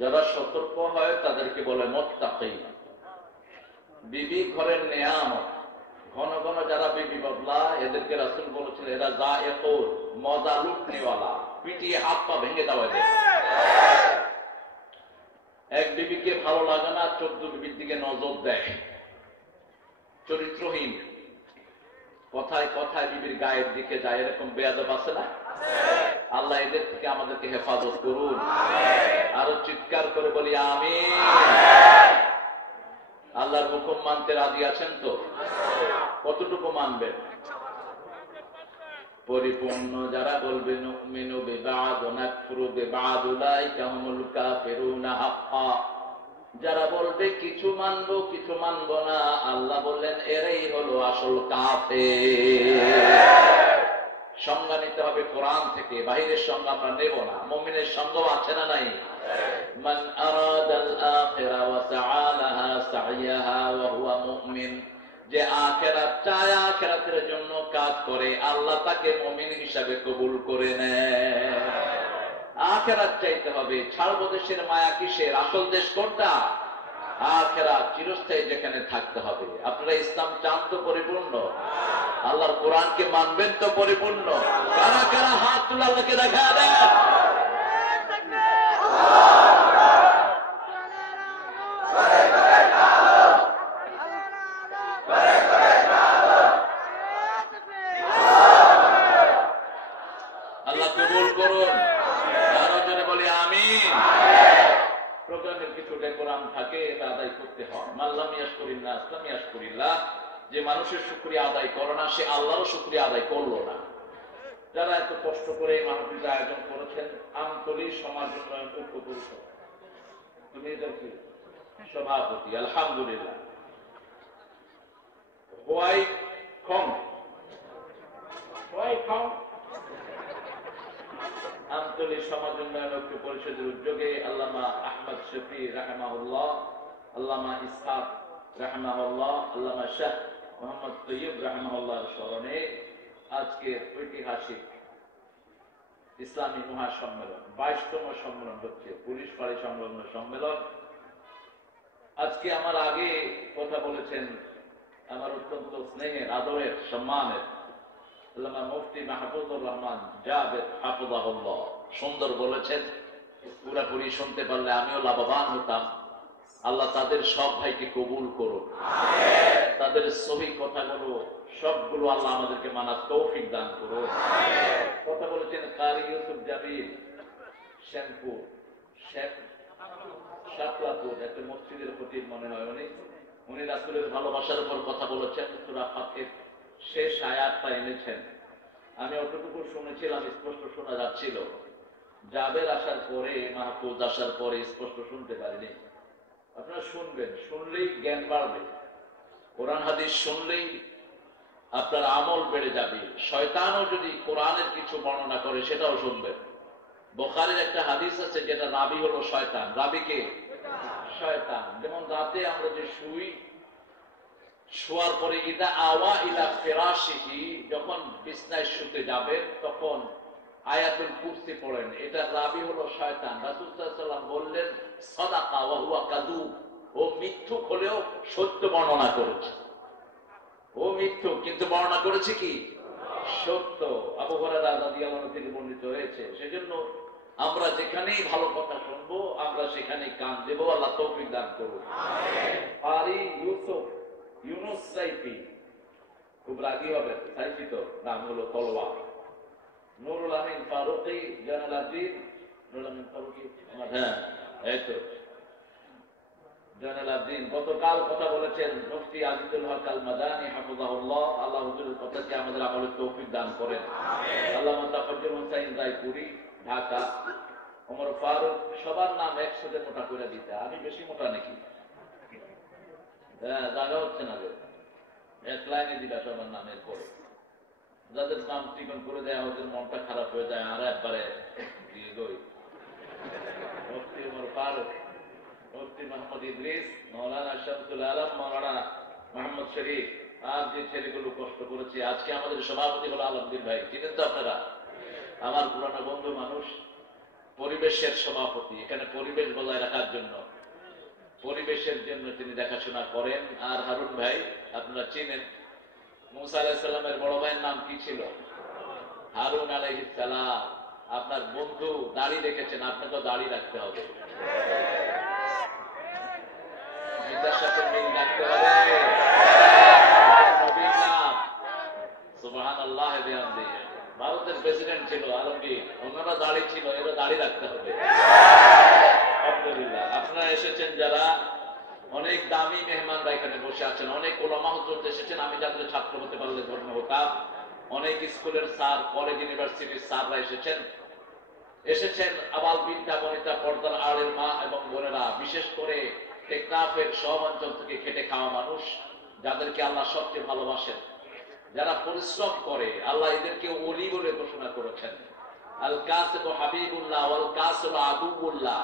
যারা সতর্ক হয় তাদেরকে বলে মুত্তাকিন। বিবি ঘরের নেয়ামত। ঘন ঘন যারা বিবি বদলা এদেরকে রাসূল বলেছেন এরা যায়েকুল, মজা লুটনেওয়ালা, পিটিয়ে হাত পা ভেঙে দেওয়া যায়। এক বিবিকে ভালো লাগে না, 14 বিবির দিকে নজর দেয়, চরিত্রহীন, কথায় কথায় বিবির গায়ের দিকে যায়, এরকম বেয়াদব আছে না? আল্লাহ এদের থেকে আমাদেরকে হেফাজত করুন। আরো চিৎকার করে বলি আমিন। আল্লাহর হুকুম মানতে রাজি আছেন তো? কতটুকু মানবেন? পরিপূর্ণ যারা বলবে নুমিনু বিবাদ ওয়া নাকফুরু বিবাদ উলাইকা হুমুল কাফিরুনা হাক্কা, যারা বলবে কিছু মানবো কিছু মানবো না, আল্লাহ বললেন এরাই হলো আসল কাফের। সংজ্ঞা নিতে হবে কোরআন থেকে, বাহিরের সংজ্ঞা আমরা নেব না। মুমিনের সংজ্ঞা আছে না নাই? মান আরাদাল আখিরা ওয়া সাআ লাহা সাইয়াহা ওয়া হুয়া মুমিন, যে আখিরাত চায়, আখিরাতের জন্য কাজ করে, আল্লাহ তাকে মুমিন হিসাবে কবুল করে নেয়। আখিরাত চাইতে হবে, ছাড়বো দেশের মায়া কিসের? আসল দেশ কোনটা? আখিরাত, চিরস্থায়ী যেখানে থাকতে হবে। আপনারা ইসলাম চান তো পরিপূর্ণ? আল্লাহর কোরআনকে মানবেন তো পরিপূর্ণ? কারা কারা হাত তুলে আল্লাহকে দেখা দেন? আল্লাহ কবুল করুন। আরো জনে বলি আমিন। প্রোগ্রামের কিছু ডেকোরাম থাকে, এটা আদায় করতে হয়। মাল্লাম ইয়াশকুরিল্লাহ আসলাম ইয়াশকুরিল্লাহ, যে মানুষের শুকরিয়া আদায় করে না সে আল্লাহরও শুকরিয়া আদায় করলো না। যারা এত কষ্ট করে এই মাহফিল আয়োজন করেছেন, আমতলী সমাজ উন্নয়ন ঐক্য পরিষদ, তুমি এদের কি সভাপতি, আলহামদুলিল্লাহ। হোয়াইট খং আমতলী সমাজ উন্নয়ন ঐক্য পরিষদের উদ্যোগে আল্লামা আহমদ শফি রাহমাহুল্লাহ, আল্লামা ইসহাক রাহমাহুল্লাহ, আল্লামা শাহ মোহাম্মদ তৈয়ব রাহমাহুল্লাহর স্মরণে আজকের ঐতিহাসিক ইসলামী মহাসম্মেলন, 22তম সম্মেলন হচ্ছে, পুলিশ ফাঁড়ি সংলগ্ন সম্মেলন। আজকে আমার আগে কথা বলেছেন আমার অত্যন্ত স্নেহের, আদরের, সম্মানের আল্লামা মুফতি মাহফুজুর রহমান জাবেদ হাফিজাহুল্লাহ। সুন্দর বলেছেন, পুরাপুরি শুনতে পারলে আমিও লাভবান হতাম। আল্লাহ তাদের সব ভাইকে কবুল করুন, তাদের সহি কথাগুলো সবগুলো আল্লাহ আমাদেরকে মানার তৌফিক দান করুন। কথা বলেছেন কারি ইউসুফ জামিল শ্যামপুর, শাপলাপুর, একটা মসজিদের খতিব মনে হয় উনি রাসূলের ভালোবাসার উপর কথা বলেছেন। সূরা ফাতির শেষ আয়াতটা এনেছেন। আমি অতটুকু শুনেছিলাম, স্পষ্ট শোনা যাচ্ছিল। জাবের আসার পরে, মাহফুজ আসার পরে স্পষ্ট শুনতে পারিনি। আপনারা শুনবেন, শুনলেই জ্ঞান বাড়বে। কোরআন হাদিস শুনলেই আপনার আমল বেড়ে যাবে। শয়তানও যদি কোরআনের কিছু বর্ণনা করে সেটাও শুনবেন। বুখারীর একটা হাদিস আছে যেটা রাবি হলো শয়তান। রাবিকে শয়তান। যেমন রাতে আমরা যে শুই, শোয়ার পরে ইদা আওয়া ইলা ফিরাশিহি, যখন বিছনায় শুতে যাবেন তখন আয়াতুল কুরসি পড়েন। এটা রাবি হলো শয়তান। রাসূল সাল্লাল্লাহু আলাইহি ওয়াসাল্লাম বললেন সাদাকা ওয়া হুয়া কাযুব, ও মিথ্যুক হলেও সত্য বর্ণনা করেছে। ও মিথ্যুক কিন্তু বর্ণনা করেছে কি? সত্য। আবু হুরায়রা রাদিয়াল্লাহু আনহু থেকে বর্ণিত হয়েছে। সেজন্য আমরা যেখানেই ভালো কথা শুনবো আমরা সেখানেই কান দেব। আল্লাহ তৌফিক দান করুন। আমিন। পারি ইউনুস সাইফি, খুব রাগী হবেন, সাইফি তো নাম হলো তলোয়ার। নুরুল আমিন ফারুকি, জানাল আব্দিন, নুরুল আমিন ফারুকি, হ্যাঁ এই তো জানাল আব্দিন গতকাল কথা বলেছেন। মুফতি আজিজুল হক আল মাদানী হাফিজাহুল্লাহ, আল্লাহ হুজুরের কথাকে আমাদের আমলের তৌফিক দান করেন। আল্লামা তাফাজ্জুল হোসেন রায়পুরি, ঢাকা। ওমর ফারুক, সবার নাম একসাথে মোটা করে দিতে। আমি বেশি মোটা নাকি? হ্যাঁ, জায়গা হচ্ছে না, এক লাইনে দিলা সবার নামের পরে। যাদের নাম টিকন করে দেয় ওদের মনটা খারাপ হয়ে যায়, আর একবারে দিয়ে গই। মুফতি ওমর ফারুক, মুফতি মোহাম্মদ ইদ্রিস, মাওলানা শামসুল আলম, মাওলানা মোহাম্মদ শরীফ, আর যে ছেলেগুলো কষ্ট করেছে। আজকে আমাদের সভাপতি হলো আলমগীর ভাই, চিনেন তো আপনারা? আমার পুরানো বন্ধু মানুষ, পরিবেশের সভাপতি। এখানে পরিবেশ বজায় রাখার জন্য, পরিবেশের জন্য তিনি দেখাশোনা করেন। আর হারুন ভাই আপনারা চিনেন, মুসা আলাইহিস সালামের বড় ভাইয়ের নাম কি ছিল? হারুন আলাইহিস সালাম। আপনার বন্ধু দাড়ি রেখেছেন, আপনাকে দাড়ি রাখতে হবে, এটার সাথে মিল রাখতে হবে। নবীর নাম সুবহানাল্লাহ বিহামদি। ভারতের প্রেসিডেন্ট ছিল আলমগীর, ওনারা দাড়ি ছিল, এরা দাড়ি রাখতে হবে। আলহামদুলিল্লাহ আপনারা এসেছেন যারা, অনেক দামি মেহমানরা এখানে বসে আছেন, অনেক ওলামা হযরত এসেছেন, আমি যাদের ছাত্র হতে পারলে ধন্য হতাম। অনেক স্কুলের স্যার, কলেজ ইউনিভার্সিটির স্যাররা এসেছেন আবাল বিদ্যা বনিতা, পর্দার আড়ের মা এবং বোনেরা, বিশেষ করে টেকনাফের সব অঞ্চল থেকে খেটে খাওয়া মানুষ, যাদেরকে আল্লাহ সবচেয়ে ভালোবাসেন, যারা পরিশ্রম করে, আল্লাহ এদেরকে ওলি বলে ঘোষণা করেছেন। আল কাসিব হাবিবুল্লাহ ওয়াল কাসিব আদুবুল্লাহ।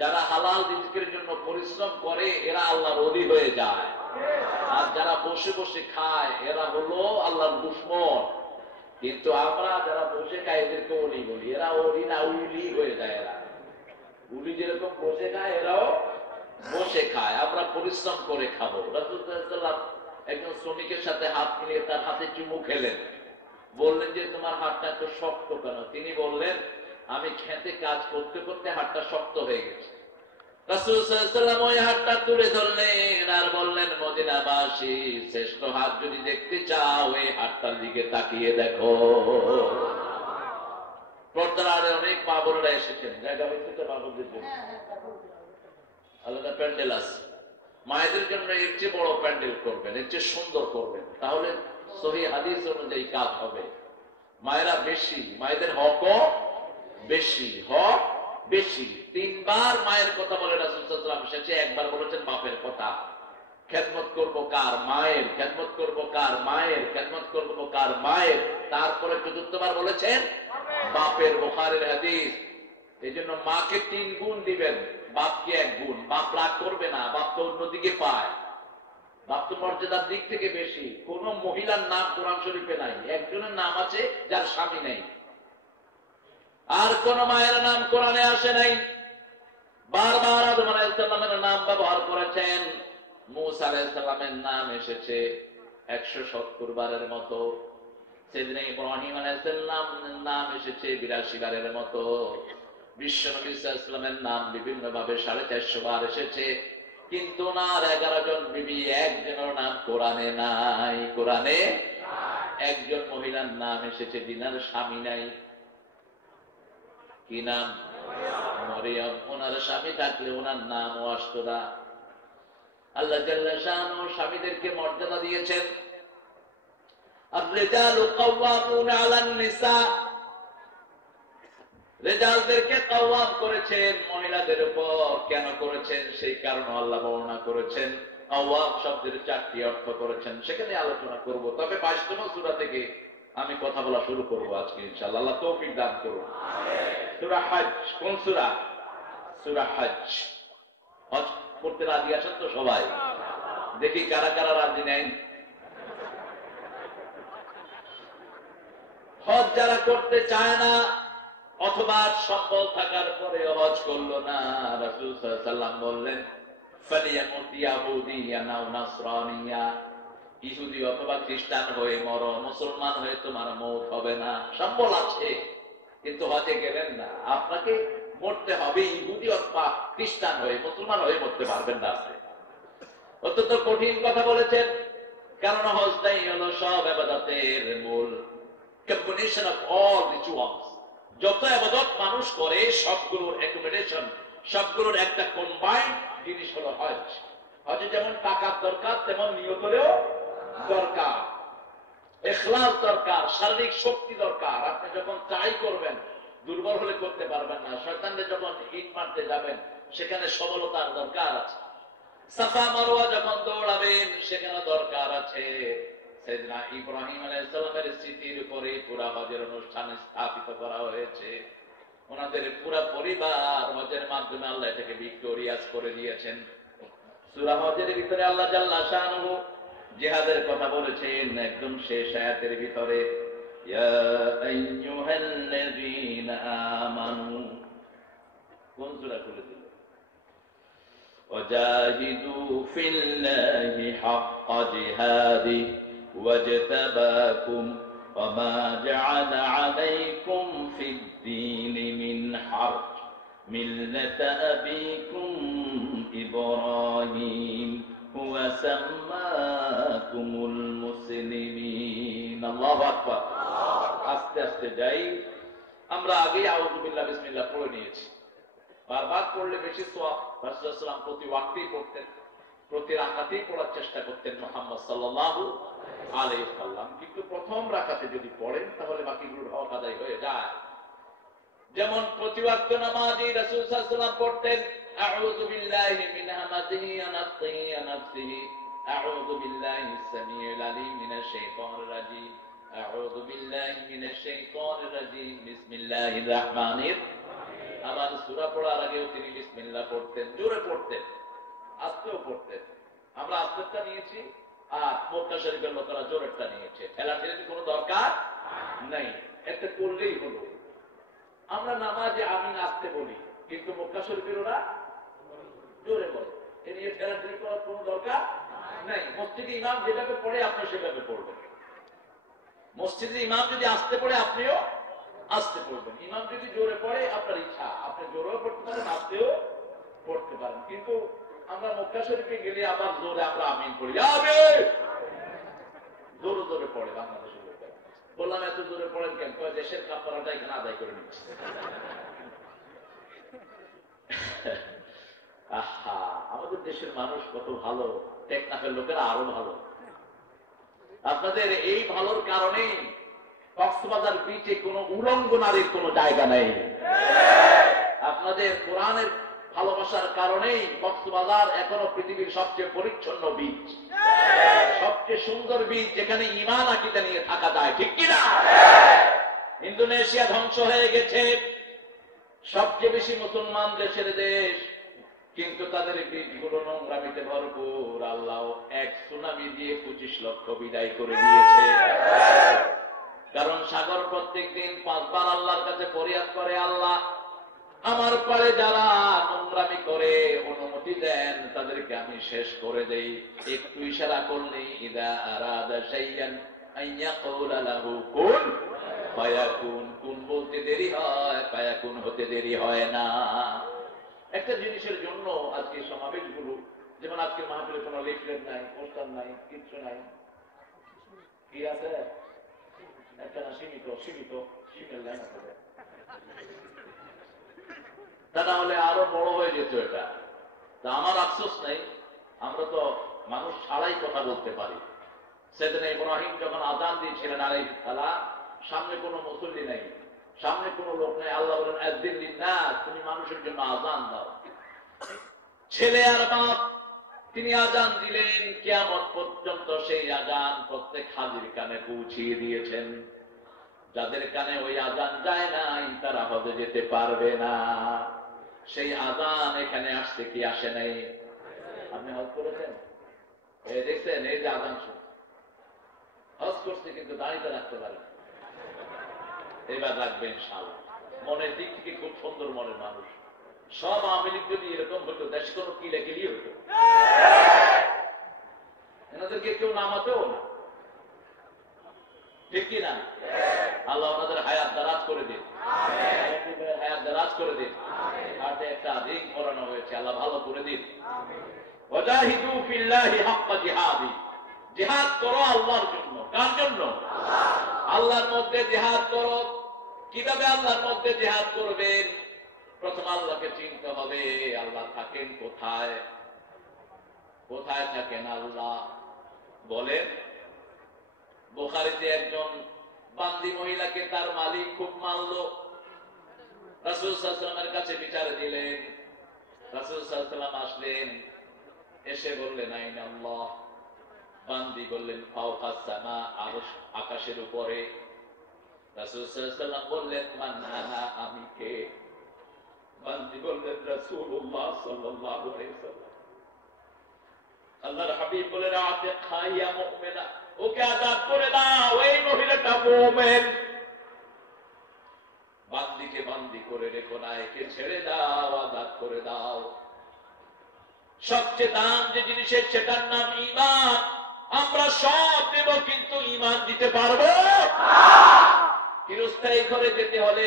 যারা হালাল রিজকের জন্য পরিশ্রম করে এরা আল্লাহর ওলি হয়ে যায়, আর যারা বসে বসে খায় এরা হলো আল্লাহর দুশমন। কিন্তু আমরা যারা বসে খাই এদেরকে ওলি বলি, এরা ওলি না উলি হয়ে যায়। এরা উলি যেরকম বসে খায় এরাও বসে খায়, আমরা পরিশ্রম করে খাবো। রাসূল সাল্লাল্লাহু আলাইহি ওয়াসাল্লাম একজন শ্রমিকের সাথে হাত মিলিয়ে তার হাতে চুমু খেলেন, বললেন যে তোমার হাতটা এত শক্ত কেন? তিনি বললেন আমি খেতে কাজ করতে করতে হাতটা শক্ত হয়ে গেছে। রাসূল সাল্লাল্লাহু আলাইহি ওয়াসাল্লাম ওই হাতটা তুলে ধরলেন আর বললেন মদিনাবাসী, শ্রেষ্ঠ হাত যদি দেখতে চাও এই হাতটার দিকে তাকিয়ে দেখো। পর্দার আড়ে অনেক মা বোনেরা এসেছেন, জায়গা হয়েছে তো মা বোনদের জন্য আলাদা প্যান্ডেল আছে। মায়েদের জন্য এর চেয়ে বড় প্যান্ডেল করবেন, এর চেয়ে সুন্দর করবেন, তাহলে সহিহ হাদিস অনুযায়ী কাজ হবে। মায়েরা বেশি, মায়েদের হকও বেশি, হক বেশি। তিনবার মায়ের কথা বলে রাসূল সাল্লাল্লাহু আলাইহি ওয়াসাল্লাম, শেষে একবার বলেছেন বাপের কথা। খেদমত করবো কার? মায়ের। খেদমত করবো কার? মায়ের। খেদমত করবো কার? মায়ের। তারপরে চতুর্থবার বলেছেন বাপের। বুখারীর হাদিস। এই জন্য মাকে 3 গুণ দিবেন, বাপকে 1 গুণ। বাপ রাগ করবে না, বাপ তো অন্যদিকে পায়, বাপ তো মর্যাদার দিক থেকে বেশি। কোন মহিলার নাম কোরআন শরীফে নাই, একজনের নাম আছে যার স্বামী নাই, আর কোন মায়ের নাম কোরআনে আসে নাই। বারবার আদম আলাইহিস সালামের নাম ব্যবহার করেছেন, মূসা আলাইহিস সালামের নাম এসেছে 170 বারের মতো, সাইয়েদনা ইব্রাহিম আলাইহিস সালামের নাম এসেছে 82 বারের মতো, বিশ্ব নবী সাল্লাল্লাহু আলাইহি ওয়াসাল্লামের নাম বিভিন্ন ভাবে 450 বার এসেছে, কিন্তু ওনার 11 জন বিবি একজনের নাম কোরআনে নাই। কোরআনে একজন মহিলার নাম এসেছে, দিনার স্বামী নাই। কি নাম? মরিয়ম। ওনার স্বামী থাকলে ওনার নামও আসতো না। আল্লাহ জাল্লা শাআনহু স্বামীদেরকে মর্যাদা দিয়েছেন। আর-রিজালু কাওয়ামুনা আলান নিসা, রিজালদেরকে কাওয়াম করেছেন মহিলাদের উপর। কেন করেছেন সেই কারণ আল্লাহ বর্ণনা করেছেন। কাওয়াম শব্দের 4টি অর্থ করেছেন, সেখানে আলোচনা করব। তবে 22তম সূরা থেকে আমি কথা বলা শুরু করব আজকে ইনশাআল্লাহ। আল্লাহ তৌফিক দান করুন। সূরা হজ। কোন সূরা? সূরা হজ। হজ করতে রাজি আছেন তো সবাই? দেখি কারা কারা রাজি নেন। হজ যারা করতে চায় না অথবা সম্বল থাকার পরে হজ করলো না, রাসূল সাল্লাল্লাহু আলাইহি ওয়াসাল্লাম বললেন ফালিয়ামুত ইয়াহুদিয়া নাও নাসরানিয়া, ইহুদি অথবা খ্রিস্টান হয়ে মরো, মুসলমান হয়ে তোমার মওত হবে না। সম্বল আছে কিন্তু হজে গেলেন না, আপনাকে মরতে হবে ইহুদি অথবা খ্রিস্টান হয়ে, মুসলমান হয়ে মরতে পারবেন না। অত্যন্ত কঠিন কথা বলেছেন, কারণ হজটাই হলো সব ইবাদতের মূল, কম্বিনেশন অফ অল রিচুয়ালস। যত ইবাদত মানুষ করে সবগুলোর অ্যাকোমোডেশন, সবগুলোর একটা কম্বাইন্ড জিনিস হলো হজ। হজে যেমন টাকার দরকার তেমন নিয়তেরও দরকার, ইখলাস দরকার, শারীরিক শক্তি দরকার। আপনি যখন ট্রাই করবেন দুর্বল হলে করতে পারবেন না। শয়তানকে যখন ইট মারতে যাবেন সেখানে সবলতার দরকার আছে। সাফা মারওয়া যখন দৌড়াবেন সেখানে দরকার আছে। সাইয়েদনা ইব্রাহিম আলাইহিস সালামের স্মৃতির উপরে পুরা হজের অনুষ্ঠান স্থাপিত করা হয়েছে। ওনাদের পুরা পরিবার হজের মাধ্যমে আল্লাহ এটাকে ভিক্টোরিয়াস করে দিয়েছেন। সূরা হজের ভিতরে আল্লাহ জাল্লা শাআনহু জিহাদের কথা বলেছেন একদম শেষ আয়াতের ভিতরে, ইয়া আইয়ুহাল্লাযীনা আমানু কোন সূরা খুলে দিল? وجاهدوا في الله حق جهاده واجتباكم وما جعل عليكم في الدين من حرج ملة أبيكم إبراهيم هو سماكم المسلمين الله أكبر আস্তে আস্তে যাই আমরা আগে আউযু বিল্লাহ বিসমিল্লাহ পড়ে নিয়েছি বারবার পড়লে বেশি সওয়াব রাসূলুল্লাহ সাল্লাল্লাহু আলাইহি ওয়াসাল্লাম প্রতি ওয়াক্তেই পড়তেন প্রতি রাকাতেই পড়ার চেষ্টা করতেন মুহাম্মদ সাল্লাল্লাহু আলাইহি ওয়াসাল্লাম কিন্তু প্রথম রাকাতে যদি পড়েন তাহলে বাকিগুলোর হক আদায় হয়ে যায় যেমন প্রতি ওয়াক্ত নামাজে রাসূল সাল্লাল্লাহু আলাইহি ওয়াসাল্লাম পড়তেন আউযু বিল্লাহি মিন হামাযিহি ওয়া নাফসিহি ওয়া নাফসিহি আউযু বিল্লাহিস সামিউল আলিম মিনাশ শাইতানির রাজীম আউযু বিল্লাহি মিনাশ শাইতানির রাজীম বিসমিল্লাহির রাহমানির আমার সূরা পড়ার আগেও তিনি বিসমিল্লাহ পড়তেন জোরে পড়তেন আস্তেও পড়তেন আমরা আস্তেটা নিয়েছি আর মক্কা শরীফের লোকেরা জোরেরটা নিয়েছে ঠেলাঠেলির কোনো দরকার নাই একটা করলেই হলো আমরা নামাজে আমিন আস্তে বলি কিন্তু মক্কা শরীফের ওরা জোরে বলে এ নিয়ে ঠেলাঠেলি করার কোনো দরকার নাই মসজিদে ইমাম যেভাবে পড়ে আপনি সেভাবে পড়বেন মসজিদে ইমাম যদি আস্তে পড়ে আপনিও আস্তে পড়বেন ইমাম যদি জোরে পড়ে আপনার ইচ্ছা আপনি জোরেও পড়তে পারেন আস্তেও পড়তে পারেন কিন্তু আমরা মক্কা শরীফে গেলে আবার জোরে আমরা আমিন পড়ি জোরে জোরে পড়ে বাংলাদেশের লোক বললাম এত জোরে পড়েন কেন দেশের কাপড়াটা এখানে আদায় করে নিচ্ছে আহা আমাদের দেশের মানুষ কত ভালো টেকনাফের লোকেরা আরো ভালো আপনাদের এই ভালোর কারণেই কক্সবাজার বিচে কোনো উলঙ্গ নারীর কোনো জায়গা নেই আপনাদের কোরআনের ভালোবাসার কারণেই কক্সবাজার এখনো পৃথিবীর সবচেয়ে পরিচ্ছন্ন বীচ সবচেয়ে সুন্দর বীচ যেখানে ঈমান আকীদা নিয়ে থাকা যায় ঠিক কিনা ইন্দোনেশিয়া ধ্বংস হয়ে গেছে সবচেয়ে বেশি মুসলমান দেশের দেশ কিন্তু তাদের বীজগুলো নোংরামিতে ভরপুর আল্লাহ এক সুনামি দিয়ে 25 লক্ষ বিদায় করে দিয়েছে কারণ সাগর প্রত্যেকদিন 5 বার আল্লাহর কাছে ফরিয়াদ করে আল্লাহ আমার পারে যারা নোংরামি করে অনুমতি দেন তাদেরকে আমি শেষ করে দেই একটু ইশারা করলে ইদা আরাদা শাইআন আইয়াকুলা লাহু কুন ফায়াকুন কুন বলতে দেরি হয় ফায়াকুন হতে দেরি হয় না একটা জিনিসের জন্য আজকে সমাবেশগুলো যেমন আজকে মাহফিলে কোনো লিফলেট নাই পোস্টার নাই কিছু নাই কি আছে একটা না সীমিত সিমের লাইন আছে তা না হলে আরো বড় হয়ে যেত এটা তা আমার আফসোস নেই আমরা তো মানুষ ছাড়াই কথা বলতে পারি সেদিন ইব্রাহিম যখন আযান দিয়েছিলেন আলাইহিস সালাম সামনে কোনো মুসল্লি নেই সামনে কোনো লোক নেই আল্লাহ বলেন আযিন লিন্নাস তুমি মানুষের জন্য আযান দাও ছেলে আর বাপ তিনি আযান দিলেন কিয়ামত পর্যন্ত সেই আযান প্রত্যেক হাজির কানে পৌঁছিয়ে দিয়েছেন যাদের কানে ওই আযান যায় নাই তারা হজে যেতে পারবে না সেই আযান এখানে আসছে কি আসে নাই আপনি হজ করেছেন এই দেখছেন এই যে আযান শুনে হজ করছে কিন্তু দাঁড়িয়ে রাখতে পারে এবার রাখবে ইনশাআল্লাহ মনের দিক থেকে খুব সুন্দর মনের মানুষ সব আওয়ামী লীগ যদি এরকম হতো দেশে কোনো কিলাকিলি হতো এনাদেরকে কেউ নামাতেও না ঠিক কিনা আল্লাহ ওনাদের হায়াত দারাজ করে দিন হায়াত দারাজ করে দিন হাতে একটা রিং করানো হয়েছে আল্লাহ ভালো করে দিন ওয়াজাহিদু ফিল্লাহি হাক্কা জিহাদি জিহাদ করো আল্লাহর জন্য কার জন্য আল্লাহর মধ্যে জিহাদ করো কিভাবে আল্লাহর মধ্যে জিহাদ করবেন প্রথম আল্লাহকে চিনতে হবে আল্লাহ থাকেন কোথায় কোথায় থাকেন আল্লাহ বলেন বুখারীতে একজন বান্দি মহিলাকে তার মালিক খুব মারলো রাসূল সাল্লাল্লাহু আলাইহি ওয়াসাল্লামের কাছে বিচার দিলেন রাসূল সাল্লাল্লাহু আলাইহি ওয়াসাল্লাম আসলেন এসে বললেন আইনা আল্লাহ বান্দি বললেন ফাওকাস সামা আরশ আকাশের উপরে রাসূল সাল্লাল্লাহু আলাইহি ওয়াসাল্লাম বললেন মান আনা আমি কে বান্দি বললেন রাসূলুল্লাহ সাল্লাল্লাহু আলাইহি ওয়াসাল্লাম আল্লাহর হাবিব বলেন আতে খাইয়া মুমিনা ওকে আযাদ করে দাও এই মহিলাটা মুমিন বান্দিকে বান্দি করে রেখো না, একে ছেড়ে দাও, আজাদ করে দাও। সবচেয়ে দাম যে জিনিসের সেটার নাম ঈমান। আমরা সব দেব কিন্তু ঈমান দিতে পারবো? চিরস্থায়ী ঘরে যেতে হলে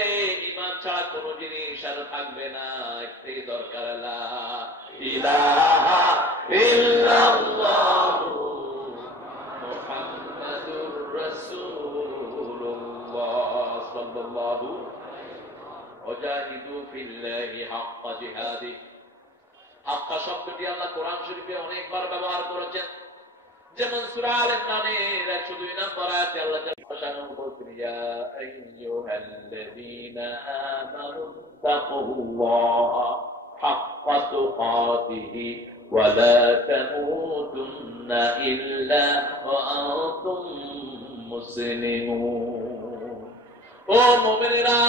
ঈমান ছাড়া কোন জিনিস আর থাকবে না। একটাই দরকার, লা ইলাহা ইল্লাল্লাহু মুহাম্মাদুর রাসূলুল্লাহ সাল্লাল্লাহু ওয়াজাহিদু ফিল্লাহি হাক্কা জিহাদি। হাক্কা শব্দটি আল্লাহ কোরআন শরীফে অনেকবার ব্যবহার করেছেন। যেমন সূরা আল ইমরানের 102 নম্বর আয়াতে আল্লাহ জাল্লাহু বলছেন, ইয়া আইয়ুহাল্লাযীনা আমানু তাকুল্লাহা হাক্কা তুকাতিহি ওয়া লা তামুতুন্না ইল্লা ওয়া আনতুম মুসলিমুন। ও মুমিনেরা,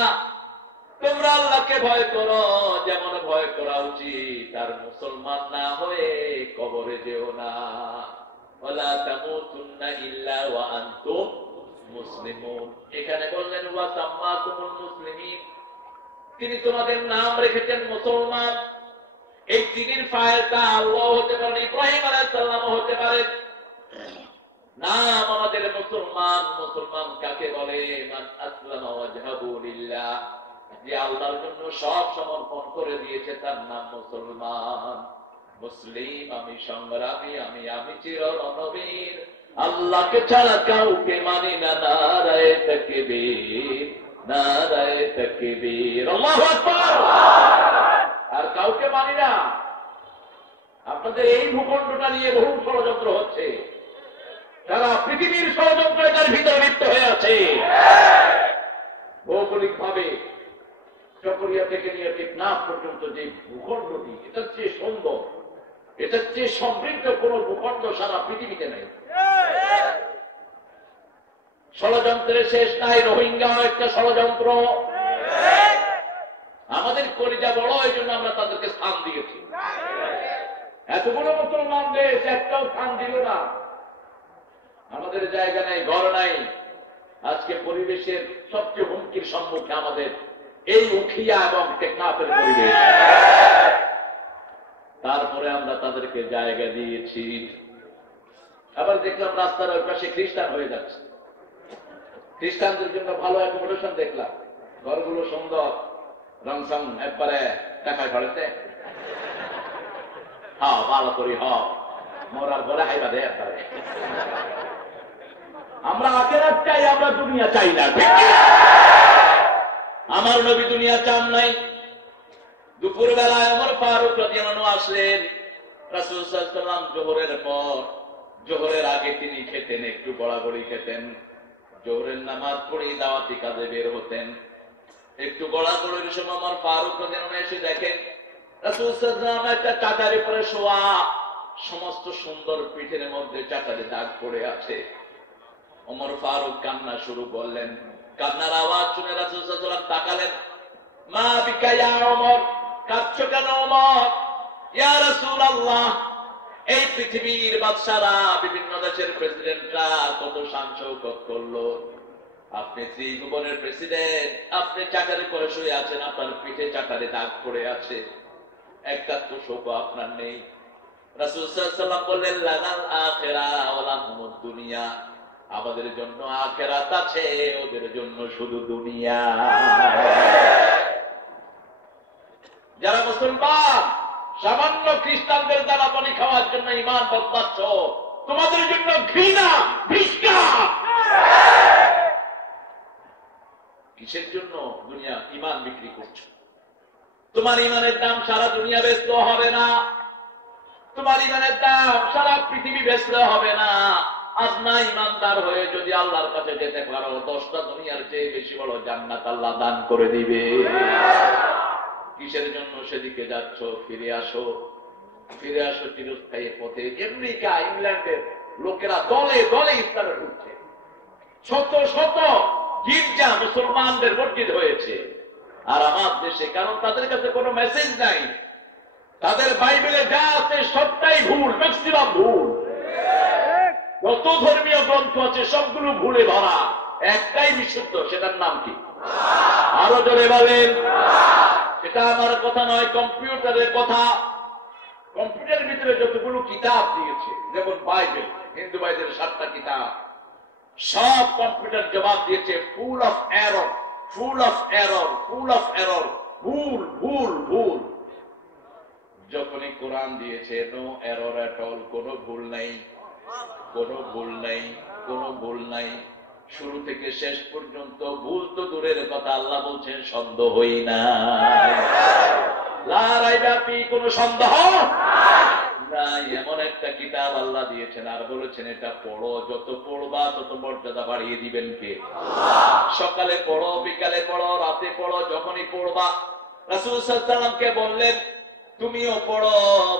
তোমরা আল্লাহকে ভয় করো যেমন ভয় করা উচিত, আর মুসলমান না হয়ে কবরে যেও না। ওয়ালা তামুতুন্না ইল্লা ওয়া আনতুম মুসলিমুন। এখানে বললেন ওয়া সাম্মাকুমুল মুসলিমিন, তিনি তোমাদের নাম রেখেছেন মুসলমান। এই তিনের ফায়দা আল্লাহ হতে পারেন, ইব্রাহিম আলাইহিস সালাম হতে পারেন। নাম আমাদের মুসলমান। মুসলমান কাকে বলে? মান আসলামা ওয়াজহাহু লিল্লাহ, যে আল্লাহর জন্য সব সমর্পণ করে দিয়েছে, তার নাম মুসলমান। মুসলিম আমি, সংগ্রামী আমি, আমি চিরনবীর, আল্লাহকে ছাড়া কাউকে মানি না। নারায়ে তাকবীর, নারায়ে তাকবীর, আল্লাহু আকবার। আর কাউকে মানি না। আপনাদের এই ভূখণ্ডটা নিয়ে বহু ষড়যন্ত্র হচ্ছে, সারা পৃথিবীর ষড়যন্ত্র এটার ভিতরে লিপ্ত হয়ে আছে। ভৌগোলিক ভাবে চকরিয়া থেকে নিয়ে টেকনাফ পর্যন্ত যে ভূখণ্ডটি, এটার চেয়ে সুন্দর, এটার চেয়ে সমৃদ্ধ কোন ভূখণ্ড সারা পৃথিবীতে নেই। ষড়যন্ত্রের শেষ নাই। রোহিঙ্গাও একটা ষড়যন্ত্র। আমাদের কলিজা বড়, এই জন্য আমরা তাদেরকে স্থান দিয়েছি। এতগুলো মুসলমান দেশ একটাও স্থান দিল না। আমাদের জায়গা নাই, ঘর নাই। আজকে পরিবেশের সবচেয়ে হুমকির সম্মুখে আমাদের এই উখিয়া এবং টেকনাফের পরিবেশ। তারপরে আমরা তাদেরকে জায়গা দিয়েছি। আবার দেখলাম রাস্তার ওই পাশে খ্রিস্টান হয়ে যাচ্ছে। খ্রিস্টানদের জন্য ভালো অ্যাকোমোডেশন দেখলাম, ঘরগুলো সুন্দর, রংসং একবারে টাকায় ভাড়াতে। হ্যাঁ, ভালো করি, মরার পরে হাইবা দেয় একবারে। আমরা আখিরাত চাই, আমরা দুনিয়া চাই না। আমার নবী দুনিয়া চান নাই। দুপুর বেলায় ওমর ফারুক রাদিয়াল্লাহু আনহু আসলেন। রাসূল সাল্লাল্লাহু আলাইহি ওয়াসাল্লাম জোহরের পর, জোহরের আগে তিনি খেতেন, একটু গড়াগড়ি খেতেন। জোহরের নামাজ পড়ে দাওয়াতি কাজে বের হতেন। একটু গড়াগড়ির সময় ওমর ফারুক রাদিয়াল্লাহু আনহু এসে দেখেন রাসূল সাল্লাল্লাহু আলাইহি ওয়াসাল্লাম একটা চাটারের উপরে শোয়া, সমস্ত সুন্দর পিঠের মধ্যে চাটারে দাগ পড়ে আছে। ওমর ফারুক কান্না শুরু করলেন। কান্নার আওয়াজ শুনে রাসূল সাল্লাল্লাহু আলাইহি ওয়াসাল্লাম তাকালেন। মা বিকা ইয়া ওমর, কাঁদছো কেন ওমর? ইয়া রাসূলুল্লাহ, এই পৃথিবীর বাদশারা, বিভিন্ন দেশের প্রেসিডেন্টরা কত শান শৌকত করলো, আপনি ত্রিভুবনের প্রেসিডেন্ট, আপনি চাটারে করে শুয়ে আছেন, আপনার পিঠে চাটারে দাগ পড়ে আছে, একটা তো শোক আপনার নেই। রাসূল সাল্লাল্লাহু আলাইহি ওয়াসাল্লাম বললেন, লানাল আখিরা ওয়া লাহুমুদ দুনিয়া, আমাদের জন্য আখিরাত আছে, ওদের জন্য শুধু দুনিয়া। যারা মুসলমান সামান্য খ্রিস্টানদের দ্বারা পানি খাওয়ার জন্য ঈমান বদলাচ্ছ, তোমাদের জন্য ঘৃণা, ভিক্ষা। কিসের জন্য দুনিয়া ঈমান বিক্রি করছো? তোমার ঈমানের দাম সারা দুনিয়া বেচলেও হবে না। তোমার ঈমানের দাম সারা পৃথিবী বেচলেও হবে না। আজ না ঈমানদার হয়ে যদি আল্লাহর কাছে যেতে পারো, 10টা দুনিয়ার চেয়ে বেশি বড় জান্নাত আল্লাহ দান করে দিবে। কিসের জন্য সেদিকে যাচ্ছ? ফিরে আসো, ফিরে আসো চিরস্থায়ী পথে। আমেরিকা, ইংল্যান্ডের লোকেরা দলে দলে ইসলামে ঢুকছে। শত শত গির্জা মুসলমানদের মসজিদ হয়েছে। আর আমার দেশে, কারণ তাদের কাছে কোনো মেসেজ নাই, তাদের বাইবেলে যা আছে সবটাই ভুল, ম্যাক্সিমাম ভুল। যত ধর্মীয় গ্রন্থ আছে সবগুলো ভুলে ভরা, একটাই বিশুদ্ধ, সেটার নাম কি? আরো জোরে বলেন। এটা আমার কথা নয়, কম্পিউটারের কথা। কম্পিউটারের ভিতরে যতগুলো কিতাব দিয়েছে, যেমন বাইবেল, হিন্দু বাইবেলের 7টা কিতাব, সব কম্পিউটার জবাব দিয়েছে full of error, full of error, full of error, ভুল ভুল ভুল। যখনই কোরআন দিয়েছে নো এরর এট অল, কোনো ভুল নাই, কোনো ভুল নাই, কোনো ভুল নাই। শুরু থেকে শেষ পর্যন্ত ভুল তো দূরের কথা, আল্লাহ বলছেন সন্দেহ হই না, লারাইবাপি, কোনো সন্দেহ নাই। এমন একটা কিতাব আল্লাহ দিয়েছেন আর বলেছেন এটা পড়ো, যত পড়বা তত মর্যাদা বাড়িয়ে দিবেন কে? সকালে পড়ো, বিকালে পড়ো, রাতে পড়ো, যখনই পড়বা। রাসূল সাল্লাল্লাহু আলাইহি ওয়াসাল্লামকে বললেন তুমিও পড়ো,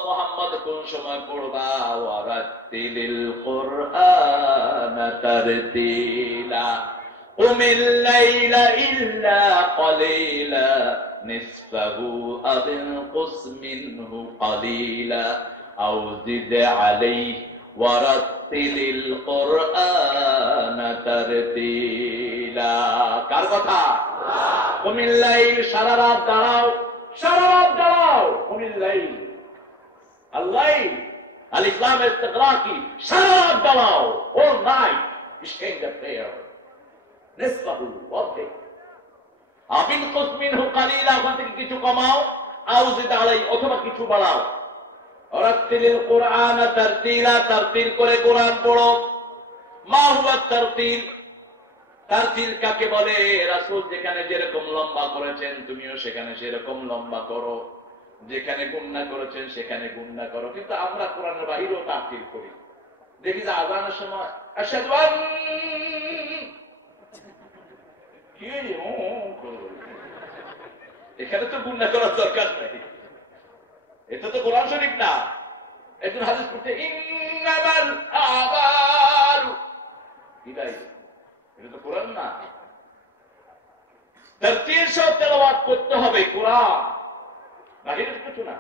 মুহাম্মদ কোন সময় পড়বা? ওয়ারাতিলিল কুরআন তারতিলা উমিল লাইলা ইল্লা ক্বালিলা নিসফাহু আও ইনকুস মিনহু ক্বালিলা আও জিদ আলাইহি ওয়ারাতিলিল কুরআন তারতিলা। কার কথা? উমিল লাইল, সারা রাত দাঁড়াও, সারা রাত দাঁড়াও। উমিল লাইল, আল-লাইল, আল-ইসলাম ইস্তিগরাকি, সারা রাত দাঁড়াও, all night stay in the prayer, নিসফাহু, অর্ধেক, আবিন কুসমিনহু কালিলা, ওখান থেকে কিছু কমাও, আও জিদ আলাইহি, অথবা কিছু বাড়াও। ওয়ারাতিলিল কুরআন তারতিলা, তারতিল করে কোরআন পড়ো। মা হুয়া তারতিল? তারতিল কাকে বলে? রাসূল যেখানে যেরকম লম্বা করেছেন তুমিও সেখানে সেরকম লম্বা করো, যেখানে গুণনা করেছেন সেখানে গুণনা করো। কিন্তু আমরা কোরআনের বাহিরেও তারতিল করি। দেখি যে আযানের সময় আশহাদু আন, কি এখানে তো গুণনা করার দরকার নেই, এটা তো কোরআন শরীফ না। একজন হাদিস পড়তে ইন্নামাল আমালু, এটা তো কোরআন না। তারতিল সহ তেলাওয়াত করতে হবে কোরআন, বাহিরের কিছু না।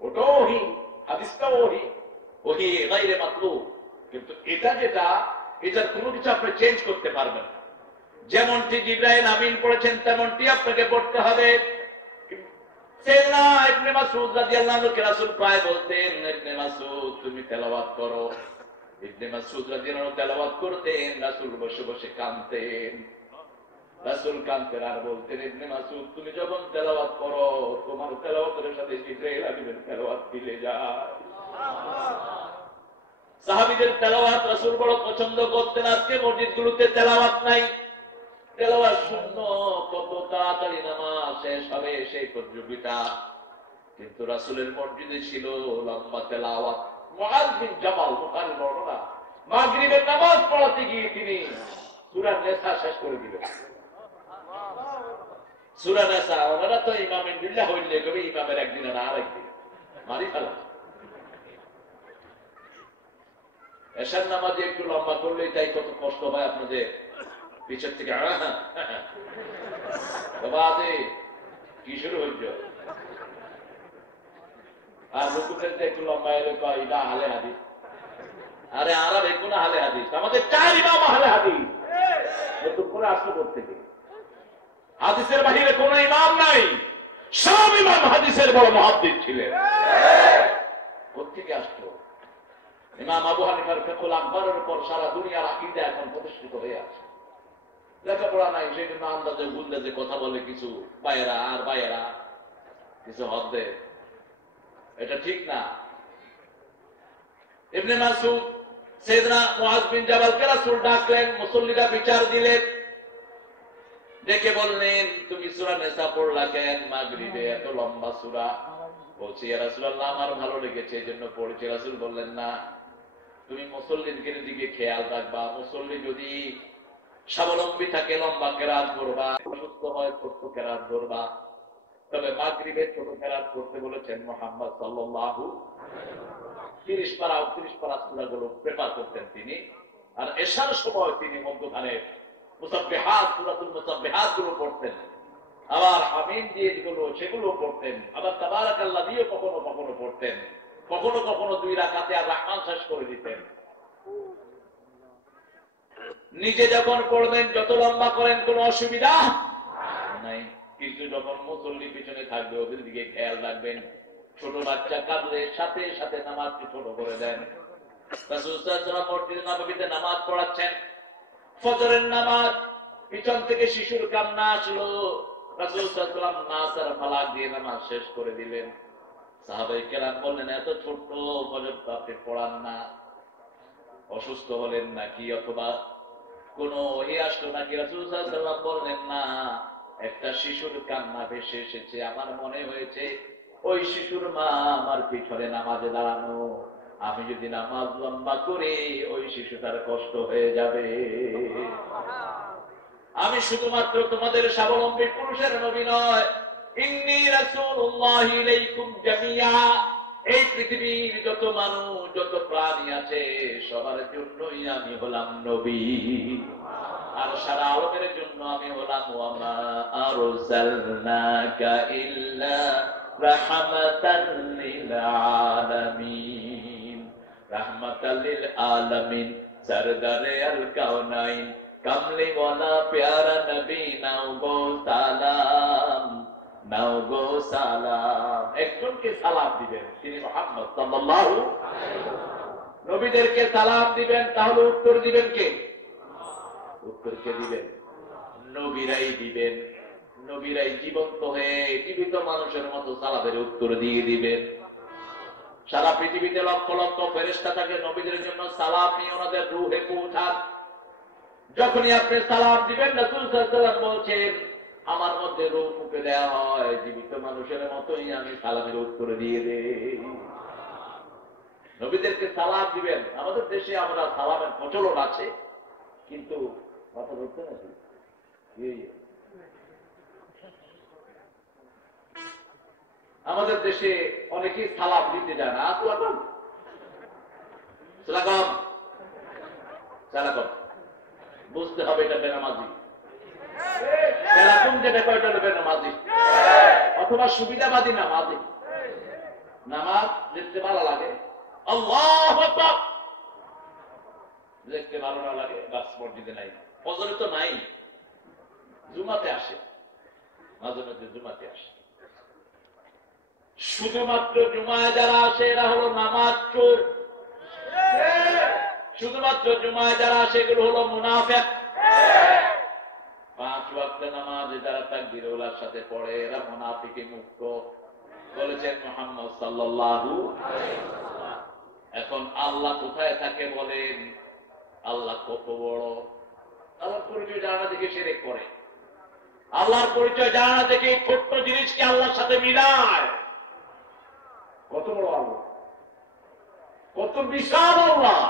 ওটাও ওহী, হাদিসটাও ওহী, ওহী গায়রে মাতলুব। কিন্তু এটা যেটা, এটার কোনো কিছু আপনি চেঞ্জ করতে পারবেন না। যেমনটি জিবরাইল আমিন পড়েছেন তেমনটি আপনাকে পড়তে হবে। সাইয়েদনা ইবনে মাসউদ রাদিয়াল্লাহু আনহু কে রাসূল প্রায় বলতেন, ইবনে মাসউদ তুমি তেলাওয়াত করো। ইবনে মাসউদ রাদিয়াল্লাহু আনহু তেলাওয়াত করতেন, রাসূল বসে বসে কাঁদতেন। রাসূল কাঁদতেন আর বলতেন, ইবনে মাসউদ তুমি যখন তেলাওয়াত করো তোমার তেলাওয়াতের সাথে জিবরাইল আমিনের তেলাওয়াত মিলে যায়। সাহাবীদের তেলাওয়াত রাসূল বড় পছন্দ করতেন। আজকে মসজিদগুলোতে তেলাওয়াত নাই, তেলাওয়াত শূন্য, কত তাড়াতাড়ি নামাজ শেষ হবে সেই প্রতিযোগিতা। কিন্তু রাসূলের মসজিদে ছিল লম্বা তেলাওয়াত। মুআয বিন জাবাল বুখারীর বর্ণনা, মাগরিবের নামাজ পড়াতে গিয়ে তিনি সূরা নিসা শেষ করে দিলেন। সূরা নিসা, ওনারা তো ইমামিন বিল্লাহ হইলে কবি ইমামের একদিন আর আরেকদিন মারি ফেলা। এশার নামাজে একটু লম্বা করলেই তাই কত কষ্ট হয় আপনাদের। পিছের থেকে বাবাদে কি শুরু হইল, আর রুকুতে একটু লম্বা এলে কয় এটা হালে হাদিস। আরে আরা দেখুন হালে হাদিস, আমাদের 4 ইমাম হালে হাদিস। নতুন করে আসলো কোত্থেকে? হাদিসের বাহিরে কোন ইমাম নাই, সব ইমাম হাদিসের বড় মুহাদ্দিস ছিলেন। কোত্থেকে আসলো? ইমাম আবু হানিফার ফিকহুল আকবরের উপর সারা দুনিয়ার আকীদা এখন প্রতিষ্ঠিত হয়ে আছে। লেখাপড়া নাই, সেই জন্য আন্দাজে গুন্দাজে কথা বলে কিছু বাইরা, আর বাইরা কিছু হদ্দে, এটা ঠিক না। ইবনে মাসউদ সাইয়েদনা মুআয বিন জাবালকে রাসূল ডাকলেন, মুসল্লিরা বিচার দিলেন, ডেকে বললেন তুমি সূরা নিসা পড়লা কেন মাগরিবে, এত লম্বা সূরা? বলছি ইয়া রাসূলুল্লাহ আমার ভালো লেগেছে এজন্য পড়েছি। রাসূল বললেন না, তুমি মুসল্লিদের দিকে খেয়াল রাখবা। মুসল্লি যদি স্বাবলম্বী থাকে লম্বা কেরাত পড়বা, অসুস্থ হয় ছোট্ট কেরাত ধরবা। তবে মাগরিবে ছোট কেরাত করতে বলেছেন মুহাম্মদ সাল্লাল্লাহু 30 পারা 39 পারা সূরাগুলো প্রেফার করতেন তিনি। আর এশার সময় তিনি মধ্যখানে মুসাব্বিহাত, সূরাতুল মুসাব্বিহাত গুলো পড়তেন। আবার হামিদ দিয়ে যেগুলো সেগুলো পড়তেন। আবার তাবারাকাল্লাহ দিয়ে কখনো কখনো পড়তেন। কখনো কখনো 2 রাকাতে আর রাহমান শেষ করে দিতেন। নিজে যখন পড়বেন যত লম্বা করেন কোনো অসুবিধা নাই, কিন্তু যখন মুসল্লি পিছনে থাকবে ওদের দিকে খেয়াল রাখবেন। ছোট বাচ্চা কাঁদলে সাথে সাথে নামাজকে ছোট করে দেন। রাসূল সাল্লাল্লাহু আলাইহি ওয়াসাল্লাম মসজিদে নববীতে নামাজ পড়াচ্ছেন, ফজরের নামাজ, পিছন থেকে শিশুর কান্না আসলো, রাসূল সাল্লাল্লাহু আলাইহি ওয়াসাল্লাম নাস আর ফালাক দিয়ে নামাজ শেষ করে দিলেন। সাহাবায়ে কেরাম বললেন, এত ছোট্ট ফজর তো আপনি পড়ান না, অসুস্থ হলেন নাকি অথবা কোনো ওহী আসলো নাকি? রাসূল সাল্লাল্লাহু আলাইহি ওয়াসাল্লাম বললেন, না, একটা শিশুর কান্না ভেসে এসেছে, আমার মনে হয়েছে ওই শিশুর মা আমার পিছনে নামাজে দাঁড়ানো, আমি যদি নামাজ লম্বা করি ওই শিশুটার কষ্ট হয়ে যাবে। আমি শুধুমাত্র তোমাদের স্বাবলম্বী পুরুষের নবী নয়, ইন্নী রাসূলুল্লাহি ইলাইকুম জামিয়া, এই পৃথিবীর যত মানুষ যত প্রাণী আছে সবার জন্যই আমি হলাম নবী, আর সারা আলমের জন্য আমি হলাম ওয়ামা আরসালনাকা ইল্লা রাহমাতাল লিল আলামিন, রাহমাতাল লিল আলামিন, সরদারে আল কাউনাইন, কামলি ওয়ালা প্যারা নবী, নাও গো সালাম, নাও গো সালাম। একজনকে সালাম দিবেন, তিনি মুহাম্মদ সাল্লাল্লাহু আলাইহি ওয়াসাল্লাম। নবীদেরকে সালাম দিবেন, তাহলে উত্তর দিবেন কে? উত্তরকে দিবেন নবীরাই দিবেন। নবীরাই জীবন্ত হয়ে জীবিত মানুষের মতো সালামের উত্তর দিয়ে দিবেন। সারা পৃথিবীতে লক্ষ লক্ষ ফেরেশতা থাকে, নবীদের জন্য সালাম নিয়ে ওনাদের রূহে পৌঁছান। যখনই আপনি সালাম দিবেন, রাসূল সাল্লাল্লাহু আলাইহি ওয়াসাল্লাম বলছেন, আমার মধ্যে রূহ ফুঁকে দেওয়া হয়, জীবিত মানুষের মতোই আমি সালামের উত্তর দিয়ে দেই। নবীদেরকে সালাম দিবেন। আমাদের দেশে আমরা সালামের প্রচলন আছে, কিন্তু কথা বলতে নাকি আমাদের দেশে অনেকেই সালাম দিতে যায় না। আসসালাম সালাম সালাম, বুঝতে হবে এটা বেনামাজি। সালাম যেটা কয়টা বেনামাজি অথবা সুবিধাবাদী নামাজি। নামাজ দেখতে ভালো লাগে, আল্লাহু আকবার দেখতে ভালো না লাগে, বাস মসজিদে নাই, ফজরে তো নাই, জুমাতে আসে, মাঝে মাঝে জুমাতে আসে। শুধুমাত্র জুমায় যারা আসে এরা হলো নামাজ চোর। শুধুমাত্র জুমায় যারা আসে এগুলো হলো মুনাফিক। 5 ওয়াক্ত নামাজে যারা তাকবীরুল্লাহর সাথে পড়ে এরা মুনাফিকি মুক্ত, বলেছেন মুহাম্মদ সাল্লাল্লাহু আলাইহি ওয়াসাল্লাম। এখন আল্লাহ কোথায় থাকে বলেন? আল্লাহ কত বড়, আল্লাহর পরিচয় জানা দেখে শিরক করে। আল্লাহর পরিচয় জানা দেখে ছোট্ট জিনিসকে আল্লাহর সাথে মিলায়। কত বড় আল্লাহ, কত বিশাল আল্লাহ।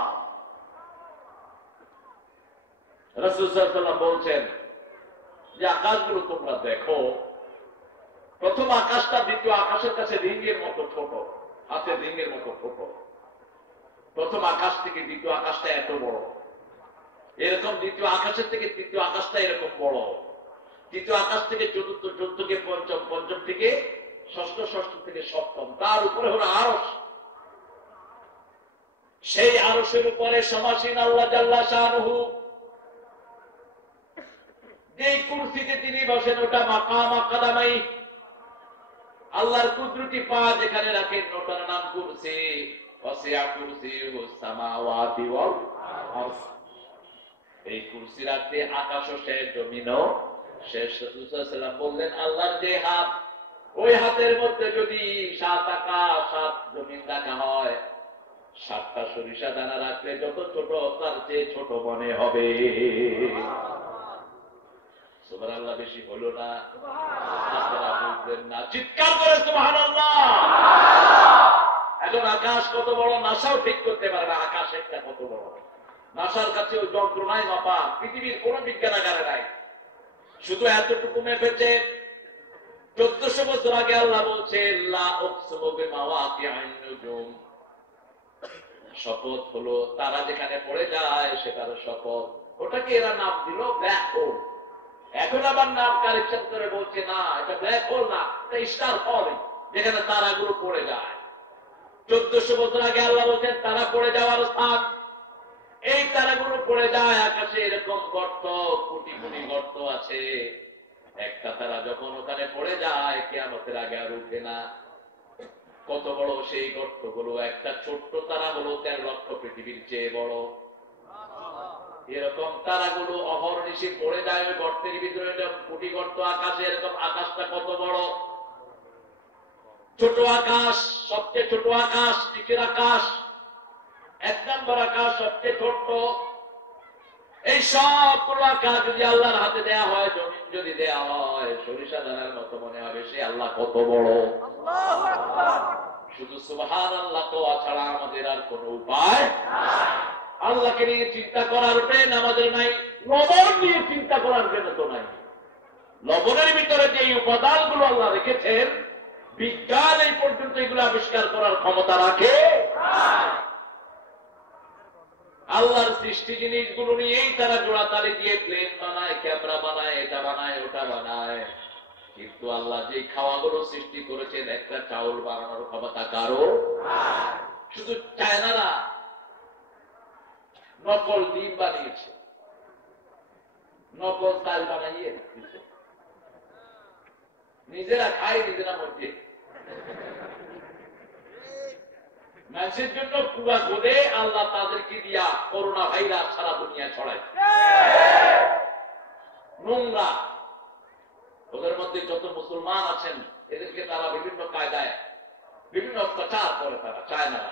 রাসূল সাল্লাল্লাহু আলাইহি ওয়াসাল্লাম বলছেন যে আকাশগুলো তোমরা দেখো, প্রথম আকাশটা দ্বিতীয় আকাশের কাছে রিংয়ের মতো ছোট, হাতের রিংয়ের মতো ছোট। প্রথম আকাশ থেকে দ্বিতীয় আকাশটা এত বড়, এরকম দ্বিতীয় আকাশের থেকে তৃতীয় আকাশটা এরকম বড়, তৃতীয় আকাশ থেকে চতুর্থ, চতুর্থ থেকে পঞ্চম, পঞ্চম থেকে ষষ্ঠ, ষষ্ঠ থেকে সপ্তম, তার উপরে হলো আরশ। সেই আরশের উপরে সমাসীন আল্লাহ জাল্লা শানুহু। যে কুরসিতে তিনি বসেন ওটা মাকাম কাদামাই, আল্লাহর কুদরতি পা যেখানে রাখেন ওটার নাম কুরসি। ওয়াসিয়া কুরসিয়ুস সামাওয়াতি ওয়াল আরদ। এই কুরসি রাখতে আকাশও শেষ, জমিনও শেষ। রাসূল সাল্লাল্লাহু আলাইহি ওয়াসাল্লাম বললেন, আল্লাহর যে হাত, ওই হাতের মধ্যে যদি 7 আকাশ 7 জমিন রাখা হয়, 7টা সরিষা দানা রাখলে যত ছোট তার চেয়ে ছোট মনে হবে। সুবহানাল্লাহ, বেশি হলো না? আপনারা বুঝলেন না? চিৎকার করে সুবহানাল্লাহ। এখন আকাশ কত বড় নাসাও ঠিক করতে পারে না, আকাশ একটা কত বড়। নাসার কাছে ওই যন্ত্র নাই মাপা, পৃথিবীর কোন বিজ্ঞানাগারে নাই। শুধু এতটুকু মেপেছে। 1400 বছর আগে আল্লাহ বলছে, লা উকসিমু বিমাওয়াকিআন নুজুম, শপথ হলো তারা যেখানে পড়ে যায় সেটার শপথ। ওটাকে এরা নাম দিল ব্ল্যাক হোল। এখন আবার নাম কারেকশন করে বলছে, না এটা ব্ল্যাক হোল না, এটা স্টার ফল, যেখানে তারাগুলো পড়ে যায়। 1400 বছর আগে আল্লাহ বলছেন তারা পড়ে যাওয়ার স্থান। এই তারাগুলো পড়ে যায় আকাশে, এরকম গর্ত, কোটি কোটি গর্ত আছে। একটা তারা যখন ওখানে পড়ে যায় কিয়ামতের আগে আর উঠে না। কত বড় সেই গর্তগুলো! একটা ছোট্ট তারা হলো 13 লক্ষ পৃথিবীর চেয়ে বড়। এরকম তারাগুলো অহর্নিশি পড়ে যায় ওই গর্তের ভিতরে। কোটি গর্ত আকাশে, এরকম আকাশটা কত বড়! ছোট আকাশ, সবচেয়ে ছোট আকাশ, নিচের আকাশ, 1 নম্বর আকাশ সবচেয়ে ছোট্ট। এই সবগুলো আকাশ যদি আল্লাহর হাতে দেয়া হয়, জমিন যদি দেয়া হয়, সরিষা দানার মতো মনে হবে সে আল্লাহ কত বড়। শুধু সুবহানাল্লাহ তো ছাড়া আমাদের আর কোন উপায় আল্লাহকে নিয়ে চিন্তা করার ব্রেন আমাদের নাই। লবণ নিয়ে চিন্তা করার ব্রেন তো নাই। লবণের ভিতরে যে উপাদানগুলো আল্লাহ রেখেছেন, বিজ্ঞান এই পর্যন্ত এগুলো আবিষ্কার করার ক্ষমতা রাখে। আল্লাহর সৃষ্টি জিনিসগুলো নিয়েই তারা জোড়াতালি দিয়ে প্লেন বানায়, ক্যামেরা বানায়, এটা বানায়, ওটা বানায়। কিন্তু আল্লাহ যে খাওয়াগুলো সৃষ্টি করেছেন, একটা চাউল বানানোর ক্ষমতা কারো। শুধু চায়নারা নকল ডিম বানিয়েছে, নকল চাল বানাইয়ে নিজেরা খায়, নিজেরা মধ্যে মানুষের জন্য পুরা গোদে আল্লাহ তাদেরকে দিয়া করোনা ভাইরাস সারা দুনিয়া ছড়ায়। নোংরা। ওদের মধ্যে যত মুসলমান আছেন এদেরকে তারা বিভিন্ন কায়দায় বিভিন্ন অত্যাচার করে। তারা চায় না।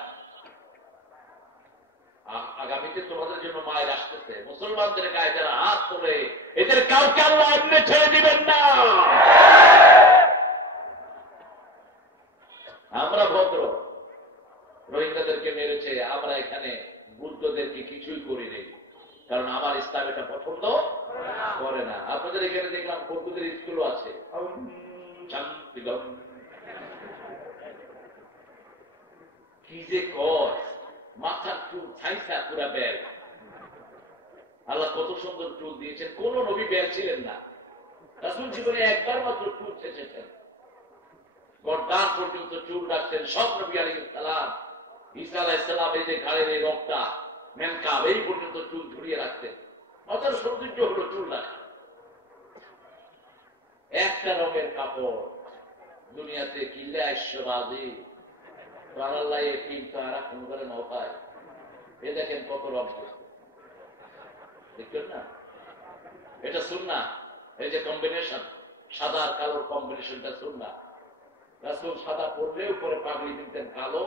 আগামীতে তোমাদের জন্য মায়ের আসতেছে, মুসলমানদের গায়ে যারা হাত তোলে এদের কাউকে আল্লাহ এমনি ছেড়ে দিবেন না। আমরা ভদ্র। রোহিঙ্গাদেরকে মেরেছে, আমরা এখানে বুদ্ধদেরকে কিছুই করি নেই, কারণ আমার ইসলাম এটা পছন্দ করে না। আপনাদের এখানে দেখলাম বৌদ্ধদের স্কুলও আছে। কি যে কর, মাথার চুল ছাইসা পুরা বেল। আল্লাহ কত সুন্দর চুল দিয়েছেন। কোন নবী বেল ছিলেন না। রাসূল জীবনে একবার মাত্র চুল ছেঁচেছেন, গর্দান পর্যন্ত চুল রাখছেন। সব নবী আলাইহিস সালাম, ঈসা আলাইহিস সালাম এই যে ঘাড়ের এই রক্তটা মেনকাব এই পর্যন্ত চুল ঝুলিয়ে রাখতেন। মাথার সৌন্দর্য হলো চুল রাখা। একটা রঙের কাপড় দুনিয়াতে কিল্লে আইশ্বরাজি আল্লাহ এই তিনটা আর কোন করে নৌকায়। এ দেখেন কত রং দেখবেন না, এটা সুন্নাহ। এই যে কম্বিনেশন, সাদা আর কালোর কম্বিনেশনটা সুন্নাহ। রাসূল সাদা পরলে উপরে পাগড়ি দিতেন কালো,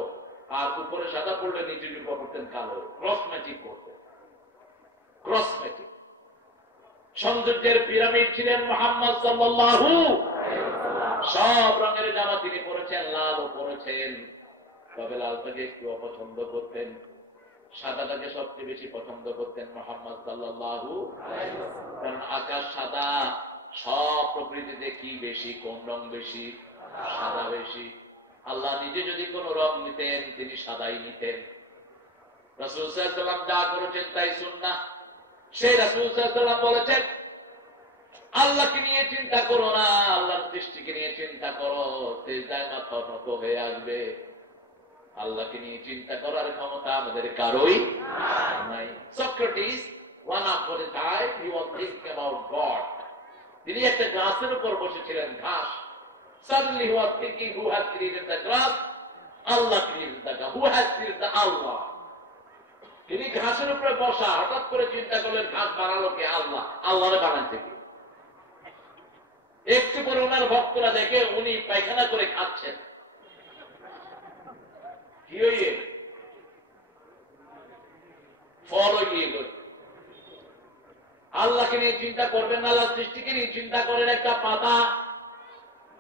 আর উপরে সাদা পড়লে নিচে জুব্বা পড়তেন কালো। ক্রস ম্যাচিং করতেন, ক্রস ম্যাচিং। সৌন্দর্যের পিরামিড ছিলেন মুহাম্মদ সাল্লাল্লাহু আলাইহি ওয়াসাল্লাম। সব রঙের জামা তিনি পরেছেন, লালও পরেছেন। তবে লালটাকে একটু অপছন্দ করতেন, সাদাটাকে সবচেয়ে বেশি পছন্দ করতেন মুহাম্মদ সাল্লাল্লাহু আলাইহি ওয়াসাল্লাম। কারণ আকাশ সাদা, সব প্রকৃতিতে কি বেশি, কোন রং বেশি? সাদা বেশি। আল্লাহ নিজে যদি কোন রং নিতেন তিনি সাদাই নিতেন। রাসূল সাল্লাল্লাহু আলাইহি ওয়াসাল্লাম যা করেছেন তাই সুন্নাহ। সেই রাসূল সাল্লাল্লাহু আলাইহি ওয়াসাল্লাম বলেছেন, আল্লাহকে নিয়ে চিন্তা করো না, আল্লাহর সৃষ্টিকে নিয়ে চিন্তা করো, সিজদায় মাথা নত হয়ে আসবে। আল্লাহকে নিয়ে চিন্তা করার ক্ষমতা আমাদের কারোই নাই। Socrates, one upon a time, he was thinking about God. তিনি একটা গাছের উপর বসেছিলেন, ঘাস। Suddenly he was thinking, who has created the grass? Allah created the grass. Who has created the Allah? তিনি ঘাসের উপরে বসা, হঠাৎ করে চিন্তা করলেন ঘাস বানালো কে? আল্লাহ। আল্লাহরে বানাইছে কি? একটু পরে ওনার ভক্তরা দেখে উনি পায়খানা করে খাচ্ছেন। কি হইয়ে ফল হইয়ে গেল। আল্লাহকে নিয়ে চিন্তা করবেন, আল্লাহ সৃষ্টিকে নিয়ে চিন্তা করেন। একটা পাতা,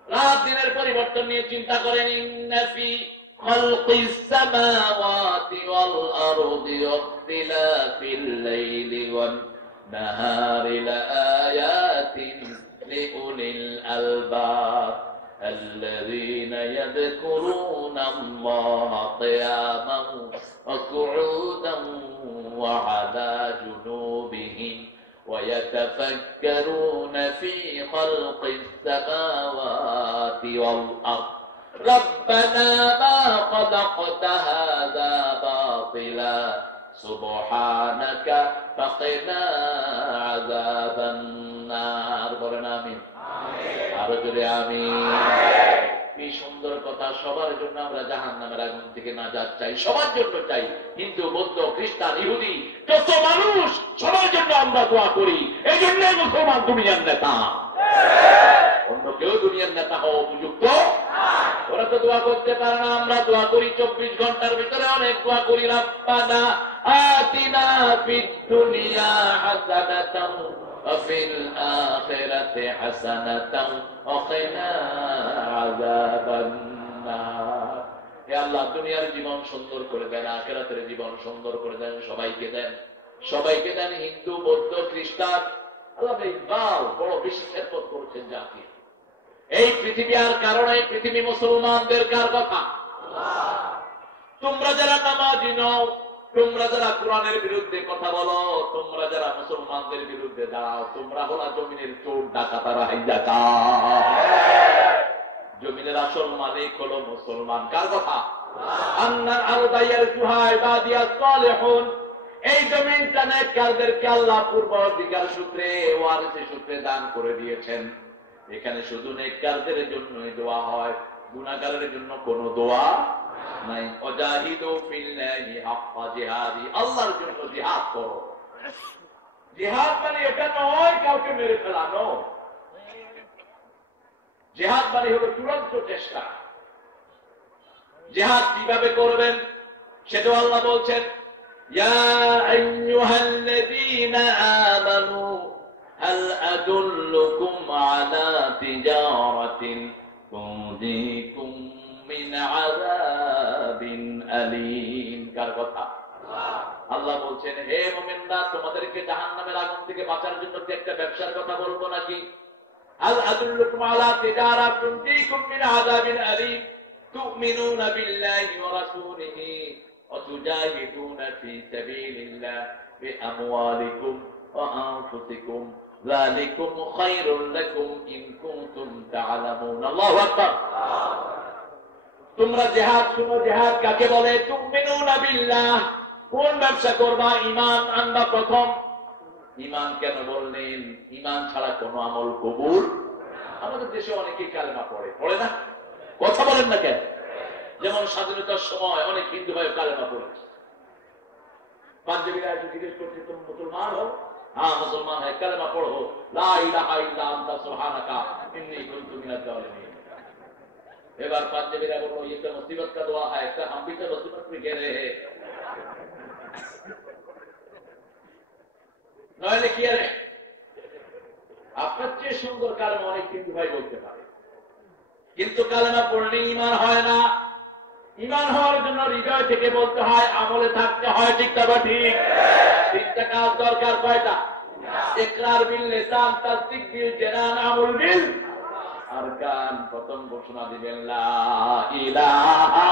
রাত দিনের পরিবর্তন নিয়ে চিন্তা করেন। ইন্না ফি খালকিস সামাওয়াতি ওয়াল আরদি ওয়াখতিলাফিল লাইলি ওয়ান নাহারি লাআয়াতিন লিউলিল আলবাব الذين يذكرون الله قياما وقعودا وعلى جنوبهم ويتفكرون في خلق السماوات والأرض ربنا ما خلقت هذا باطلا সুবহানাকা ফাকিনা আযাবান নার। বলেন আমিন। আরো জোরে আমিন। কি সুন্দর কথা। সবার জন্য আমরা জাহান্নামের আগুন থেকে নাজাত চাই, সবার জন্য চাই। হিন্দু, বৌদ্ধ, খ্রিস্টান, ইহুদি, যত মানুষ, সবার জন্য আমরা দোয়া করি। এই জন্য মুসলমান দুনিয়ার নেতা। অন্য কেউ দুনিয়ার নেতা হওয়া উপযুক্ত। ওরা তো দোয়া করতে পারে না, আমরা দোয়া করি। 24 ঘন্টার ভিতরে অনেক দোয়া করি। রাব্বানা আতিনা ফিদ দুনিয়া হাসানাতাও ওয়া ফিল আখিরাতি হাসানাতাও ওয়া কিনা আযাবান নার। হে আল্লাহ, দুনিয়ার জীবন সুন্দর করে দেন, আখিরাতের জীবন সুন্দর করে দেন, সবাইকে দেন, সবাইকে দেন। হিন্দু, বৌদ্ধ, খ্রিস্টান, আল্লাহ ইকবাল বড় বেশি খেদমত করেছেন জাতি। এই পৃথিবী আর কারণ, এই পৃথিবী মুসলমানদের কার কথা? তোমরা যারা নামাজি নও, তোমরা যারা কোরআনের বিরুদ্ধে কথা বলো, তোমরা যারা মুসলমানদের বিরুদ্ধে দাঁড়াও, তোমরা হলা জমিনের চোর, ডাকাতারা, হাইজাকার। জমিনের আসল মালিক হলো মুসলমান। কার কথা? আন্নার আরদা ইয়ারসুহা ইবাদিয়াস সালিহুন। এই জমিনটা নেককারদেরকে আল্লাহ পূর্ব অধিকার সূত্রে, ওয়ারিস সূত্রে দান করে দিয়েছেন। এখানে শুধু নেককারদের জন্যই দোয়া হয়, গুনাহগারের জন্য কোনো দোয়া নাই। ওয়াজাহিদু ফিল্লাহি হাক্কা জিহাদি। আল্লাহর জন্য জিহাদ করো। জিহাদ মানে এটা নয় কাউকে মেরে ফেলানো। জিহাদ মানে হলো চূড়ান্ত চেষ্টা। জিহাদ কিভাবে করবেন সেটাও আল্লাহ বলছেন, ইয়া আইয়ুহাল্লাযীনা আমানু হাল আদুল্লুকুম আলা তিজারাতিন তুনজিকুম মিন আযাবিন আলীম। কার কথা? আল্লাহ বলছেন, হে মুমিনরা, তোমাদেরকে জাহান্নামের আগুন থেকে বাঁচার জন্য কি একটা ব্যবসার কথা বলবো নাকি? হাল আদুল্লুকুম আলা তিজারাতিন তুনজিকুম মিন আযাবিন আলীম তুমিনুনা বিল্লাহি ওয়া রাসূলিহি ওয়া তুজাহিদুনা ফি সাবিলিল্লাহ বিআমওয়ালিকুম ওয়া আনফুসিকুম যালিকুম খায়রুল লাকুম ইন কুনতুম তা'লামুন। আল্লাহু আকবার। তোমরা জিহাদ শুনো, জিহাদ কাকে বলে? তুমিনুনা বিল্লাহ। কোন ব্যবসা করবা? ঈমান আনবা প্রথম। ঈমান কেন বললেন? ঈমান ছাড়া কোনো আমল কবুল। আমাদের দেশে অনেকেই কালেমা পড়ে, পড়ে না? কথা বলেন না কেন? যেমন স্বাধীনতার সময় অনেক হিন্দু ভাই কালেমা পড়েছে। পাঞ্জাবিরা একটু জিজ্ঞেস করছে, তুমি মুসলমান হও? হ্যাঁ মুসলমান হয়। কালেমা পড়ো, লা ইলাহা ইল্লা আনতা সুবহানাকা ইন্নী কুনতু মিনাজ জালিমিন। এবার পাঞ্জাবিরা বলল, ये तो मुसीबत का दुआ है, क्या हम भी तो मुसीबत में गिर रहे हैं? নইলে কি আরে আপনার চেয়ে সুন্দর কালেমা অনেক হিন্দু ভাই বলতে পারে, কিন্তু কালেমা পড়লে ঈমান হয় না। ঈমান হওয়ার জন্য হৃদয় থেকে বলতে হয়, আমলে থাকতে হয়। ঠিক তবে ঠিক। তিনটা কাজ দরকার। কয়টা? ইকরার বিল লিসান, তাসদীক বিল জানান, আমল বিল আরকান। প্রথম ঘোষণা দিবেন, লা ইলাহা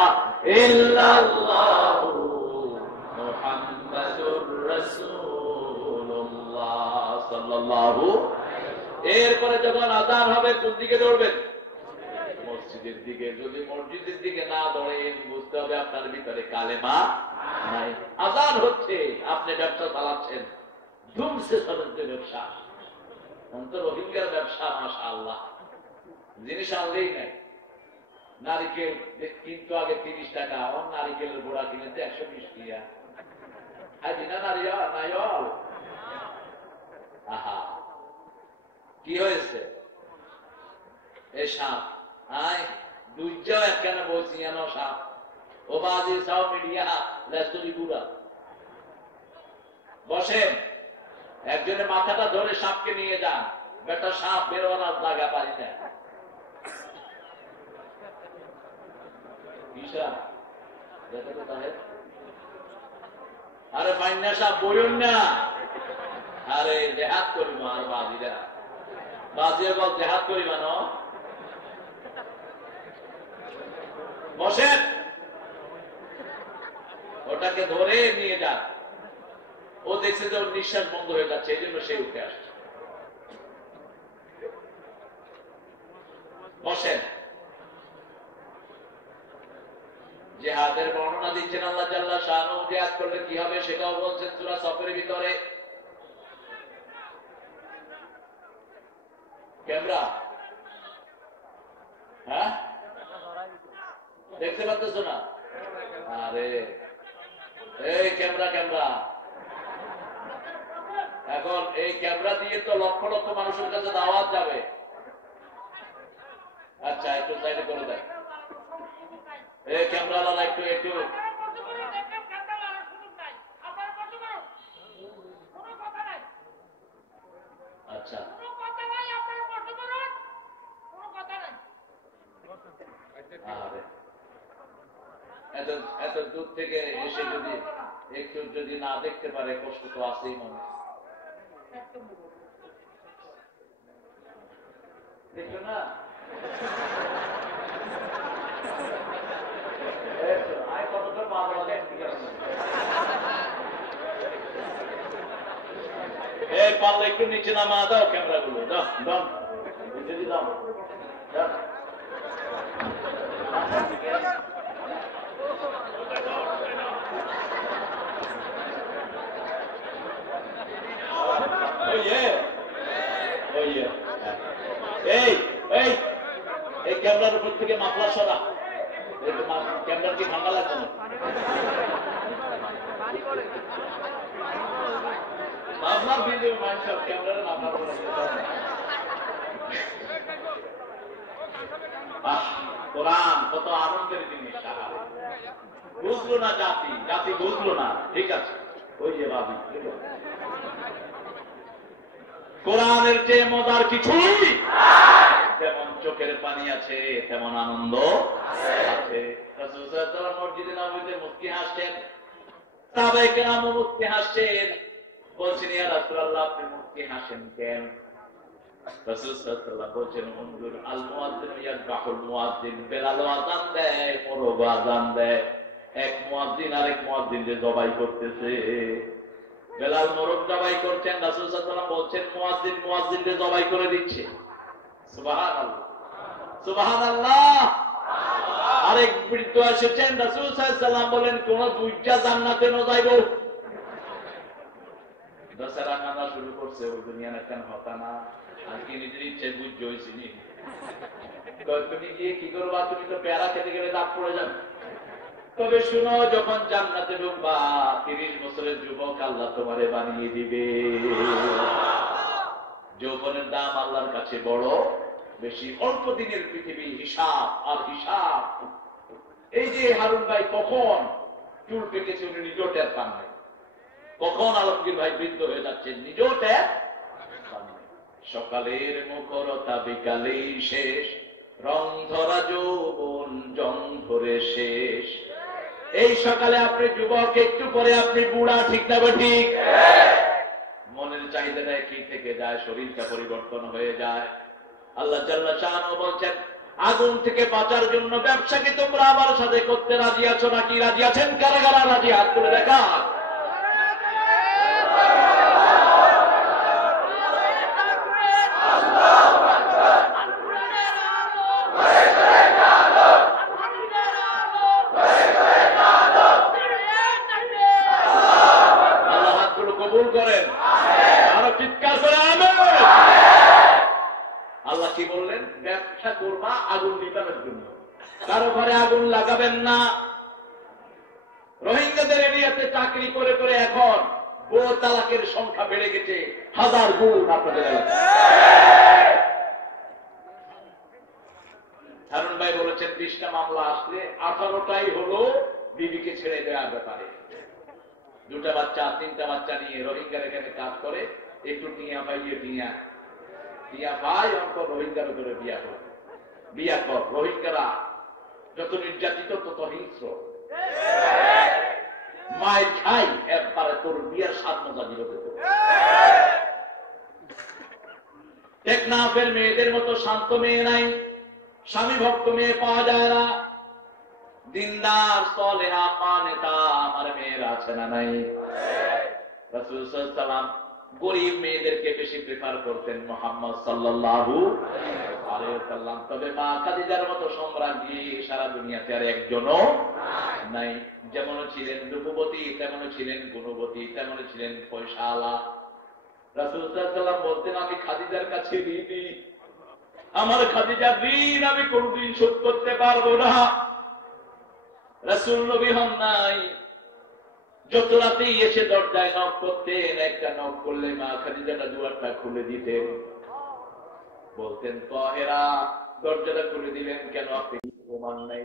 ইল্লাল্লাহু মুহাম্মাদুর রাসূলুল্লাহ সাল্লাল্লাহু। এরপরে যখন আযান হবে কোন দিকে দৌড়বেন? মসজিদের দিকে। যদি মসজিদের দিকে না দৌড়েন, বুঝতে হবে আপনার ভিতরে কালেমা নাই। আযান হচ্ছে, আপনি ব্যবসা চালাচ্ছেন, ধুমসে চলছে ব্যবসা, রোহিঙ্গার ব্যবসা। মাশাআল্লাহ, জিনিস আনলেই নাই। নারিকেল কিন্তু আগে 30 টাকা, আমার নারিকেলের গোড়া কিনেছে 120 টাকা। হাজি না নারিয়াল নাইয়াল। আহা, কি হয়েছে? এই সাপ আয় দুইটাও একখানে বলছি, জানো সাপ ও বাজি সাপ মিডিয়া লেস্টরি পুরা বসেন। একজনের মাথাটা ধরে সাপকে নিয়ে যান। বেটা সাপ বেরোয়ার জায়গা পারি না। আরে ফাইনা সাপ বইন না। আরে দেহাত করিব আর বাজিরা বাজিয়ে বল দেহাত করিব না। বসেন, ওটাকে ধরে নিয়ে যান। ও দেখছে যে ওর নিঃশ্বাস বন্ধ হয়ে যাচ্ছে, এই জন্য সে উঠে আসছে। বসেন। জিহাদের বর্ণনা দিচ্ছেন আল্লাহ জাল্লা শানহু। জিহাদ করলে কি হবে সেটাও বলছেন সূরা সফের ভিতরে। ক্যামেরা, হ্যাঁ দেখতে পাচ্ছ না? আরে এই ক্যামেরা ক্যামেরা, এখন এই ক্যামেরা দিয়ে তো লক্ষ লক্ষ মানুষের কাছে দাওয়াত যাবে। আচ্ছা একটু সাইডে করে দেয় এই ক্যামেরা একটু একটু আচ্ছা এত দূর থেকে এসে যদি একটু যদি না দেখতে পারে কষ্ট তো আছেই মনে। দেখলো না পারলে একটু নিচে নামা দাও ক্যামেরা গুলো, দাও দাও দাও। এই ক্যামেরার উপর থেকে মাফলা সরা, ক্যামেরার কি ঠান্ডা লাগছে না? মাফলার ভিডিও সব ক্যামেরার মাফলার কোরআন কত আনন্দের জিনিস। বুঝলো না জাতি, জাতি বুঝলো না, ঠিক আছে ওই যে ভাবি কোরআনের চেয়ে মজার কিছুই যেমন চোখের পানি আছে তেমন আনন্দ আছে। রাসূল সাল্লাল্লাহু আলাইহি ওয়াসাল্লাম মসজিদে নববীতে মুস্কি হাসছেন, সাহাবায়ে কেরামও মুস্কি হাসছেন। বলছেন ইয়া রাসূলুল্লাহ আপনি মুস্কি হাসেন কেন? রাসূল সাল্লাল্লাহু আলাইহি ওয়াসাল্লাম বলছেন উনজুর আল মুয়াজ্জিন ইয়াজবাহুল মুয়াজ্জিন, বেলাল আযান দেয় পরব আযান দেয়, এক মুয়াজ্জিন আরেক মুয়াজ্জিনকে জবাই করতেছে। বেলাল মোরগ জবাই করছেন, রাসূল সাল্লাল্লাহু আলাইহি ওয়াসাল্লাম বলছেন মুয়াজ্জিন মুয়াজ্জিনকে জবাই করে দিচ্ছে। সুবহানাল্লাহ সুবহানাল্লাহ। আরেক বৃদ্ধ এসেছেন, রাসূল সাল্লাল্লাহু আলাইহি ওয়াসাল্লাম বলেন কোন দুইটা জান্নাতে ন যাইব। দশরা কান্না শুরু করছে, ওই দুনিয়া না কেন হতা না আর কি নিজের ইচ্ছে বুঝতে হয়েছিনি। তুমি গিয়ে কি করবা? তুমি তো পেয়ারা খেতে গেলে দাঁত পড়ে যাবে। তবে শুনো, যখন জান্নাতে ঢুকবা 30 বছরের যুবক আল্লাহ তোমারে বানিয়ে দিবে। যৌবনের দাম আল্লাহর কাছে বড় বেশি। অল্প দিনের পৃথিবী, হিসাব আর হিসাব। এই যে হারুন ভাই কখন চুল পেকেছে উনি নিজেও টের পান নাই, কখন আলমগীর ভাই বৃদ্ধ হয়ে যাচ্ছে নিজেও টের পান নাই। সকালের মুখরতা বিকালেই শেষ, রং ধরা যৌবন জং ধরে শেষ। এই সকালে আপনি যুবক, একটু পরে আপনি বুড়া, ঠিক না ঠিক? মনের চাহিদাটা একই থেকে যায়, শরীরটা পরিবর্তন হয়ে যায়। আল্লাহ জাল্লা শাআনহু বলছেন আগুন থেকে বাঁচার জন্য ব্যবসাকে তোমরা আমার সাথে করতে রাজি আছো নাকি? রাজি আছেন? কারা কারা রাজি? হাত তুলে দেখা। আল্লাহ হাতগুলো কবুল করেন, আরো চিৎকার করে আমিন। আল্লাহ কি বললেন? ব্যবসা করবা আগুন নিবানোর জন্য, কারো ঘরে আগুন লাগাবেন না। রোহিঙ্গাদের এরিয়াতে চাকরি করে করে এখন বউ তালাকের সংখ্যা বেড়ে গেছে 1000 গুণ আপনাদের এলাকায়। হারুন ভাই বলেছেন 20টা মামলা আসলে 18টাই হলো বিবিকে ছেড়ে দেওয়ার ব্যাপারে। 2টা বাচ্চা 3টা বাচ্চা নিয়ে রোহিঙ্গার এখানে কাজ করে, একটু টিয়া পাইয়ে টিয়া ভাই অন্তর রোহিঙ্গার উপরে বিয়া কর, বিয়া কর। রোহিঙ্গারা যত নির্যাতিত তত হিংস্র, মায়ের খাই একবারে তোর বিয়ার স্বাদ মজা দিল। টেকনাফের মেয়েদের মতো শান্ত মেয়ে নাই, স্বামী ভক্ত মেয়ে পাওয়া যায় না। দিনদার সালেহা নেতা আমার মেয়েরা আছে না নাই? রাসূল সাল্লাল্লাহু আলাইহি ওয়াসাল্লাম গরিব মেয়েদেরকে বেশি প্রেফার করতেন মুহাম্মদ সাল্লাল্লাহু আলাইহি ওয়াসাল্লাম। তবে মা খাদিজার মতো সম্রাজ্ঞী সারা দুনিয়াতে আর একজনও নাই। যেমন ছিলেন রূপবতী, তেমন ছিলেন গুণবতী, তেমন ছিলেন পয়সাওয়ালা। রাসূল সাল্লাল্লাহু আলাইহি ওয়াসাল্লাম বলতেন, আমি খাদিজার কাছে ঋণী, আমার খাদিজার ঋণ আমি কোনদিন শোধ করতে পারবো না। রাসূল নবী হন নাই, যত রাতেই এসে দরজায় নক করতেন, একটা নক করলে মা খাদিজাটা দুয়ারটা খুলে দিতেন। বলতেন, তাহেরা, দরজাটা খুলে দিলেন কেন, আপনি ঘুমান নাই?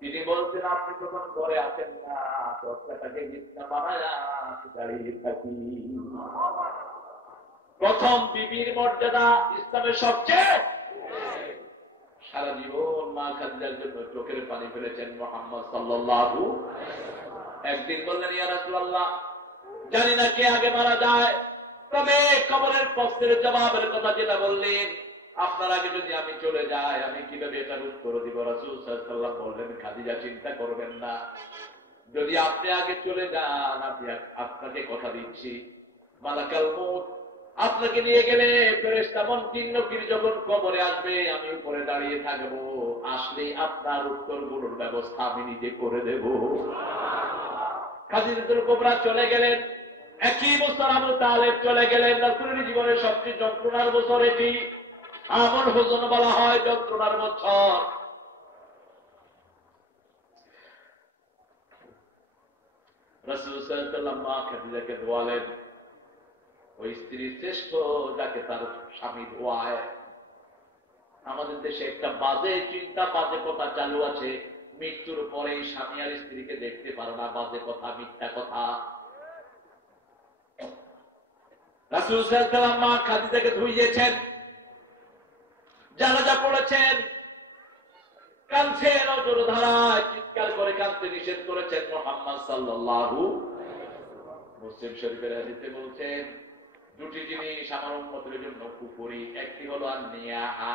তিনি বলতেন, আপনি যখন ঘরে আসেন না, দরজাটাকে বিছনা বানায়া দাঁড়িয়ে থাকি। প্রথম বিবির মর্যাদা ইসলামের সবচেয়ে। সারা জীবন মা খাদিজার জন্য চোখের পানি ফেলেছেন মুহাম্মদ সাল্লাল্লাহু। একদিন বললেন, ইয়া রাসূলুল্লাহ, জানি না কে আগে মারা যায়, তবে কবরের প্রশ্নের জবাবের কথা যেটা বললেন, আপনার আগে যদি আমি চলে যাই, আমি কিভাবে এটার উত্তর দিব? রাসূল সাল্লাল্লাহু আলাইহি ওয়াসাল্লাম বললেন, খাদিজা, চিন্তা করবেন না, যদি আপনি আগে চলে যান, আপনাকে কথা দিচ্ছি, মালাকাল মউত আপনাকে নিয়ে গেলে ফেরেশতা মুনকির নকির যখন কবরে আসবে, আমি উপরে দাঁড়িয়ে থাকবো, আসলে আপনার উত্তরগুলোর ব্যবস্থা আমি নিজে করে দেব। খাদিজাতুল কুবরা চলে গেলেন, একই বছর আবু তালেব চলে গেলেন। রাসূলের জীবনের সবচেয়ে যন্ত্রণার বছর এটি। আমল হুজন বলা হয় যন্ত্রণার বছর। রাসূল সাল্লাল্লাহু আলাইহি ওয়াসাল্লাম মা খাদিজাকে দোয়ালেন, ওই স্ত্রী শ্রেষ্ঠ যাকে তার স্বামী দোয়ায়। আমাদের দেশে একটা বাজে চিন্তা, বাজে কথা চালু আছে, মৃত্যুর পরে স্বামী আর স্ত্রীকে দেখতে পারো না, বাজে কথা, মিথ্যা কথা। রাসূল সাল্লাল্লাহু আলাইহি ওয়াসাল্লাম মা খাদিজাকে ধুইয়েছেন, জানাজা পড়েছেন, কাঁদছেন অজর ধারায়, চিৎকার করে কাঁদতে নিষেধ করেছেন মুহাম্মদ সাল্লাল্লাহু। মুসলিম শরীফের হাদিসে বলছেন, দুটি জিনিস আমার উম্মতের জন্য কুফরি, একটি হলো আন-নিয়াহা,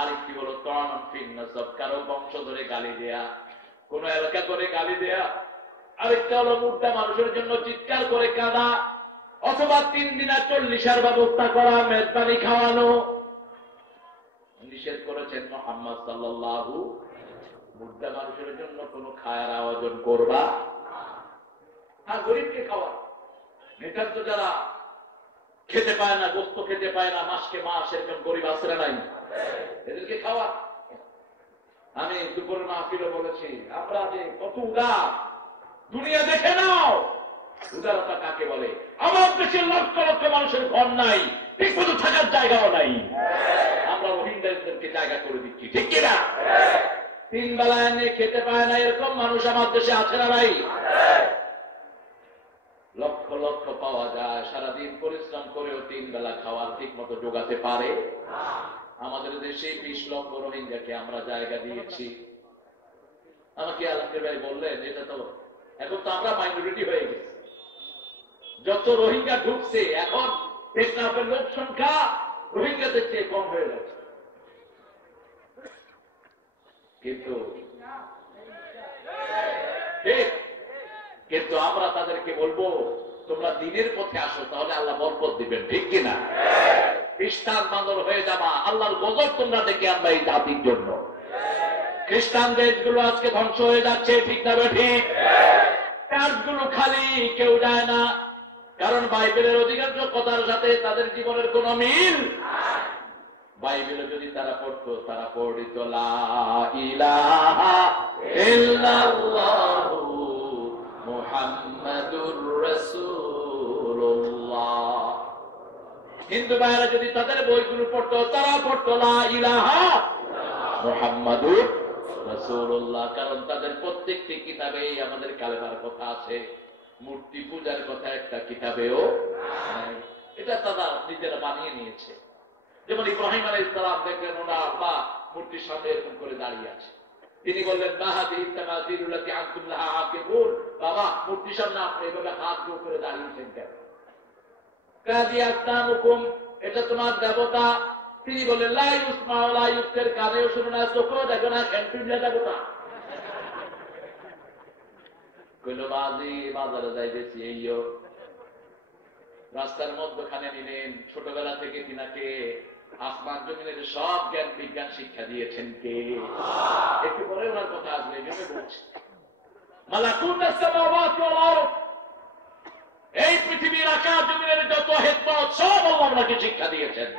আরেকটি হলো তা'নান ফিন নাসাব, কারো বংশ ধরে গালি দেয়া, কোন এলাকা করে গালি দেয়া। আরেকটা হলো মুর্দা মানুষের জন্য চিৎকার করে কাঁদা, অথবা 3 দিন 40 ব্যবস্থা করা, মেজবানি খাওয়ানো। নিষেধ করেছেন মুহাম্মদ সাল্লাল্লাহু। মুর্দা মানুষের জন্য কোন খায়ের আয়োজন করবা, আর গরিবকে খাওয়া। নেতার তো যারা খেতে পায় না, গোস্ত খেতে পায় না, মাসকে মাস, এরকম গরিব আছে না নাই? এদেরকে খাওয়া। আমি দুপুরের মাহফিলে বলেছি, আমরা যে কত উদার, দুনিয়া দেখে নাও উদারতা কাকে বলে। আমার দেশের লক্ষ লক্ষ মানুষের ঘর নাই, ঠিক মতো থাকার জায়গাও নাই, আমরা রোহিঙ্গাদেরকে জায়গা করে দিচ্ছি, ঠিক কিনা? 3 বেলা এনে খেতে পায় না, এরকম মানুষ আমার দেশে আছে না নাই? লক্ষ লক্ষ পাওয়া যায়, সারাদিন পরিশ্রম করেও 3 বেলা খাওয়ার ঠিক মতো জোগাতে পারে। আমাদের দেশে 20 লক্ষ রোহিঙ্গাকে আমরা জায়গা দিয়েছি। আমাকে আলমগীর ভাই বললেন, এটা তো এখন তো আমরা মাইনরিটি হয়ে গেছি, যত রোহিঙ্গা ঢুকছে এখন টেকনাফের লোক সংখ্যা রোহিঙ্গাদের চেয়ে কম হয়ে যাচ্ছে। কিন্তু আমরা তাদেরকে বলবো, তোমরা দিনের পথে আসো, তাহলে আল্লাহ বরকত দিবেন, ঠিক কিনা? খ্রিস্টান বান্দর হয়ে যাবা, আল্লাহর গজব তোমরা ডেকে আনবা এই জাতির জন্য। খ্রিস্টান দেশগুলো আজকে ধ্বংস হয়ে যাচ্ছে, ঠিক না ঠিক? কাজগুলো খালি, কেউ যায় না, কারণ বাইবেলের অধিকাংশ কথার সাথে তাদের জীবনের কোন মিল। বাইবেলে যদি তারা পড়তো, তারা পড়িত লা ইলাহা ইল্লাল্লাহু মুহাম্মাদুর রাসূলুল্লাহ। হিন্দু ভাইরা যদি তাদের বইগুলো পড়তো, তারা পড়তো লা ইলাহা মুহাম্মাদুর রাসূলুল্লাহ, কারণ তাদের প্রত্যেকটি কিতাবেই আমাদের কালেমার কথা আছে, মূর্তি পূজার কথা একটা কিতাবেও নাই। এটা তারা নিজেরা বানিয়ে নিয়েছে। যেমন ইব্রাহিম আলাইহিস সালাম দেখলেন, ওনার আব্বা মূর্তির সামনে এরকম করে দাঁড়িয়ে আছে, তিনি বললেন, বাবা, মূর্তির সামনে আপনি এভাবে হাত জোর করে দাঁড়িয়েছেন কেন? এটা তোমার দেবতা। তিনি বললেন, লা ইউসমা ওয়া লা ইউবসির, কানেও শুনে না, চোখেও দেখো না, ক্যান্টিনে দেবতা। কইল, বাজারে যাইতেছি, এইও রাস্তার মধ্যখানে নিলেন। ছোটবেলা থেকে তিনাকে আসমান জমিনের সব জ্ঞান বিজ্ঞান শিক্ষা দিয়েছেন কে? একটু পরে ওনার কথা আসবে, ভেবে বলছি। মালাকুতাস সামাওয়াতি ওয়াল আরদ, এই পৃথিবীর আকাশ জমিনের যত হিকমত সব আল্লাহ আপনাকে শিক্ষা দিয়েছেন।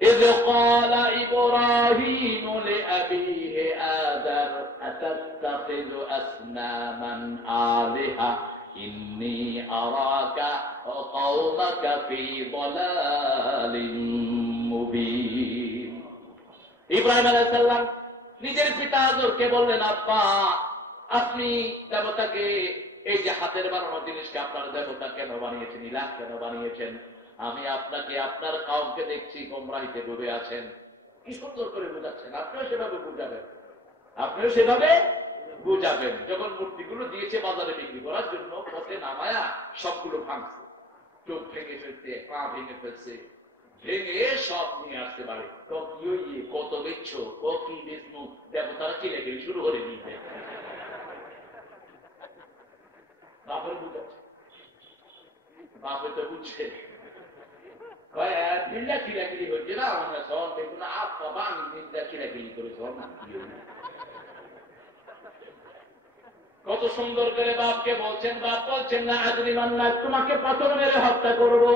إذ قال إبراهيم لأبيه آذر أتتخذ أصناما آلهة إني أراك وقومك في ضلال مبين। ইব্রাহিম আলাইহিস সালাম নিজের পিতা আযরকে বললেন, আব্বা আপনি দেবতাকে, এই যে হাতের বানানো জিনিসকে আপনার দেবতা কেন বানিয়েছেন, ইলাহ কেন বানিয়েছেন? আমি আপনাকে আপনার কওমকে দেখছি গোমরাহিতে ডুবে আছেন। কি সুন্দর করে বুঝাচ্ছেন, আপনিও সেভাবে বুঝাবেন, আপনিও সেভাবে বুঝাবেন। যখন মূর্তিগুলো দিয়েছে বাজারে বিক্রি করার জন্য, পথে নামায়া সবগুলো ভাঙছে, চোখ ভেঙে ফেলছে, পা ভেঙে ফেলছে, ভেঙে সব নিয়ে আসতে পারে। কত বেচ্ছ, কি বিষ্ণু, দেবতারা চিলে শুরু করে দিয়েছে। বাপের বুঝাচ্ছে, বাপে তো বুঝছে কিরাকিরি হচ্ছে না, আমরা সব দেখুন আপা বাঙি কিরাকিরি করে সব কত সুন্দর করে বাপকে বলছেন। বাপ বলছেন না আজরি মান্না, তোমাকে পাথর মেরে হত্যা করবো।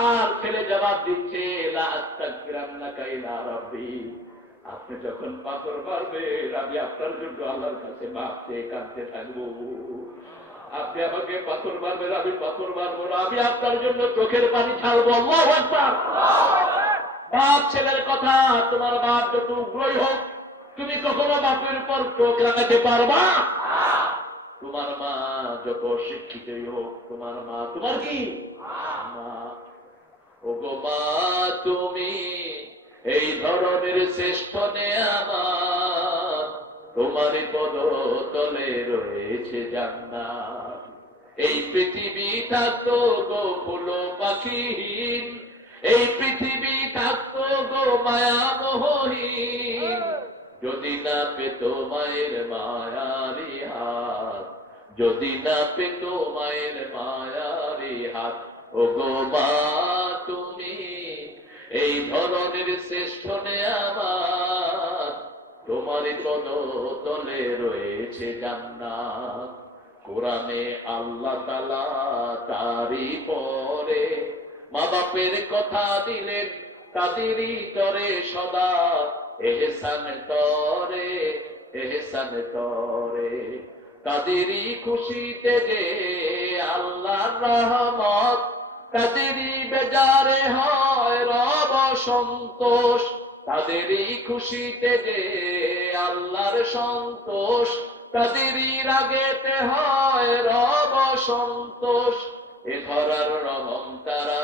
আর ছেলে জবাব দিচ্ছে লা আস্তাগফিরান্নাকা ইলা রাব্বি, আপনি যখন পাথর মারবে আমি আপনার জন্য আল্লাহর কাছে মাফ চেয়ে কাঁদতে থাকবো। আপনি আমাকে পাথর মারবেন, আমি পাথর মারবো না, আমি আপনার জন্য চোখের পানি ঢালবো। আল্লাহু আকবার। বাপ ছেলের কথা, তোমার বাপ যত উগ্রই হোক, তুমি কখনো বাপের উপর চোখ লাগাতে পারবা? তোমার মা যত শিক্ষিতই হোক, তোমার মা তোমার কি মা। ওগো মা, তুমি এই ধরনের শ্রেষ্ঠ নেয়ামত, তোমার পদতলে রয়েছে জান্নাত। এই পৃথিবী থাকতো গো ফুল পাখিহীন, এই পৃথিবী থাকতো গো মায়া মোহহীন, যদি না পেত মায়ের মায়ারি হাত, যদি না পেত মায়ের মায়ারি হাত। ওগো মা, তুমি এই ধরনের শ্রেষ্ঠ নেয়ামত, তোমার পদতলে রয়েছে জান্নাত। কোরআনে আল্লাহ তাআলা তারই পরে মা বাপের কথা দিলেন, তাদেরই তরে সদা এহসান তরে, এহসান তরে। তাদেরই খুশিতে যে আল্লাহর রহমত, তাদেরই বেজারে হয় রব সন্তোষ। তাদেরই খুশিতে যে আল্লাহর সন্তোষ, তাদেরই রাগেতে হয় রব সন্তোষ। এ ধরার রহম তারা,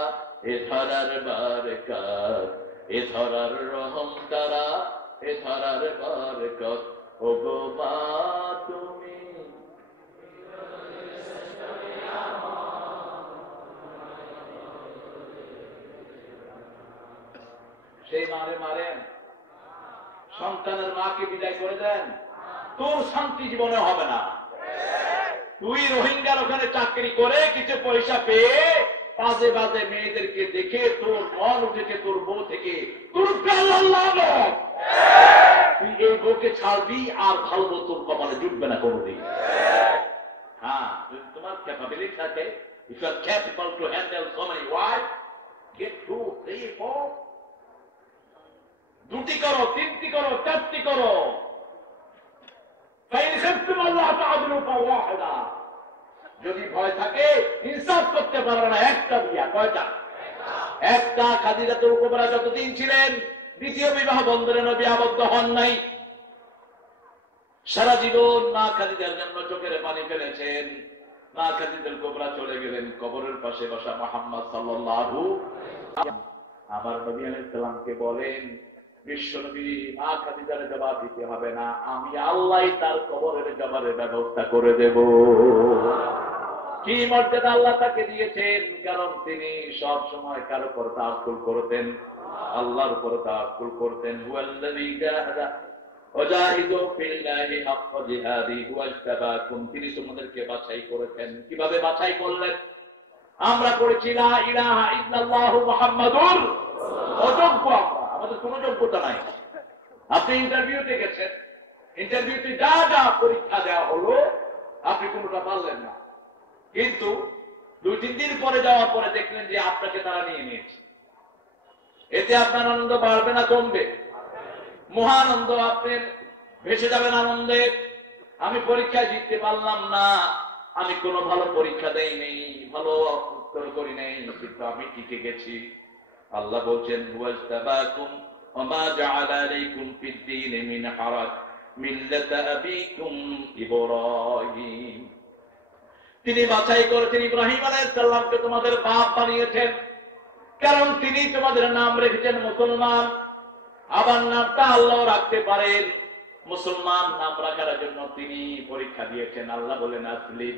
এ ধরার বারকাত, এ ধরার রহম তারা, এ ধরার বারকাত। ওগো মা, তুমি সেই মারেন, সন্তানের মাকে বিদায় করে দেন, তোর শান্তি জীবনে হবে না। তুই রোহিঙ্গার ওখানে চাকরি করে কিছু পয়সা পেয়ে বাজে বাজে মেয়েদেরকে দেখে তোর মন উঠেছে তোর বউ থেকে, তোর তুই এই বউকে ছাড়বি আর ভালো বউ তোর কপালে জুটবে না কোনোদিন। হ্যাঁ, যদি তোমার ক্যাপাবিলিটি থাকে, if you are capable to handle so many wives, get 2, 3, 4, দুটি করো, তিনটি করো, চারটি করো। যদি ভয় থাকে, ইনসাফ করতে পারবে না, একটা বিয়া কয়টা? একটা। খাদিজাতুল কুবরা যতদিন ছিলেন দ্বিতীয় বিবাহ বন্ধনে নবী আবদ্ধ হন নাই। সারা জীবন মা খাদিজার জন্য চোখের পানি ফেলেছেন। মা খাদিজাতুল কুবরা চলে গেলেন, কবরের পাশে বসা মুহাম্মদ সাল্লাল্লাহু আমার নবী আলাইহিস সালামকে বলেন, বিশ্বনবী মা খাদিজার জবাব দিতে হবে না, আমি আল্লাহই তার কবরের জবাবের ব্যবস্থা করে দেব। কি মর্যাদা আল্লাহ তাকে দিয়েছেন, কারণ তিনি সব সময় কার উপর তাওয়াক্কুল করতেন? আল্লাহর উপর তাওয়াক্কুল করতেন। হুয়াল্লাযী জাহাদা ওয়াজাহিদু ফিল্লাহি হাক্কা জিহাদি ওয়াজতাবাকুম, তিনি তোমাদেরকে বাছাই করেছেন। কিভাবে বাছাই করলেন? আমরা পড়েছি লা ইলাহা ইল্লাল্লাহু মুহাম্মাদুর রাসূলুল্লাহ, অযোগ্য আমরা, আমাদের কোনো যোগ্যতা নাই। আপনি ইন্টারভিউতে গেছেন, ইন্টারভিউতে যা যা পরীক্ষা দেওয়া হলো আপনি কোনোটা পারলেন না, কিন্তু 2-3 দিন পরে যাওয়ার পরে দেখলেন যে আপনাকে তারা নিয়ে নিয়েছে। এতে আপনার আনন্দ বাড়বে না কমবে? মহানন্দ, আপনি ভেসে যাবেন আনন্দে। আমি পরীক্ষায় জিততে পারলাম না, আমি কোনো ভালো পরীক্ষা দেই নেই, ভালো উত্তর করি নাই, কিন্তু আমি টিকে গেছি। আল্লাহ বলছেন ওয়াজতাবাকুম ওমা জাআলা আলাইকুম ফিদ-দীন মিন হারাজ মিল্লাতা আবিকুম ইব্রাহিম। তিনি বাছাই করেছেন ইব্রাহিম আলাইহিস সালামকে তোমাদের বাপ বানিয়েছেন, কারণ তিনি তোমাদের নাম রেখেছেন মুসলমান। আবার নামটা আল্লাহ রাখতে পারেন, মুসলমান নাম রাখার জন্য তিনি পরীক্ষা দিয়েছেন। আল্লাহ বলেন আসলিম,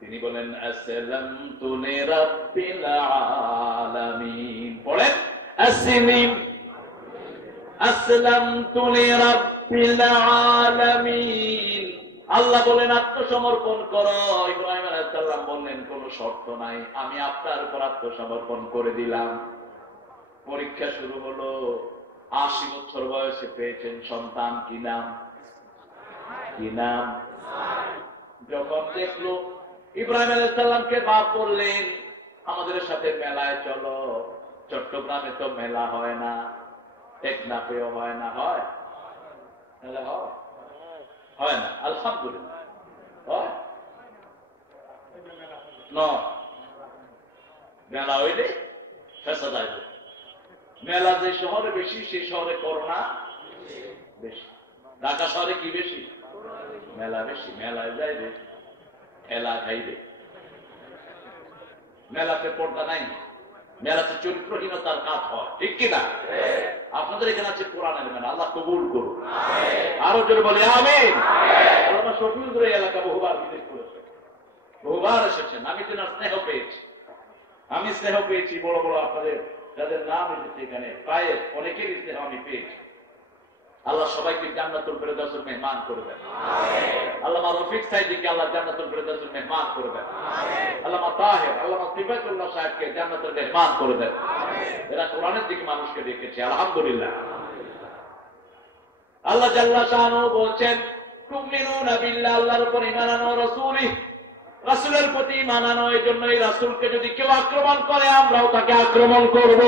তিনি বলেন আসলামতু লিরাব্বিল আলামিন। পড়েন আসলিম, আসলামতু লিরাব্বিল আলামিন। আল্লাহ বলেন আত্মসমর্পণ করো। ইব্রাহিম আলাইহিস সালাম বললেন কোনো শর্ত নাই, আমি আপনার উপর আত্মসমর্পণ করে দিলাম। পরীক্ষা শুরু হলো। 80 বছর বয়সে পেয়েছেন সন্তান। কি নাম? কি নাম? যখন দেখলো ইব্রাহিম আলাইহিস সালামকে বাপ বললেন আমাদের সাথে মেলায় চলো। চট্টগ্রামে তো মেলা হয় না, টেকনাফেও হয় না। হয়? মেলা হয়? হয় না? আলহামদুলিল্লাহ হয় না। মেলা হইলে ফেসা যায়। মেলা যে শহরে বেশি, সেই শহরে করোনা বেশি। ঢাকা শহরে কি বেশি? মেলা বেশি। মেলায় যাইবে, খেলা খাইবে। মেলাতে পর্দা নাই, মেলাতে চরিত্রহীনতার কাজ হয়, ঠিক কিনা? আপনাদের এখানে আছে কোরআনের মেলা, আল্লাহ কবুল করুন। আরো জোরে বলি আমিন। আল্লাহ শফিউদ্দিন এলাকা বহুবার ভিজিট করেছে, বহুবার এসেছেন। আমি তো স্নেহ পেয়েছি, আমি স্নেহ পেয়েছি বড় বড় আপনাদের যাদের নাম এসেছে এখানে, প্রায় অনেকেরই স্নেহ আমি পেয়েছি। আল্লাহ সবাইকে জান্নাতুল ফেরদাউসের মেহমান করবেন। আল্লামা রফিক সাইদিকে আল্লাহ জান্নাতুল ফেরদাউসের মেহমান করবেন। আল্লামা তাহের, আল্লামা সিফাতুল্লাহ সাহেবকে জান্নাতুল মেহমান করবেন। এরা কোরআনের দিকে মানুষকে ডেকেছে, আলহামদুলিল্লাহ। আল্লাহ জাল্লা শাআনহু বলছেন তুমিনুনা বিল্লাহ, আল্লাহর উপর ঈমান আনো, রাসূলিহি, রাসূলের প্রতি ঈমান আনো। এই জন্য এই রাসূলকে যদি কেউ আক্রমণ করে আমরাও তাকে আক্রমণ করব।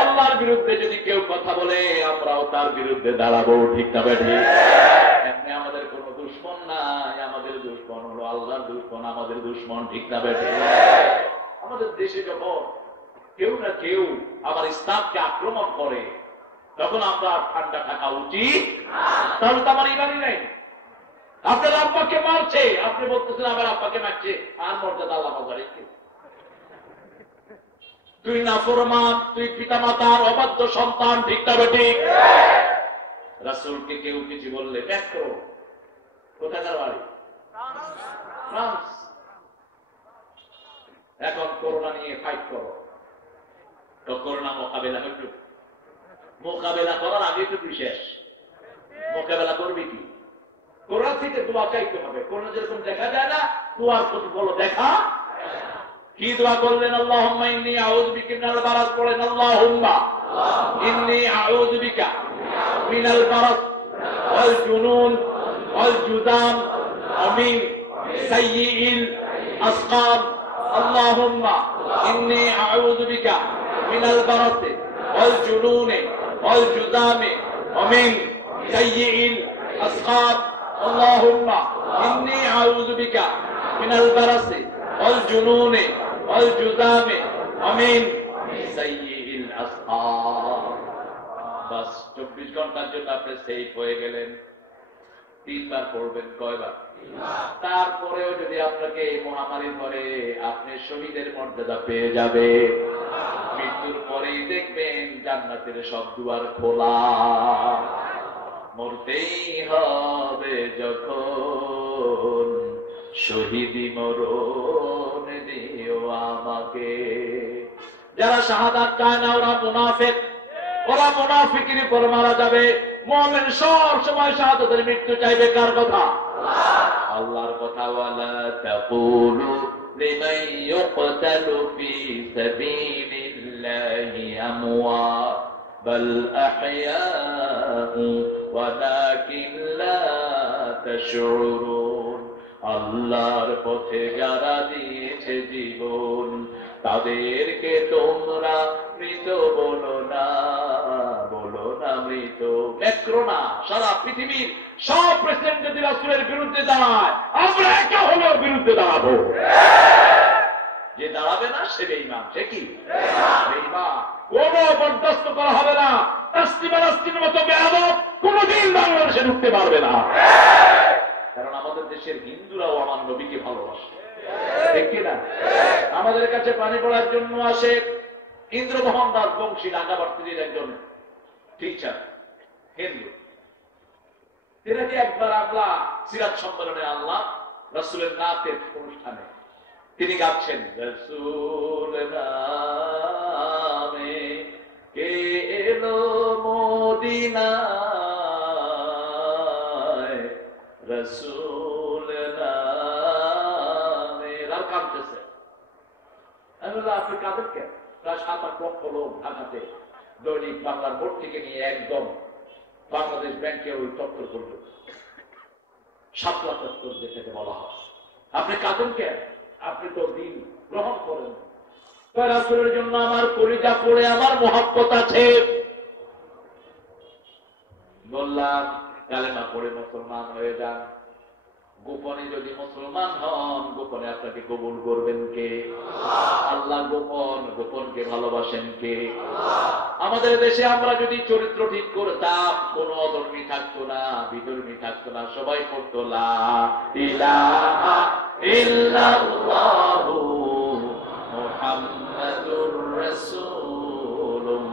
আল্লাহর বিরুদ্ধে যদি কেউ কথা বলে আমরাও তার বিরুদ্ধে দাঁড়াবো, ঠিক না বেঠিক? এমনি আমাদের কোন দুশমন নাই, আমাদের দুশমন হলো আল্লাহর দুশমন, আমাদের দুশমন, ঠিক না বেঠিক? আমাদের দেশে যখন কেউ না কেউ আবার ইসলামকে আক্রমণ করে তখন আমরা ঠান্ডা থাকা উচিত। তাহলে তো আমার ইমানই নাই। আপনার আব্বাকে মারছে, আপনি বলতেছেন আবার আব্বাকে মারছে, আর মর্যাদা আল্লাহ বাজারে। তুই নাফরমান, তুই পিতামাতার অবাধ্য সন্তান, ঠিক না বেঠিক? রাসূলকে কেউ কিছু বললে ব্যাক করো। কোথাকার বাড়ি? ফ্রান্স। এখন করোনা নিয়ে ফাইট করো, তো করোনা মোকাবেলা হইল। মোকাবেলা করার আগে তো তুই শেষ। মোকাবেলা করবি কি? করোনা থেকে দোয়া চাইতে হবে। করোনা যেরকম দেখা যায় না, দোয়ার প্রতিফল দেখা। কি দোয়া করলেন? আল্লাহুম্মা ইন্নী আউযু বিকা মিনাল বারাস। পড়েন আল্লাহুম্মা ইন্নী আউযু বিকা মিনাল বারাস ওয়াল জুনুন ওয়াল জুদাম ওয়া মিন সাইয়্যিল আসকাম। আল্লাহুম্মা ইন্নী আউযু বিকা মিনাল বারাস ওয়াল জুনুন ওয়াল জুদাম ওয়া মিন সাইয়্যিল আসকাম। আল্লাহুম্মা ইন্নী আউযু বিকা মিনাল বারাস ওয়াল জুনুন ওয়াল জুদাম ওয়া মিন সাইয়্যিল আসকাম। বাস 24 ঘন্টার জন্য আপনি সেফ হয়ে গেলেন। 3 বার পড়বেন। কয়বার? 3 বার। তারপরেও যদি আপনাকে এই মহামারী ধরে, আপনি শহীদের মর্যাদা পেয়ে যাবে। মৃত্যুর পরেই দেখবেন জান্নাতের সব দুয়ার খোলা। মরতেই হবে যখন, শহীদি মরণ দিও আমাকে। যারা শাহাদাত চায় না ওরা মুনাফিক, ওরা মুনাফিকের উপর মারা যাবে। মুমিন সব সময় শাহাদাতের মৃত্যু চাইবে। কার কথা? আল্লাহর কথা। ওয়ালা তাকুলু লিমান ইউকতালু ফি সাবিলিল্লাহি আমওয়াত বাল আহইয়াউ ওয়ালাকিন লা তাশউরুন। আল্লাহর পথে যারা দিয়েছে জীবন, তাদেরকে তোমরা মৃত বলো না, বলো না মৃত। ম্যাক্রোনা সারা পৃথিবীর সব প্রেসিডেন্ট যদি রাসূলের বিরুদ্ধে দাঁড়ায়, আমরা একা হলেও বিরুদ্ধে দাঁড়াবো। যে দাঁড়াবে না সে বেঈমান। সে কি? বেঈমান। কোনো বরদাস্ত করা হবে না। তাসলিমার মতো বেয়াদব কোনদিন বাংলাদেশে ঢুকতে পারবে না। কারণ আমাদের দেশের হিন্দুরাও আমার নবীকে ভালোবাসে, ঠিক কিনা? আমাদের কাছে পানি পড়ার জন্য আসে ইন্দ্রমোহন রাজবংশী ঢাকা ভার্সিটির একজন টিচার, হিন্দু। তিনি একবার আল্লাহ সিরাত সম্মেলনে আল্লাহ রাসূলের নাতের অনুষ্ঠানে তিনি গাচ্ছেন, রাসূল নামে কে এলো মদিনায়, রাসূল নামে। আর কাঁদতেছে। আমি বললাম, আপনি কাঁদেন কেন? প্রায় 7-8 লক্ষ লোক ঢাকাতে দৈনিক বাংলার বোর্ড থেকে নিয়ে একদম বাংলাদেশ ব্যাংকে ওই চত্বর পর্যন্ত 7 লাখ চত্বর যেটাকে বলা হয়। আপনি কাঁদেন কেন? আপনি তো দিন গ্রহণ করেন। রাসূলের জন্য আমার কলিজা পড়ে, আমার মহব্বত আছে। বললাম, কালেমা পড়ে মুসলমান হয়ে যান। গোপনে যদি মুসলমান হন, গোপনে আপনাকে কবুল করবেন কে? আল্লাহ। গোপন গোপনকে ভালোবাসেন কে? আমাদের দেশে আমরা যদি চরিত্র ঠিক করতাম, কোন অধর্মী থাকতো না, বিধর্মী থাকতো না, সবাই পড়তো লা ইলাহা ইল্লাল্লাহু মুহাম্মাদুর রাসূলুল্লাহ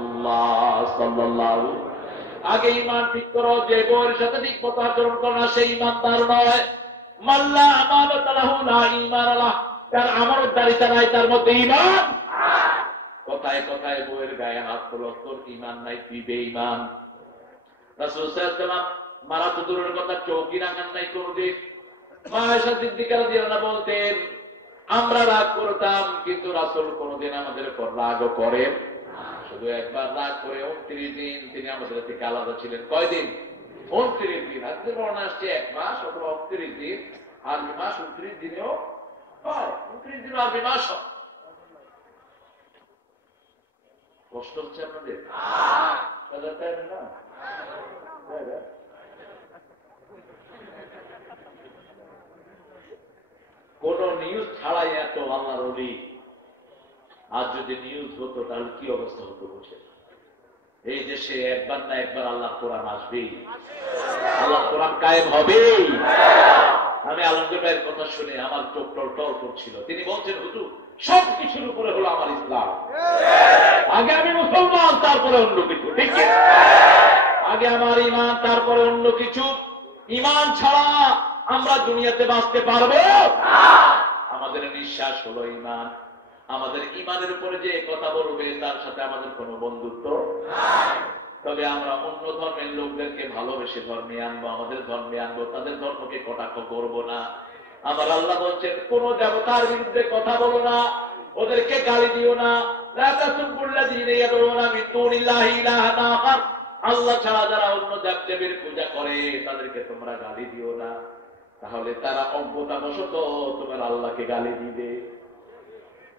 সাল্লাল্লাহু। আগে ঈমান ঠিক করো, যে বউয়ের সাথে ঠিক মতো আচরণ করো না সেই ঈমানদার নয়। মাল্লা আমানাত লাহু লা ঈমান লাহ, তার আমানতদারিতা নাই, তার মধ্যে ঈমান। কথায় কথায় বউয়ের গায়ে হাত তোলো, তোর ঈমান নাই, তুই বেঈমান। রাসূল সাল্লাল্লাহু আলাইহি ওয়াসাল্লাম মারা তো দূরের কথা, চৌকি রাখান নাই কোনদিন। মা আয়েশা সিদ্দিকা রাদিয়াল্লাহু আনহা বলতেন, আমরা রাগ করতাম কিন্তু রাসূল কোনদিন আমাদের উপর রাগও করেন। শুধু একবার রাগ করে 29 দিন তিনি আমাদের থেকে আলাদা ছিলেন। কয়দিন? 29 দিন। আজকে বর্ণনা আসছে 1 মাস অথবা 29 দিন। আরবি মাস 29 দিনেও হয়, 29 দিনও আরবি মাস হয়। কষ্ট হচ্ছে আপনাদের? না কোন নিউজ ছাড়াই এত আল্লাহর ওলি। আজ যদি নিউজ হতো তাহলে কি অবস্থা হতো বসে? এই দেশে একবার না একবার আল্লাহ কোরআন আসবেই, আল্লাহ কোরআন কায়েম হবেই। আমি আলমগীর ভাইয়ের কথা শুনে আমার চোখ টল করছিল। তিনি বলছেন, হুজুর সবকিছুর উপরে হলো আমার ইসলাম। আগে আমি মুসলমান, তারপরে অন্য কিছু। ঠিক আছে, আগে আমার ঈমান, তারপরে অন্য কিছু। ঈমান ছাড়া আমরা দুনিয়াতে বাঁচতে পারবো? আমাদের নিঃশ্বাস হলো ঈমান। আমাদের ঈমানের উপরে যে কথা বলবে তার সাথে আমাদের কোনো বন্ধুত্ব নাই। তবে আমরা অন্য ধর্মের লোকদেরকে ভালোবেসে ধর্মে আনবো, আমাদের ধর্মে আনবো, তাদের ধর্মকে কটাক্ষ করবো না। আমার আল্লাহ বলছেন, কোন দেবতার বিরুদ্ধে কথা বলো না, ওদেরকে গালি দিও না। আল্লাহ ছাড়া যারা অন্য দেবদেবীর পূজা করে তাদেরকে তোমরা গালি দিও না, তাহলে তারা অজ্ঞতাবশত তোমার আল্লাহকে গালি দিবে।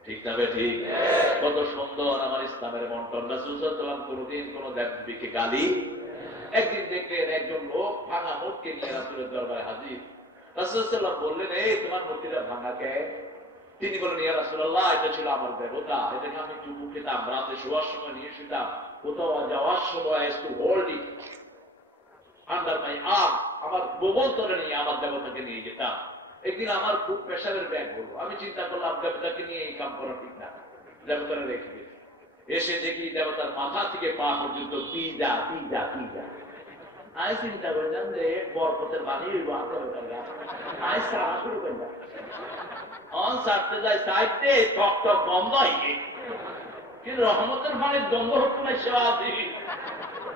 ঠিক না? ঠিক। কত সুন্দর আমার ইসলামের বন্টন। রাসূল সাল্লাল্লাহু আলাইহি ওয়াসাল্লাম কোনদিন কোন দেবদেবীকে গালি। একদিন দেখলেন একজন লোক ভাঙা মূর্তি নিয়ে রাসূলের দরবারে হাজির। রাসূল সাল্লাল্লাহু আলাইহি ওয়াসাল্লাম বললেন, এই তোমার মূর্তিটা ভাঙা কে? তিনি বলেন, ইয়া রাসূলুল্লাহ, এটা ছিল আমার দেবতা, এটাকে আমি চুপু খেতাম, রাতে শোয়ার সময় নিয়ে শুতাম, কোথাও যাওয়ার সময় একটু hold it under my arm, আমার বগলতলে নিয়ে আমার দেবতাকে নিয়ে যেতাম। একদিন আমার খুব প্রেশারের ব্যাগ বলবো, আমি চিন্তা করলাম দেবতাকে নিয়ে এই কাম করা ঠিক না, দেবতারা রেখে গেছে। এসে দেখি দেবতার মাথা থেকে পা পর্যন্ত পিজা পিজা পিজা। আমি চিন্তা করলাম যে বরকতের বাণী দেবতার গাছ আই সারা শুরু করলাম। অন সারতে যায় সাইডে টক টক বন্ধ হয়ে, কিন্তু রহমতের বাণীর দ্বন্দ্ব হতো না। সেবা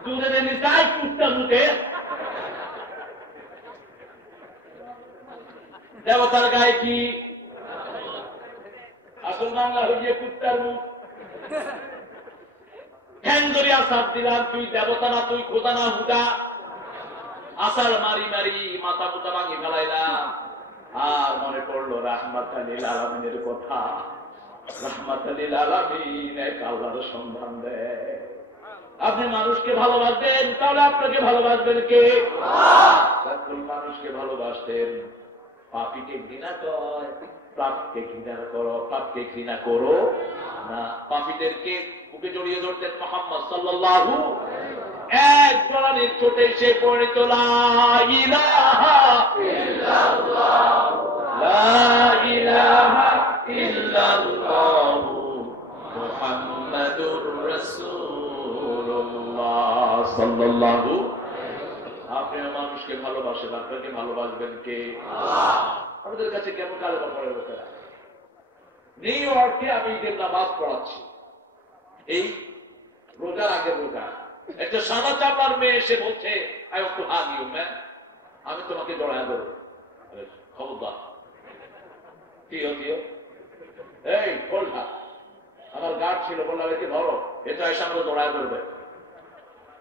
দূরে দেনি চাই কুত্তা মুখে দেবতার গায়ে কি আসল বাংলা হইয়ে কুত্তার মুখ। ঠ্যাং ধরে আসার দিলাম, তুই দেবতা না, তুই খোদা না, হুদা। আসার মারি মারি মাথা মুতা ভাঙি ফেলাইলাম। আর মনে পড়লো রাহমাতুল লিল আলামিনের কথা। রাহমাতুল লিল আলামিন এক আল্লাহর সন্ধান দেয়। আপনি মানুষকে ভালোবাসবেন, তাহলে আপনাকে ভালোবাসবেন কে? সকল মানুষকে ভালোবাসতেন। পাপীকে ঘৃণা কর, পাপকে ঘৃণা করো, পাপকে ঘৃণা করো না। পাপীদেরকে বুকে জড়িয়ে ধরতেন মুহাম্মদ সাল্লাল্লাহু। এক জলানির চোটে সে পরিণত লা ইলাহা ইল্লাল্লাহ, লা ইলাহা ইল্লাল্লাহ মুহাম্মাদুর রাসূলুল্লাহ সাল্লাল্লাহু। আপনি মানুষকে ভালোবাসেন, আপনাকে ভালোবাসবেন কে? আমাদের কাছে কেমন কালেমা পড়ে লোকেরা। নিউ ইয়র্কে আমি ঈদের নামাজ পড়াচ্ছি, এই রোজার আগের রোজা। একটা সাদা চাপার মেয়ে এসে বলছে, I want to hug you man, আমি তোমাকে জড়ায় দেবো। খবরদার, দিও দিও, এই খোলটা। আমার গার্ড ছিল, বললাম একে ধরো, এটা এসে আমরা জড়ায় ধরবে।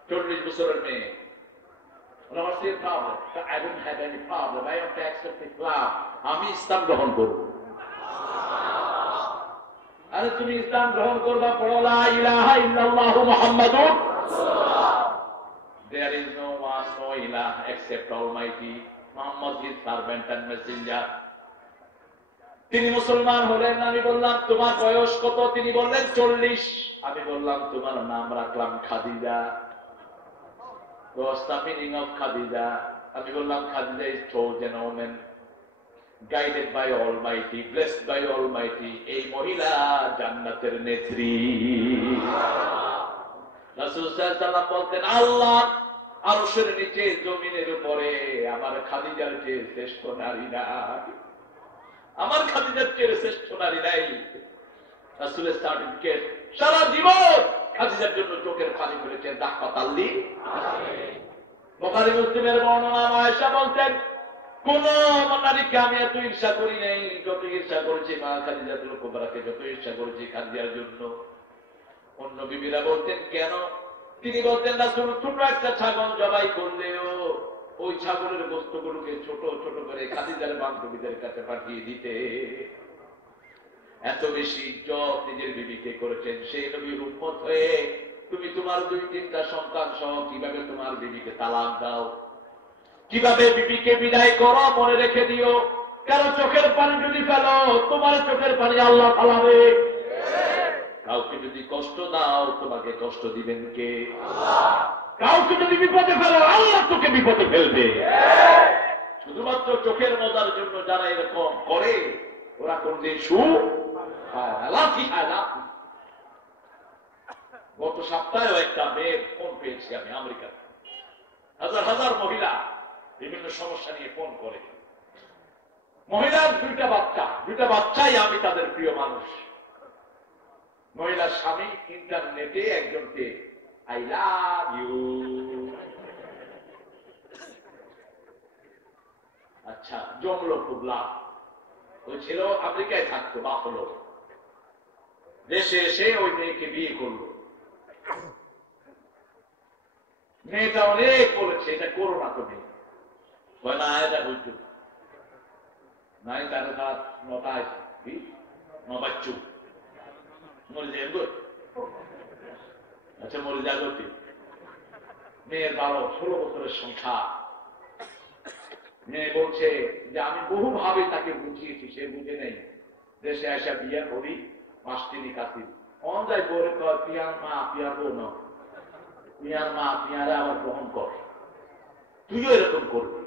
40 বছরের মেয়ে। What's your problem? I don't have any problem. I want to accept Islam. আমি ইসলাম গ্রহণ করব। আরে তুমি ইসলাম গ্রহণ করবা, পড়ো লা ইলাহা ইল্লাল্লাহ মুহাম্মাদুর রাসূলুল্লাহ। There is no one, no ilah except Almighty. Muhammad is servant and messenger. তিনি মুসলমান হলেন। আমি বললাম তোমার বয়স কত? তিনি বললেন 40। আমি বললাম তোমার নাম রাখলাম Khadija. What's the meaning of Khadija? আমি বললাম Khadija is chosen woman, guided by Almighty, blessed by Almighty. এই মহিলা জান্নাতের নেত্রী। রাসূল সাল্লাল্লাহু আলাইহি ওয়াসাল্লাম বলতেন, আল্লাহ আরশের নিচে জমিনের উপরে আমার খাদিজার চেয়ে শ্রেষ্ঠ নারী নাই, আমার খাদিজার চেয়ে শ্রেষ্ঠ নারী নাই। রাসূলের সার্টিফিকেট সারা জীবন খাদিজার জন্য চোখের পানি ফেলেছেন। রাহমাতাল্লি বুখারী মুসলিমের বর্ণনা, আয়েশা বলতেন, কোন নারীকে আমি এত ঈর্ষা করি নাই যত ঈর্ষা করেছি মা খাদিজাতুল কুবরাকে, যত ঈর্ষা করেছি খাদিজার জন্য। অন্য বিবিরা বলতেন কেন? তিনি বলতেন, রাসূল ছোট একটা ছাগল জবাই করলেও ওই ছাগলের গোশতগুলোকে ছোট ছোট করে খাদিজার বান্ধবীদের কাছে পাঠিয়ে দিতে। এত বেশি ইজ্জত নিজের বিবিকে করেছেন। সেই নবীর উম্মত হয়ে তুমি তোমার 2-3টা সন্তান সহ কিভাবে তোমার বিবিকে তালাক দাও, কিভাবে বিবিকে বিদায় করো, মনে রেখে দিও। কারো চোখের পানি যদি ফেলো, তোমার চোখের পানি আল্লাহ ফালাবে। কাউকে যদি কষ্ট দাও, তোমাকে কষ্ট দিবেন কে? কাউকে যদি বিপদে ফেলো, আল্লাহ তোকে বিপদে ফেলবে। শুধুমাত্র চোখের মজার জন্য যারা এরকম করে, ওরা কোনদিন সুখ লাঠি খায় লাঠি। গত সপ্তাহেও একটা মেয়ের ফোন পেয়েছি আমি আমেরিকাতে। হাজার হাজার মহিলা বিভিন্ন সমস্যা নিয়ে ফোন করে। মহিলার 2টা বাচ্চা, 2টা বাচ্চাই আমি তাদের প্রিয় মানুষ। মহিলার স্বামী ইন্টারনেটে একজনকে আই লাভ ইউ, আচ্ছা জমলো খুব লাভ। ওই ছেলে আমেরিকায় থাকতো, বাপ হলো, দেশে এসে ওই মেয়েকে বিয়ে করলো। মেয়েটা অনেক বলেছে এটা করো না তুমি, না এটা বলছো নাই, তার রাত 9টায় বাচ্চু মরে যায়। আচ্ছা মরে যাবে। মেয়ের 12-16 বছরের সংখ্যা। মেয়ে বলছে যে আমি বহুভাবে তাকে বুঝিয়েছি, সে বুঝে নেই। দেশে আসা বিয়ে করি, 5 দিনই কাছি অন্যায় করে কর, পিয়ার মা পিয়ার বউ না, পিয়ার মা পিয়ারে আবার গ্রহণ কর। তুইও এরকম করবি।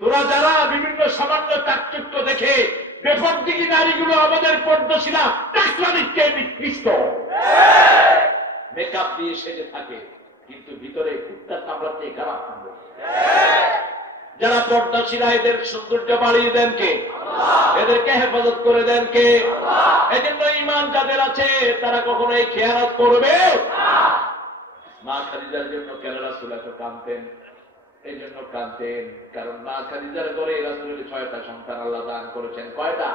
তোরা যারা বিভিন্ন সামান্য চাকচিক্য দেখে বেপরদিগি নারীগুলো আমাদের পর্দাশীলা টাকলানিকে নিকৃষ্ট মেকআপ দিয়ে সেজে থাকে, কিন্তু ভিতরে কুত্তা কামড়াতে খারাপ কামড়ে। যারা পর্দাশীলা এদের সৌন্দর্য বাড়িয়ে দেন কে? এদেরকে হেফাজত করে দেন কে? এজন্য ঈমান যাদের আছে তারা কখনোই খেয়ানত করবে মা খাদিজার জন্য কেন রাসূল এত কাঁদতেন? এই জন্য কাঁদতেন কারণ মা খাদিজার ঘরে রাসূলের 6টা সন্তান আল্লাহ দান করেছেন। কয়টা?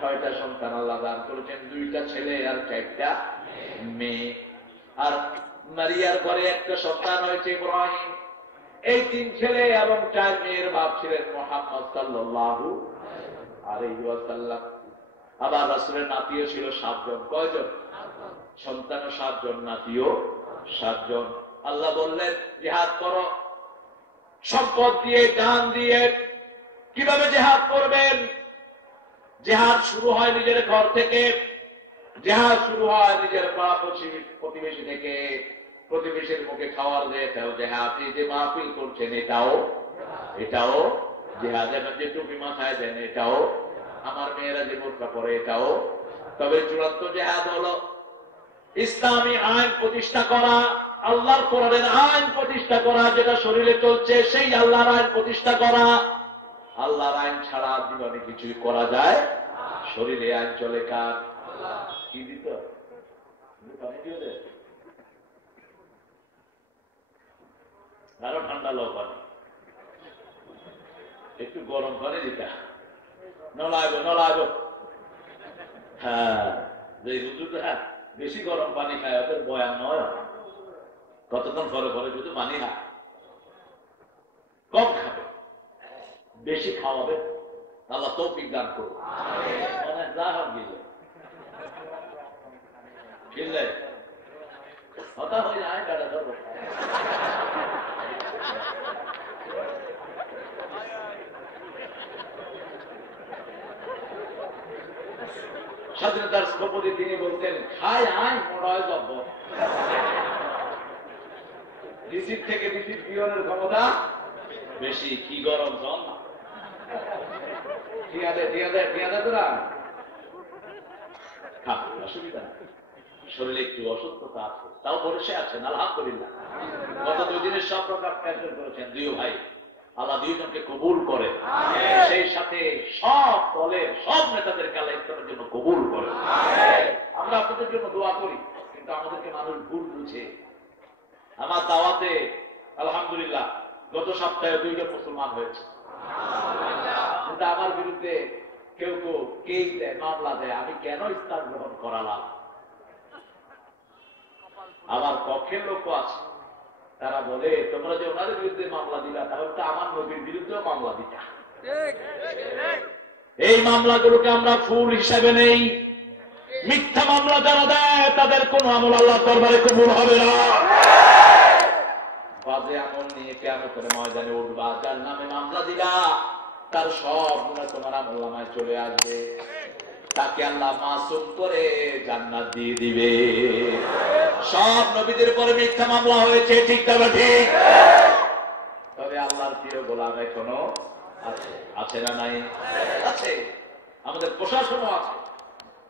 6টা সন্তান আল্লাহ দান করেছেন, 2টা ছেলে আর 4টা মেয়ে। আর মারিয়ার ঘরে একটা সন্তান হয়েছে ইব্রাহিম। এই 3 ছেলে এবং 4 মেয়ের বাপ ছিলেন মুহাম্মদ সাল্লাল্লাহু আলাইহি ওয়াসাল্লাম। আবার রাসূলের নাতিও ছিল 7 জন। কয়জন? সন্তান 7 জন, নাতিও 7 জন। আল্লাহ বললেন জিহাদ করো, সম্পদ দিয়ে, জান দিয়ে। কিভাবে জিহাদ করবেন? জিহাদ শুরু হয় নিজের ঘর থেকে, জিহাদ শুরু হয় নিজের পাড়া প্রতিবেশী থেকে। প্রতিবেশীর মুখে খাওয়ার দেয়, এটাও জিহাদ। এই যে মাহফিল করছেন, এটাও জিহাদ। যে টুপি মাথায় দেন, এটাও। আমার মেয়েরা যে বোরকা পরে, এটাও। তবে চূড়ান্ত জিহাদ হলো ইসলামী আইন প্রতিষ্ঠা করা, আল্লাহর কোরআনের আইন প্রতিষ্ঠা করা। যেটা শরীরে চলছে সেই আল্লাহর আইন প্রতিষ্ঠা করা। আল্লাহর আইন ছাড়া জীবনে কিছুই করা যায়। শরীরে আইন চলে কার? কি দিত? আরো ঠান্ডা লো পানি, একটু গরম পানি দিতা, নলাইব। হ্যাঁ, যে হুজুররা বেশি গরম পানি খায় ওদের বয়ান নয়। কতক্ষণ পরে পরে শুধু পানি খায়। কম খাবে, বেশি খাওয়াবে। আল্লাহ তৌফিক দান করুন। হতা হয়ে যায় বেড়া ধরবো। স্বাধীনতার স্থপতি তিনি বলতেন, খায় আয় মোড়ায় জব্ব। রিসিপ থেকে রিসিপ পিয়নের ক্ষমতা বেশি। কি গরম জন, তোরা অসুবিধা। শরীরে একটু অসুস্থতা আছে, তাও বসে আছেন আলহামদুলিল্লাহ। গত 2 দিনের সব প্রকার ক্যান্সেল করেছেন 2 ভাই। আল্লাহ 2 জনকে কবুল করে, সেই সাথে সব দলের সব নেতাদেরকে আল্লাহ ইসলামের জন্য কবুল করে। আমরা আপনাদের জন্য দোয়া করি, কিন্তু আমাদেরকে মানুষ ভুল বুঝে। আমার দাওয়াতে আলহামদুলিল্লাহ গত সপ্তাহে 2 জন মুসলমান হয়েছে। কিন্তু আমার বিরুদ্ধে কেউ কেস দেয়, মামলা দেয়। আমি কেন ইসলাম গ্রহণ করালাম? আমার পক্ষের লোক আছে, তারা বলে তোমরা যে ওনাদের বিরুদ্ধে মামলা দিলা, তাহলে তো আমার নবীর বিরুদ্ধেও মামলা দিতা। এই মামলাগুলোকে আমরা ফুল হিসাবে নেই। মিথ্যা মামলা যারা দেয় তাদের কোন আমল আল্লাহ দরবারে কবুল হবে না। বাজে আমল নিয়ে কিয়ামতের ময়দানে উঠবা, যার নামে মামলা দিলা তার সব গুনাহ তোমার আমলনামায় চলে আসবে। তাকে আল্লাহ মাসুম করে জান্নাত দিয়ে দিবে। সব নবীদের উপরে মিথ্যা মামলা হয়েছে, ঠিক না ঠিক? তবে আল্লাহর প্রিয় গোলাম এখনো আছে, আছে না নাই? আছে। আমাদের প্রশাসনও আছে।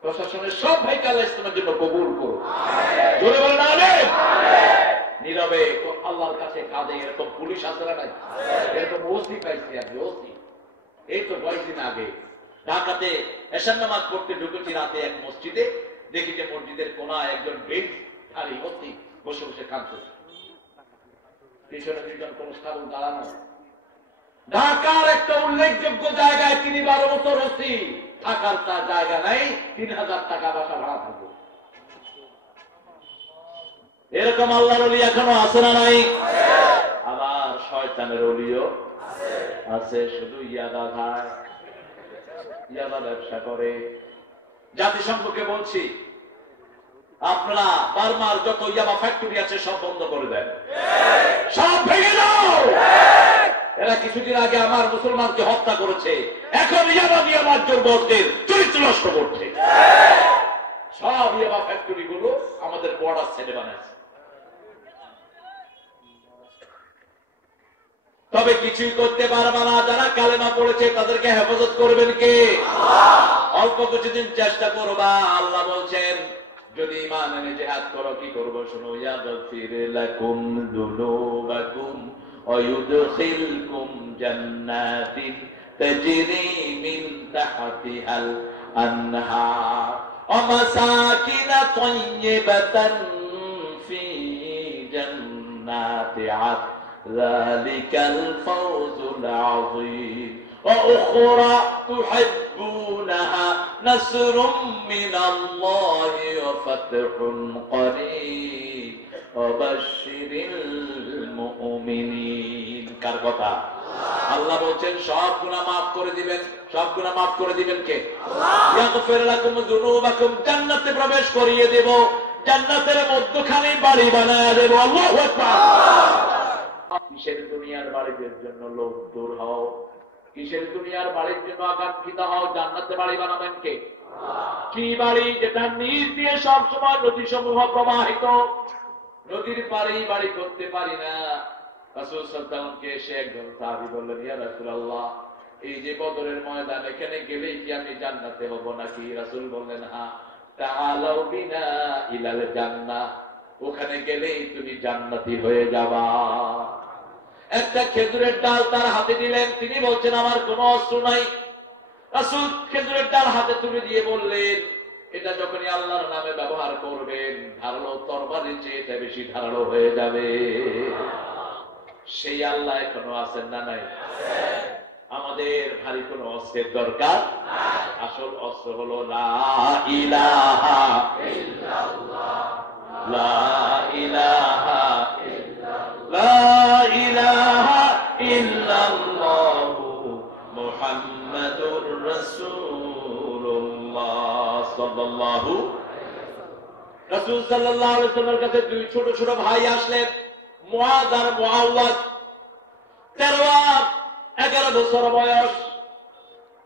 প্রশাসনের সব ভাইকে আল্লাহ ইসলামের জন্য কবুল করুন। জোরে বলেন আমিন। নীরবে আল্লাহর কাছে কাঁদে এরকম পুলিশ আছে না নাই? এরকম ওসি পাইছি আমি, ওসি। এই তো 22 দিন আগে ঢাকাতে এশার নামাজ পড়তে ঢুকেছি রাতে এক মসজিদে। দেখি যে মসজিদের কোনায় একজন বেঞ্চ আর ওসি বসে বসে কাঁদতেছে। পিছনে 2 জন কনস্টেবল দাঁড়ানো। ঢাকার একটা উল্লেখযোগ্য জায়গায় তিনি 12 বছর ওসি, থাকার তার জায়গা নাই, 3000 টাকা বাসা ভাড়া থাকবে। এরকম আল্লাহর ওলি এখনো আছে না নাই? আবার শয়তানের ওলিও আছে। শুধু ইয়াবা খায়, ইয়াবা ব্যবসা করে। জাতিসংঘকে বলছি, আপনারা বার্মার যত ইয়াবা ফ্যাক্টরি আছে সব বন্ধ করে দেন, সব ভেঙে দাও। এরা কিছুদিন আগে আমার মুসলমানকে হত্যা করেছে, এখন ইয়াবা দিয়ে আমার যুবকদের চরিত্র নষ্ট করছে। সব ইয়াবা ফ্যাক্টরি গুলো আমাদের বর্ডার ছেড়ে বানাচ্ছে। তবে কিছুই করতে পারবে না। যারা কালেমা পড়েছে তাদেরকে হেফাজত করবেন কে? অল্প কিছুদিন চেষ্টা করবা। আল্লাহ বলছেন যদি ঈমান এনে জিহাদ করো, কি করবো শুনো, ইয়াগফির লাকুম যুনুবাকুম ওয়া ইউদখিলকুম জান্নাতিন তাজরি মিন তাহতিহাল আনহার ওয়া মাসাকিন তাইয়্যিবাতান ফি জান্নাতি আদন ذلك الفوز العظيم وأخرى تحبونها نصر من الله وفتح قريب ওয়াবাশশিরিল মুমিনিন। কার কথা? আল্লাহ বলছেন সব গুনাহ maaf করে দিবেন। সব গুনাহ maaf করে দিবেন কে? আল্লাহ। ইয়াগফির লাকুম যুনুবাকুম, জান্নাতে প্রবেশ করিয়ে দেব, জান্নাতের মধ্যখানে বাড়ি বানায় দেব। আল্লাহু আকবার। কিসের দুনিয়ার বাড়ির জন্য লোক দূর হও, কিসের দুনিয়ার বাড়ির জন্য আকাঙ্ক্ষিত হও, জান্নাতে বাড়ি বানাবেন কে? কি বাড়ি? যেটা নিজ দিয়ে সবসময় নদী সমূহ প্রবাহিত। নদীর পাড়েই বাড়ি করতে পারি না। রাসূল সাল্লাল্লাহু আলাইহি ওয়াসাল্লামকে এসে একজন সাহাবী বললেন, ইয়া রাসূলুল্লাহ, এই যে বদরের ময়দান, এখানে গেলেই কি আমি জান্নাতে হব নাকি? রাসূল বললেন, হ্যাঁ, তাআলাউ বিনা ইলাল জান্নাহ, ওখানে গেলেই তুমি জান্নাতি হয়ে যাবা। একটা খেজুরের ডাল তার হাতে দিলেন, তিনি বলছেন আমার কোনো অস্ত্র নাই। রাসূল খেজুরের ডাল হাতে তুলে দিয়ে বললেন, এটা যখনই আল্লাহর নামে ব্যবহার করবেন, ধারালো তরবারির চেয়ে এটা বেশি ধারালো হয়ে যাবে। সেই আল্লাহ এখনো আছেন না নাই? আমাদের ভারী কোন অস্ত্রের দরকার। আসল অস্ত্র হলো লা ইলাহা ইল্লাল্লাহ, লা ইলাহা ইল্লাল্লাহ, লা ইলাহা ইল্লাল্লাহ মুহাম্মাদুর রাসূলুল্লাহ সাল্লাল্লাহু। রাসূল সাল্লাল্লাহু আলাইহি ওয়াসাল্লামের কাছে দুই ছোট ছোট ভাই আসলেন, মুআয আর মুআওয়াজ। 13-11 বছর বয়স।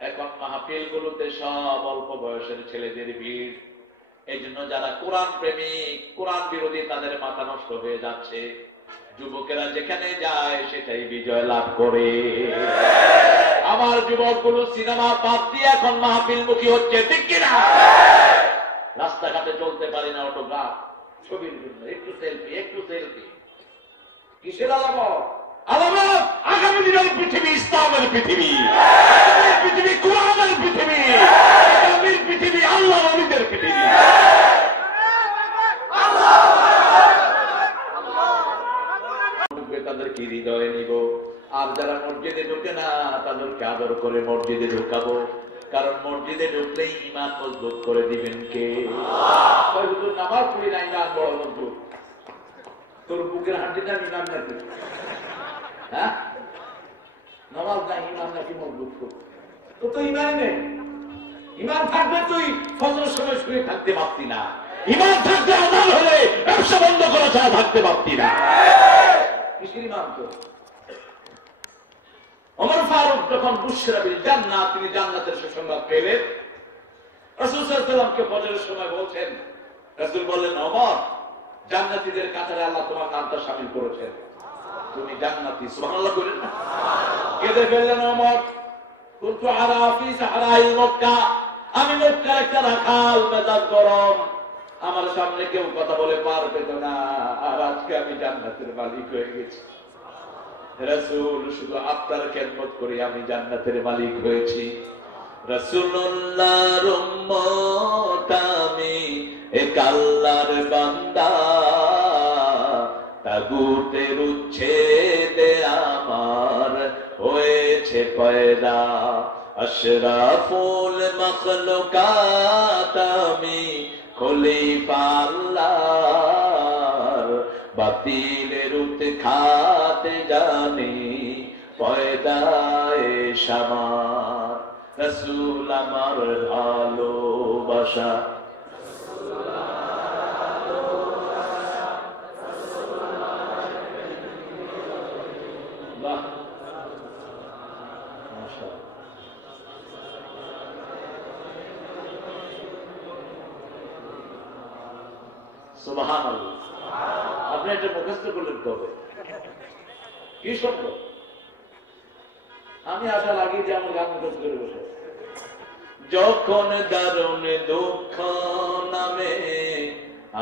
এখন মাহফিল গুলোতে সব অল্প বয়সের ছেলেদের ভিড়। এই জন্য যারা কোরআন প্রেমিক, কোরআন বিরোধী, তাদের মাথা নষ্ট হয়ে যাচ্ছে। যুবকেরা যেখানে যায় সেটাই বিজয় লাভ করে। আমার যুবকগুলো সিনেমা বাদ দিয়ে এখন মাহফিল মুখী হচ্ছে, ঠিক কিনা? রাস্তাঘাটে চলতে পারি না, অটোগ্রাফ, ছবির জন্য একটু সেলফি, একটু সেলফি। কিসের আলামত? আলামত আগামী দিনের পৃথিবী ইসলামের পৃথিবী, পৃথিবী কোরআনের পৃথিবী, আগামীর পৃথিবী আল্লাহ নবীদের পৃথিবী। তাদেরকে হৃদয়ে নিব, আর যারা মসজিদে ঢুকে না তাদেরকে আদর করে মসজিদে ঢুকাবো। কারণ মসজিদে ঢুকলেই ঈমান মজবুত করে দিবেন কে? নামাজ পড়ি না, ঈমান বড় মজবুত। তোর বুকের হাঁটিটা ঈমান নাকি? হ্যাঁ, নামাজ নাই, ঈমান নাকি মজবুত করবে? তো তো ঈমান নেই। ঈমান থাকবে তুই ফজরের সময় শুয়ে থাকতে পারতি না। ঈমান থাকতে আযান হলে ব্যবসা বন্ধ করা ছাড়া থাকতে পারতি না। কিসের ঈমান তো? ওমর ফারুক যখন বুশরা বিল জান্নাত, তিনি জান্নাতের সুসংবাদ পেলেন, রাসূল সাল্লাল্লাহু আলাইহি ওয়াসাল্লামকে ফজরের সময় বলছেন। রাসূল বললেন, ওমর, জান্নাতীদের কাতারে আল্লাহ তোমার নামটা শামিল করেছেন, তুমি জান্নাতি। সুবহানাল্লাহ বলেন না? কেঁদে ফেললেন ওমর। কুনতু আরা ফি সাহরাই মক্কা, আমি মক্কার একটা রাখাল, মেজাজ গরম, আমার সামনে কেউ কথা বলে পার পেত না, আর আজকে আমি জান্নাতের মালিক হয়ে গেছি। রাসূল, শুধু আপনার খেদমত করে আমি জান্নাতের মালিক হয়েছি। রাসূলুল্লাহর উম্মত আমি, এক আল্লাহর বান্দা, তাগুতের উচ্ছেদে আমার হয়েছে পয়দা। আশরাফুল মাখলুকাত আমি, খলিফা আল্লাহর, বাতিলের উৎখাতে জানি পয়দায়ে শামার। রাসূল আমার ভালোবাসা, সুবহানাল্লাহ। আপনি এটা মুখস্থ করলেন কবে? কি শব্দ? আমি আশা লাগিয়ে যে আমার গান মুখস্থ করে বসে। যখন দারুণ দুঃখ নামে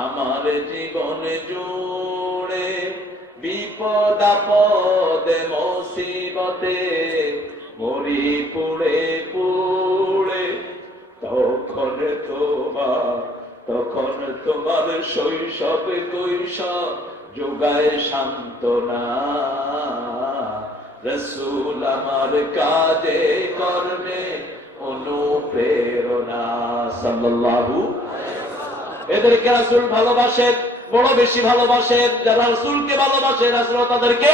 আমার জীবন জুড়ে, বিপদ আপদে মুসিবতে মরি পুড়ে পুড়ে, তখন তোমার শৈশব কৈশোর যোগায় সান্ত্বনা। রাসূল আমার কাজে কর্মে অনুপ্রেরণা। সাল্লাল্লাহু। এদেরকে রাসূল ভালোবাসেন। বড় বেশি ভালোবাসেন। যারা রাসূলকে ভালোবাসেন রাসূল তাদেরকে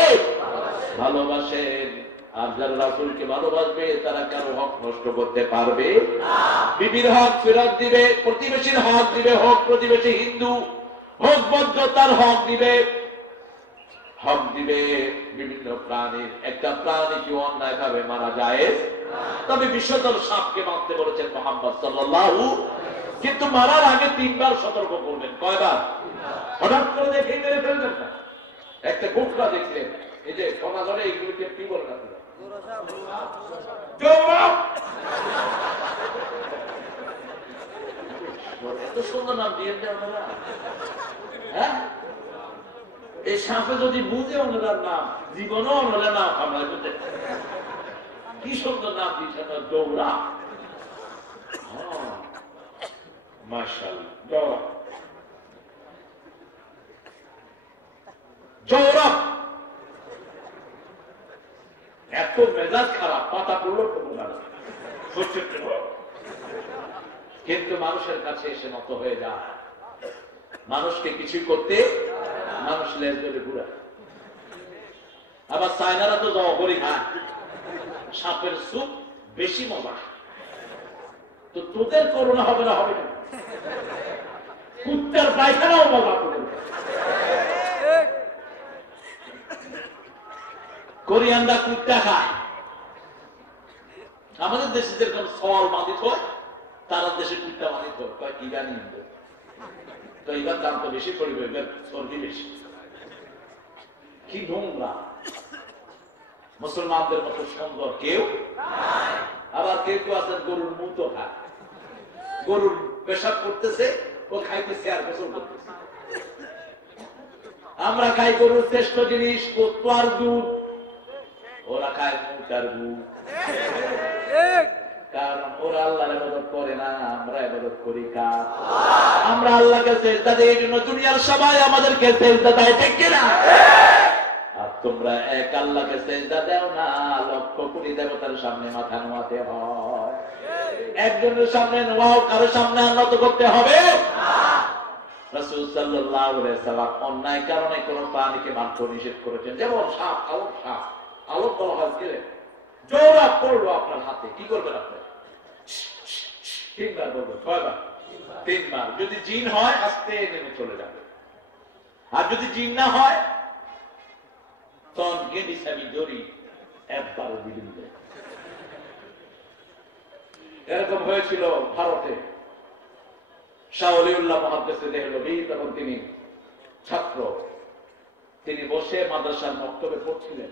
ভালোবাসেন। আর যারা রাসূলকে ভালোবাসবে তারা কারো হক নষ্ট করতে পারবে না। বিবির হক ফেরত দিবে, প্রতিবেশীর হক দিবে, হোক প্রতিবেশী হিন্দু হোক বৌদ্ধ, তার হক দিবে। হক দিবে বিভিন্ন প্রাণীর। একটা প্রাণী কি অন্যায় ভাবে মারা যায়? তবে বিষধর সাপকে মারতে বলেছেন মুহাম্মদ সাল্লাল্লাহু, কিন্তু মারার আগে 3 বার সতর্ক করবেন। কয়বার? হঠাৎ করে দেখে মেরে ফেলবেন না। একটা গোকরা দেখলেন, এই যে সমাজে এইগুলোকে কি বলেন আপনারা? এত সুন্দর নাম দিয়ে দেন আপনারা। হ্যাঁ, এই সাপে যদি বুঝে ওনার নাম, জীবনও ওনার নাম আমরা বুঝতে। কি সুন্দর নাম দিয়েছেন, দৌড়া। মাশাআল্লাহ, দৌড়া দৌড়া। এত মেজাজ খারাপ, পাতা পড়লো কিন্তু মানুষের কাছে এসে নত হয়ে যায়। মানুষকে কিছু করতে মানুষ লেজ ধরে ঘুরায়। আবার চায়নারা তো জগরি খায়, সাপের স্যুপ বেশি মজা। তো তোদের করোনা হবে না? হবে না। কুত্তার পায়খানাও মজা করে। কোরিয়ানরা কুত্তা খায়। আমাদের দেশে যেরকম সওয়াল বাঁধিত হয়, তারা দেশে কুত্তা বাঁধিত হয়। ইরানি তো এবার দাম তো বেশি পড়বে, এবার চর্বি বেশি। কি নোংরা! মুসলমানদের মতো সুন্দর কেউ। আবার কেউ কেউ আছেন গরুর মুত খায়, গরুর পেশাব করতেছে, ও খাইতেছে আর গোসল করতেছে। আমরা খাই গরুর শ্রেষ্ঠ জিনিস তোয়ার দুধ, ওরা খায় মুতার দুধ। কারণ ওরা আল্লাহর ইবাদত করে না, আমরা ইবাদত করি কার? আমরা আল্লাহকে সিজদা দেই, এই জন্য দুনিয়ার সবাই আমাদেরকে সিজদা দেয়, ঠিক কি না? আর তোমরা এক আল্লাহকে সিজদা দাও না, লক্ষ কোটি দেবতার সামনে মাথা নোয়াতে হয়। একজনের সামনে নোয়াও, কারো সামনে নত করতে হবে না। রাসূল সাল্লাল্লাহু আলাইহি সাল্লাম অন্যায় কারণে কোন প্রাণীকে মারতে নিষেধ করেছেন। যেমন সাপ, আলোক সাপ, আলোক বলা হয় গেলে জোড়া পড়লো আপনার হাতে, কি করবেন আপনি? 3 বার বলবেন। কয়বার? 3 বার। যদি জিন হয় আস্তে নেমে চলে যাবে, আর যদি জিন না হয় তখন গেঁড়ি সাবি দড়ি একবারও বিলীন দেয়। এরকম হয়েছিল ভারতে। শাহ ওলিউল্লাহ মুহাদ্দিসে দেহলভী, তখন তিনি ছাত্র, তিনি বসে মাদ্রাসার মক্তবে পড়ছিলেন।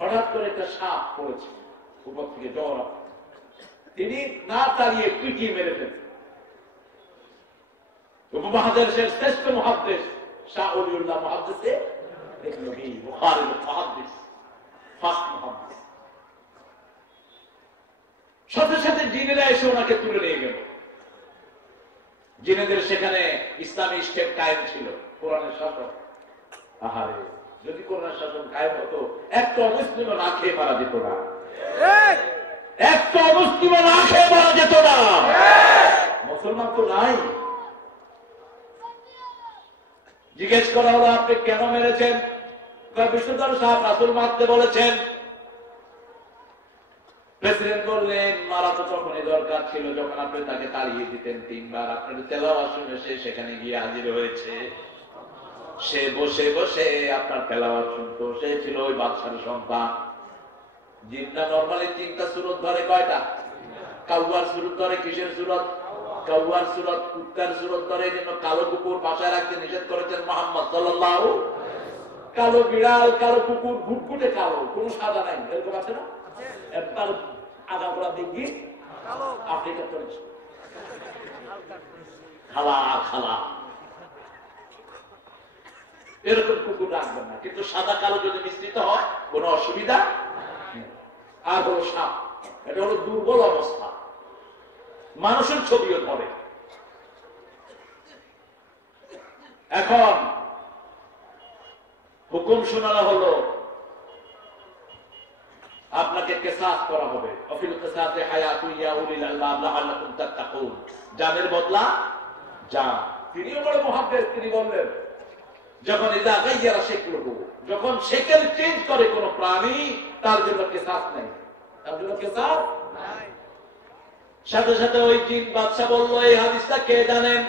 হঠাৎ করে একটা সাপ পড়েছে উপর থেকে, জ্বর। তিনি না তাড়িয়ে পিটিয়ে মেরে ফেলেন। উপমহাদেশের শ্রেষ্ঠ মুহাদ্দিস শাহ ওলিউল্লাহ মুহাদ্দিসে দেহলভী, বুখারীর মুহাদ্দিস, ফার্স্ট মুহাদ্দিস। সাথে সাথে জিনেরা এসে ওনাকে তুলে নিয়ে গেল। জিনেদের সেখানে ইসলামী স্টেট কায়েম ছিল, কোরআনের শাসন। আহারে, যদি কোরআনের শাসন কায়েম হতো, একটা মুসলিম না খেয়ে মারা যেত না। একটা মুসলিম না খেয়ে মারা যেত না। মুসলমান তো নাই। জিজ্ঞেস করা হলো, আপনি কেন মেরেছেন? বিষ্ণুধর সাহেব রাসূল মারতে বলেছেন। প্রেসিডেন্ট বললেন, মারা তো তখনই দরকার ছিল যখন আপনি তাকে তাড়িয়ে দিতেন 3 বার। আপনার তেলাওয়াত শুনে সে সেখানে গিয়ে হাজির হয়েছে। সে বসে বসে আপনার তেলাওয়াত শুনতো। সে ছিল ওই বাদশার সন্তান। জিন্না নরমালি 3টা সূরত ধরে। কয়টা? কাউয়ার সূরত ধরে। কিসের সূরত? কাউয়ার সূরত। কুত্তার সূরত ধরে। এজন্য কালো কুকুর বাসায় রাখতে নিষেধ করেছেন মুহাম্মদ সাল্লাল্লাহু। কালো বিড়াল, কালো কুকুর, ঘুটঘুটে কালো, কোনো সাদা নাই, এরকম আছে না? একবার আগাগোড়া দেখি আফ্রিকা চলেছে, খালা খালা, এরকম কুকুর রাখবেন না। কিন্তু সাদা কালো যদি মিশ্রিত হয় কোনো অসুবিধা। আর হলো সাপ, এটা হলো দুর্বল অবস্থা, মানুষের ছবিও ধরে। এখন হুকুম শোনানো হলো, আপনাকে কিসাস করা হবে। অফিল কিসাসে হায়াতু ইয়া উলিল আলবাব লাআল্লাকুম তাত্তাকুন। জানের বদলা জান। তিনিও বড় মুহাদ্দিস, তিনি বললেন যখন ইদা গায়্যারা শাকলুহু, যখন শেকেল চেঞ্জ করে কোন প্রাণী, তার জন্য কিসাস নেই, তার জন্য কিসাস নাই। সাথে সাথে ওই জিন বাদশা বলল, এই হাদিসটা কে জানেন?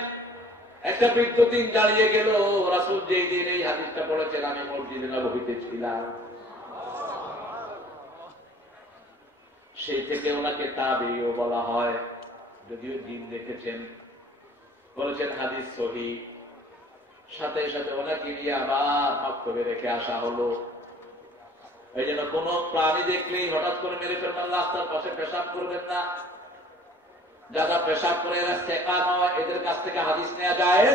একটা বৃদ্ধ দিন দাঁড়িয়ে গেল, রাসূল যেই দিন এই হাদিসটা পড়েছেন আমি মসজিদে নববীতে ছিলাম। সেই থেকে ওনাকে তাবিও বলা হয়, যদিও জিন দেখেছেন, বলেছেন হাদিস সহিহ। সাথে সাথে ওনাকে নিয়ে আবার মক্তবে রেখে আসা হলো। এই জন্য কোন প্রাণী দেখলেই হঠাৎ করে মেরে ফেলবেন, রাস্তার পাশে পেশাব করবেন না। যারা পেশাব করে এরা সেকা নয়, এদের কাছ থেকে হাদিস নেওয়া যায়।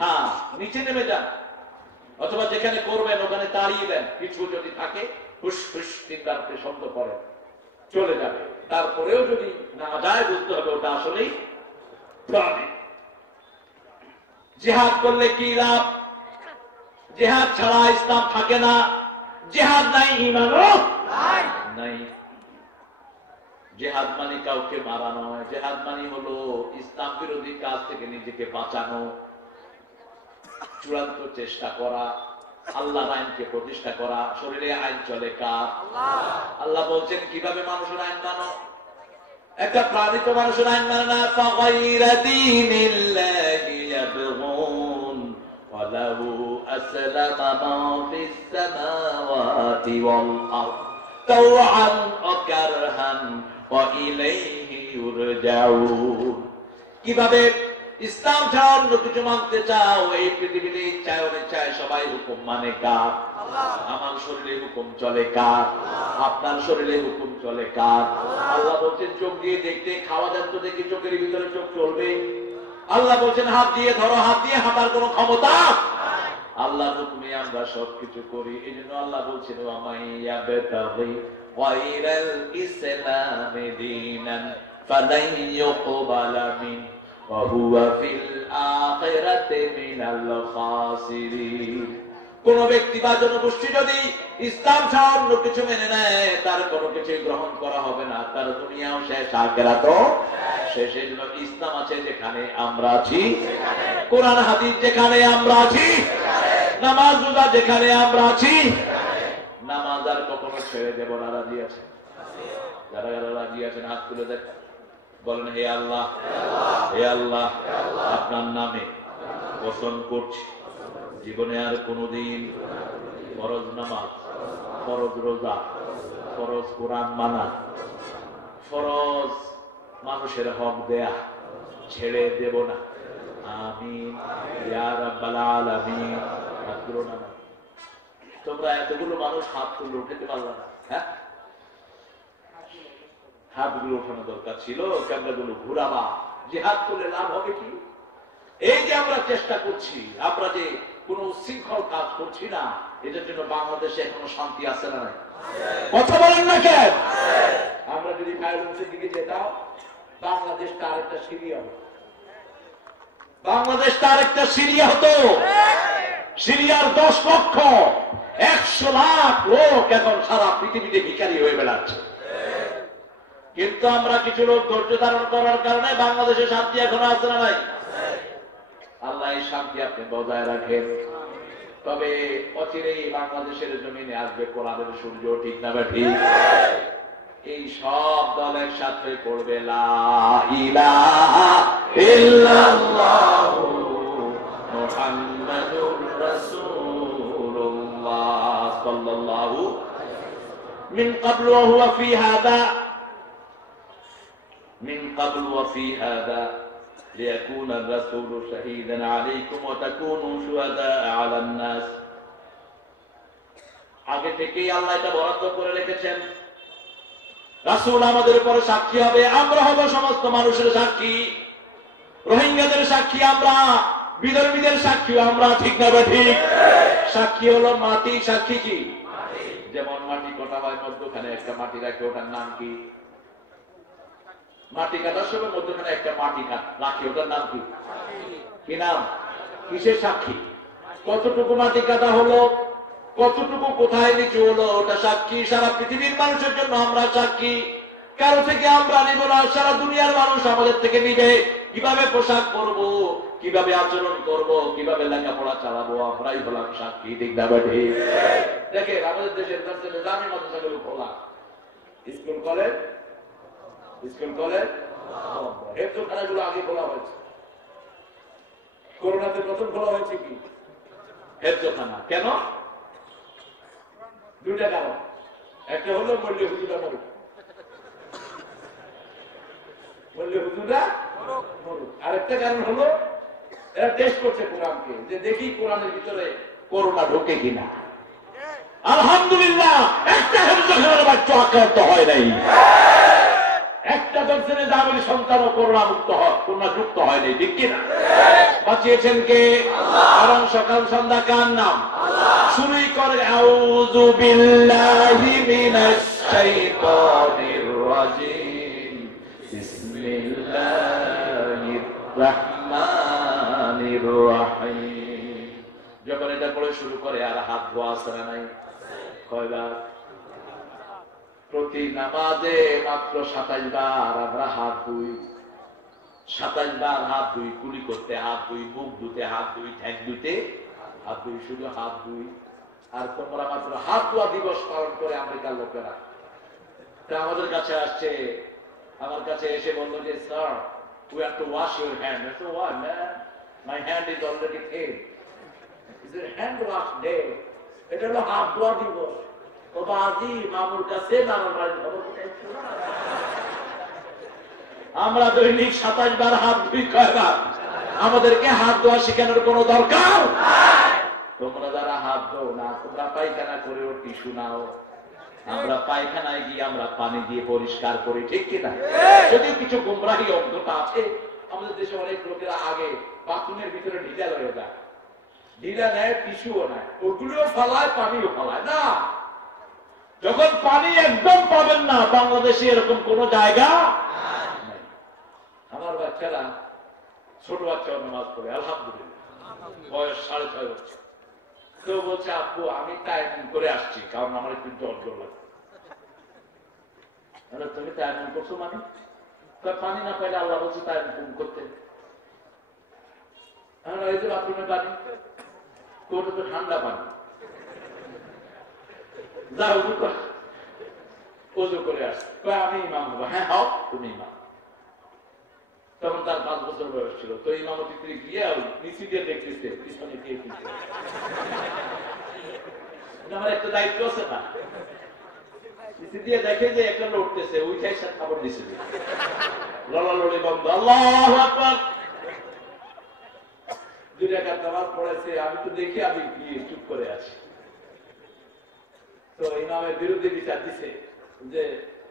হ্যাঁ, নিচে নেমে যান, অথবা যেখানে করবেন ওখানে দাঁড়িয়ে দেন। কিছু যদি থাকে হুস হুস তিনবার শব্দ করেন, চলে যাবে। তারপরেও যদি না যায়, বুঝতে হবে ওটা আসলেই প্রাণী। জিহাদ করলে কি লাভ? জিহাদ ছাড়া ইসলাম থাকে না। জিহাদ নাই, ঈমানও নাই। জিহাদ মানে কাউকে মারা নয়। জিহাদ মানে হলো ইসলাম বিরোধী কাজ থেকে নিজেকে বাঁচানো, চূড়ান্ত চেষ্টা করা, আল্লাহর আইনকে প্রতিষ্ঠা করা। শরীরে আইন চলে কার? আল্লাহ বলছেন কিভাবে মানুষের আইন মানো। একটা প্রাণী তো মানুষের আইন মানে না। ফাগাইরা দীনিল্লাহি ইয়াবগুন ওয়ালাহু আসলামা মা ফিস সামাওয়াতি ওয়াল আরদ তাওআন ওয়া কারহান ওয়া ইলাইহি ইউরজাউন। কিভাবে ইসলাম ছাড়া অন্য কিছু মানতে চাও? এই পৃথিবীতে ইচ্ছায় অনিচ্ছায় সবাই হুকুম মানে কার? আমার শরীরে হুকুম চলে কার? আপনার শরীরে হুকুম চলে কার? আল্লাহ বলছেন চোখ দিয়ে দেখতে, খাওয়া যান তো দেখি চোখের ভিতরে চোখ চলবে। আল্লাহ বলছেন হাত দিয়ে ধরো, হাত দিয়ে হাঁটার কোন ক্ষমতা? আল্লাহর হুকুমে আমরা সবকিছু করি। এই জন্য আল্লাহ বলছেন ওয়ামাইয়াবতাগি গায়রাল ইসলামি দীনান ফালান ইউকবালা মিন ওয়া হুয়া ফিল আখিরাতি মিনাল খাসিরিন। কোন ব্যক্তি বা জনগোষ্ঠী যদি ইসলাম ছাড়া অন্য কিছু মেনে নেয়, তার কোনো কিছু গ্রহণ করা হবে না, তার দুনিয়াও শেষ, আখিরাতও শেষ। এই জন্য ইসলাম আছে যেখানে আমরা আছি, কোরআন হাদিস যেখানে আমরা আছি, নামাজ রোজা যেখানে আমরা আছি, নামাজ আর কখনো ছেড়ে দেব না। রাজি আছে? যারা যারা রাজি আছেন হাত তুলে দেখ, বলেন হে আল্লাহ, হে আল্লাহ, আপনার নামে কসম করছি জীবনে আর কোনদিন ফরজ নামাজ, ফরজ রোজা, ফরজ কোরআন মানা, ফরজ মানুষের হক দেয়া ছেড়ে দেব না। আমিন ইয়া রাব্বাল আলামিন। হাত তুলো না। তোমরা এতগুলো মানুষ হাত তুলে উঠাতে পারলা না? হ্যাঁ, হাতগুলো ওঠানো দরকার ছিল, ক্যামেরাগুলো ঘুরাবা। যে হাত তুলে লাভ হবে কি? এই যে আমরা চেষ্টা করছি, আমরা যে কোন উচ্ছৃঙ্খল কাজ করছি না, এটার জন্য বাংলাদেশে এখনো শান্তি আছে না? কথা বলেন না কেন? আমরা যদি ভায়োলেন্সের দিকে যেতাম, বাংলাদেশটা আরেকটা সিরিয়া হতো। বাংলাদেশটা আরেকটা সিরিয়া হতো। সিরিয়ার 10 লক্ষ 100 লাখ লোক এখন সারা পৃথিবীতে ভিখারি হয়ে বেড়াচ্ছে। কিন্তু আমরা কিছু লোক ধৈর্য ধারণ করার কারণে বাংলাদেশে শান্তি এখনো আছে না নাই? আল্লাহ এই শান্তি আপনি বজায় রাখেন। তবে অচিরেই বাংলাদেশের জমিনে আসবে কোরআনের সূর্য, ঠিক না ঠিক? এই সব দল একসাথে পড়বে লা ইলাহা ইল্লাল্লাহু মুহাম্মাদুর রাসূলুল্লাহ সাল্লাল্লাহু মিন ক্বাবলু ওয়া হুয়া ফি হাদা মিন ক্বাবলু ওয়া ফি হাদা লিয়াকুনা আর-রাসূলু শাহীদান আলাইকুম ওয়া তাকুনু শুহাদা আলান নাস। আগে থেকেই আল্লাহ এটা বরাদ্দ করে রেখেছেন, রাসূল আমাদের উপরে সাক্ষী হবে, আমরা হব সমস্ত মানুষের সাক্ষী। রোহিঙ্গাদের সাক্ষী আমরা, বিধর্মীদের সাক্ষী আমরা, ঠিক না ঠিক? সাক্ষী হলো মাটি। সাক্ষী কি? যেমন মাটি কাটা হয়, মধ্যখানে একটা মাটি রাখে, ওটার নাম কি? মাটি কাটার সময় মধ্যখানে একটা মাটি রাখে, ওটার নাম কি? কি নাম? কিসের সাক্ষী? কতটুকু মাটি কাটা হলো, কতটুকু কোথায় নিচু হলো, ওটা সাক্ষী। সারা পৃথিবীর মানুষের জন্য আমরা সাক্ষী। কারো থেকে আমরা নিব না, সারা দুনিয়ার মানুষ আমাদের থেকে নিবে। কিভাবে পোশাক পরবো, কিভাবে আচরণ করব, কিভাবে লেখাপড়া চালাবো, আমরাই হলাম সাক্ষী। ঠিক না বেঠি? দেখেন আমাদের দেশের কাছে নিজামী মাদ্রাসাগুলো খোলা, স্কুল কলেজ হেফজখানাগুলো আগে খোলা হয়েছে। করোনাতে প্রথম খোলা হয়েছে কি হেফজখানা। কেন? দুইটা কারণ। একটা হলো মল্লে হুজুরা মরুক, আরেকটা কারণ হলো এরা টেস্ট করছে কোরআনকে, যে দেখি কোরআনের ভিতরে করোনা ঢোকে কিনা। আলহামদুলিল্লাহ একটা হেফজখানার বাচ্চা আক্রান্ত হয় নাই, একটা দর্শনে দামের সন্তানও করোনা মুক্ত করোনা যুক্ত হয় নাই। ঠিক কিনা? বাঁচিয়েছেন কে? কারণ সকাল সন্ধ্যা কার নাম শুরুই করে আউযু বিল্লাহি মিনাশ শাইতানির রাজিম, বিসমিল্লাহির রাহমানির রাহিম। যখন এটা পড়ে শুরু করে আর হাত ধোয়া আসে নাই কয়বার? প্রতি নামাজে মাত্র 27 বার আমরা হাত ধুই। 27 বার হাত ধুই, কুলি করতে হাত ধুই, মুখ ধুতে হাত ধুই, ঠ্যাং ধুতে হাত ধুই, শুধু হাত ধুই। আর তোমরা মাত্র হাত ধোয়া দিবস পালন করে আমেরিকার লোকেরা। তা আমাদের কাছে আসছে, আমার কাছে এসে বললো যে sir, we have to wash your hand. I said, what man? My hand is already clean. It's a hand wash day. এটা হলো হাত ধোয়া দিবস। ও বাজি মামুর কাছে আমরা দৈনিক 27 বার হাত ধুই কয়বার? আমাদেরকে হাত ধোয়া শেখানোর কোন দরকার? তোমরা যারা হাত ধো না, তোমরা পায়খানা করেও টিস্যু নাও, আমরা পায়খানায় গিয়ে আমরা পানি দিয়ে পরিষ্কার করি। ঠিক কিনা? যদিও কিছু গুমরাহি অন্তটা আছে আমাদের দেশে, অনেক লোকেরা আগে বাথরুমের ভিতরে ঢিলা রয়ে যায়, ঢিলা নেয়, টিস্যুও নেয়, ওগুলিও ফালায়, পানিও ফালায় না। যখন পানি একদম পাবেন না, বাংলাদেশে এরকম কোন জায়গা নাই। আমার বাচ্চারা ছোট বাচ্চা নামাজ পড়ে আলহামদুলিল্লাহ, বয়স 6.5 বছর। তো বলছে আব্বু আমি তায়াম্মুম করে আসছি, কারণ আমার একটু জ্বর লাগছে। তুমি তায়াম্মুম করছো মানে? পানি না পাইলে আল্লাহ বলছে তায়াম্মুম করতে। এই যে বাথরুমের পানি, ওটা তো ঠান্ডা পানি, যা ওযু করে আসছে। আমি ইমাম হবো। হ্যাঁ হও, তুমি ইমাম। তখন তার 5 বছর বয়স ছিল। তো ইমামতিতে গিয়ে নিচে দিয়ে দেখতেছে পিছনে কে কিনছে। আমার একটা দায়িত্ব আছে না, নিচে দিয়ে দেখে যে একটা লড়তেছে, ওইটাই সাথে খবর দিছে, লড়ালড়ি বন্ধ। আল্লাহু আকবার। 2 রাকাত নামাজ পড়েছে, আমি তো দেখি আমি গিয়ে চুপ করে আছি। তো ইমামের বিরুদ্ধে বিচার দিছে যে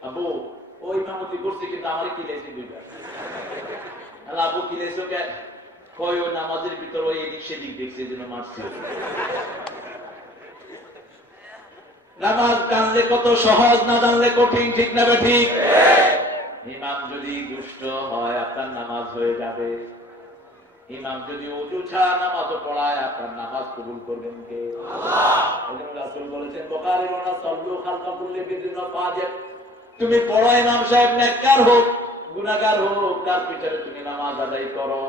আবু ও ইমামতি করছে কিন্তু আমার কি লেছে 2 বার। আবু কি লেছো কে? কয় ও নামাজের ভিতর ওই এদিক সেদিক দেখছে, যেন মারছে। নামাজ জানলে কত সহজ, না জানলে কঠিন। ঠিক না ঠিক? ইমাম যদি দুষ্ট হয় আপনার নামাজ হয়ে যাবে। ইমাম যদি ওযু ছাড়া নামাজও পড়ায় আপনার নামাজ কবুল করবেন কে? আল্লাহ। রাসূল বলেছেন বুখারী বর্ণনা, সাল্লু খালফা কুল্লি বিদিন ফাজির। তুমি পড়ো, ইমাম সাহেব নেককার হোক গুনাহগার হোক, তার পিছনে তুমি নামাজ আদায় করো।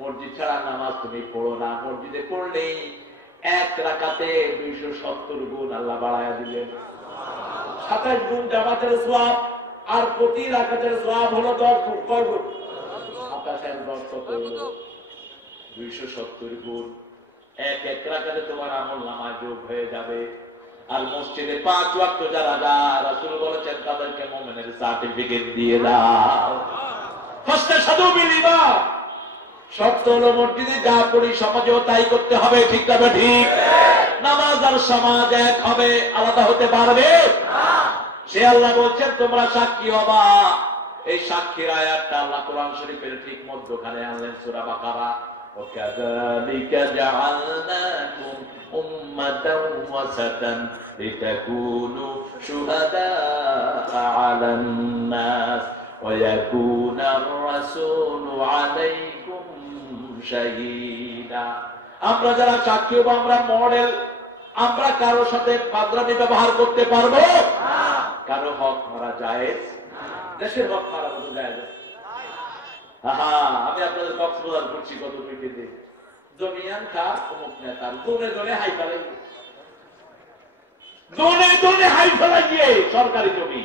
মসজিদ ছাড়া নামাজ তুমি পড়ো না। মসজিদে পড়লেই 1 রাকাতে 270 গুণ আল্লাহ বাড়ায়া দিলেন। 27 গুণ জামাতের সওয়াব, আর প্রতি রাকাতের সওয়াব হলো 10 গুণ। কয় গুণ? 270 গুণ। 1 রাকাতে তোমার আমল নামায় যোগ হয়ে যাবে। আর মসজিদে 5 ওয়াক্ত যারা যায়, রাসূল বলেছেন তাদেরকে মুমিনের সার্টিফিকেট দিয়ে দাও। ফাস্তাশহাদু বিল ইমাম। শর্ত হলো মসজিদে যা পড়ি সমাজেও তাই করতে হবে। ঠিক না ঠিক? নামাজ আর সমাজ এক হবে, আলাদা হতে পারবে না। সে আল্লাহ বলছেন তোমরা সাক্ষী হবা। এই সাক্ষীর আয়াতটা আল্লাহ কোরআন শরীফের ঠিক মধ্যখানে আনলেন, সূরা বাকারা। وَكَذَلِكَ جَعَلْنَاكُمْ أُمَّةً وَسَطًا لِتَكُونُوا شُهَدَاءَ عَلَى النَّاسِ وَيَكُونَ الرَّسُولُ عَلَيْكُمْ شَهِيدًا। আমরা যারা সাক্ষী হব, আমরা মডেল। আমরা কারো সাথে পাগলামি ব্যবহার করতে পারবো না, কারো হক মারা জায়েজ দেশের হক মারা মতো যায় না। আমি আপনাদের কক্সবাজার করছি কত উইকেটে জমিয়ান খা অমুক নেতার দোনে দোনে হাই ফেলাই, দোনে দোনে হাই ফেলাই গিয়ে সরকারি জমি।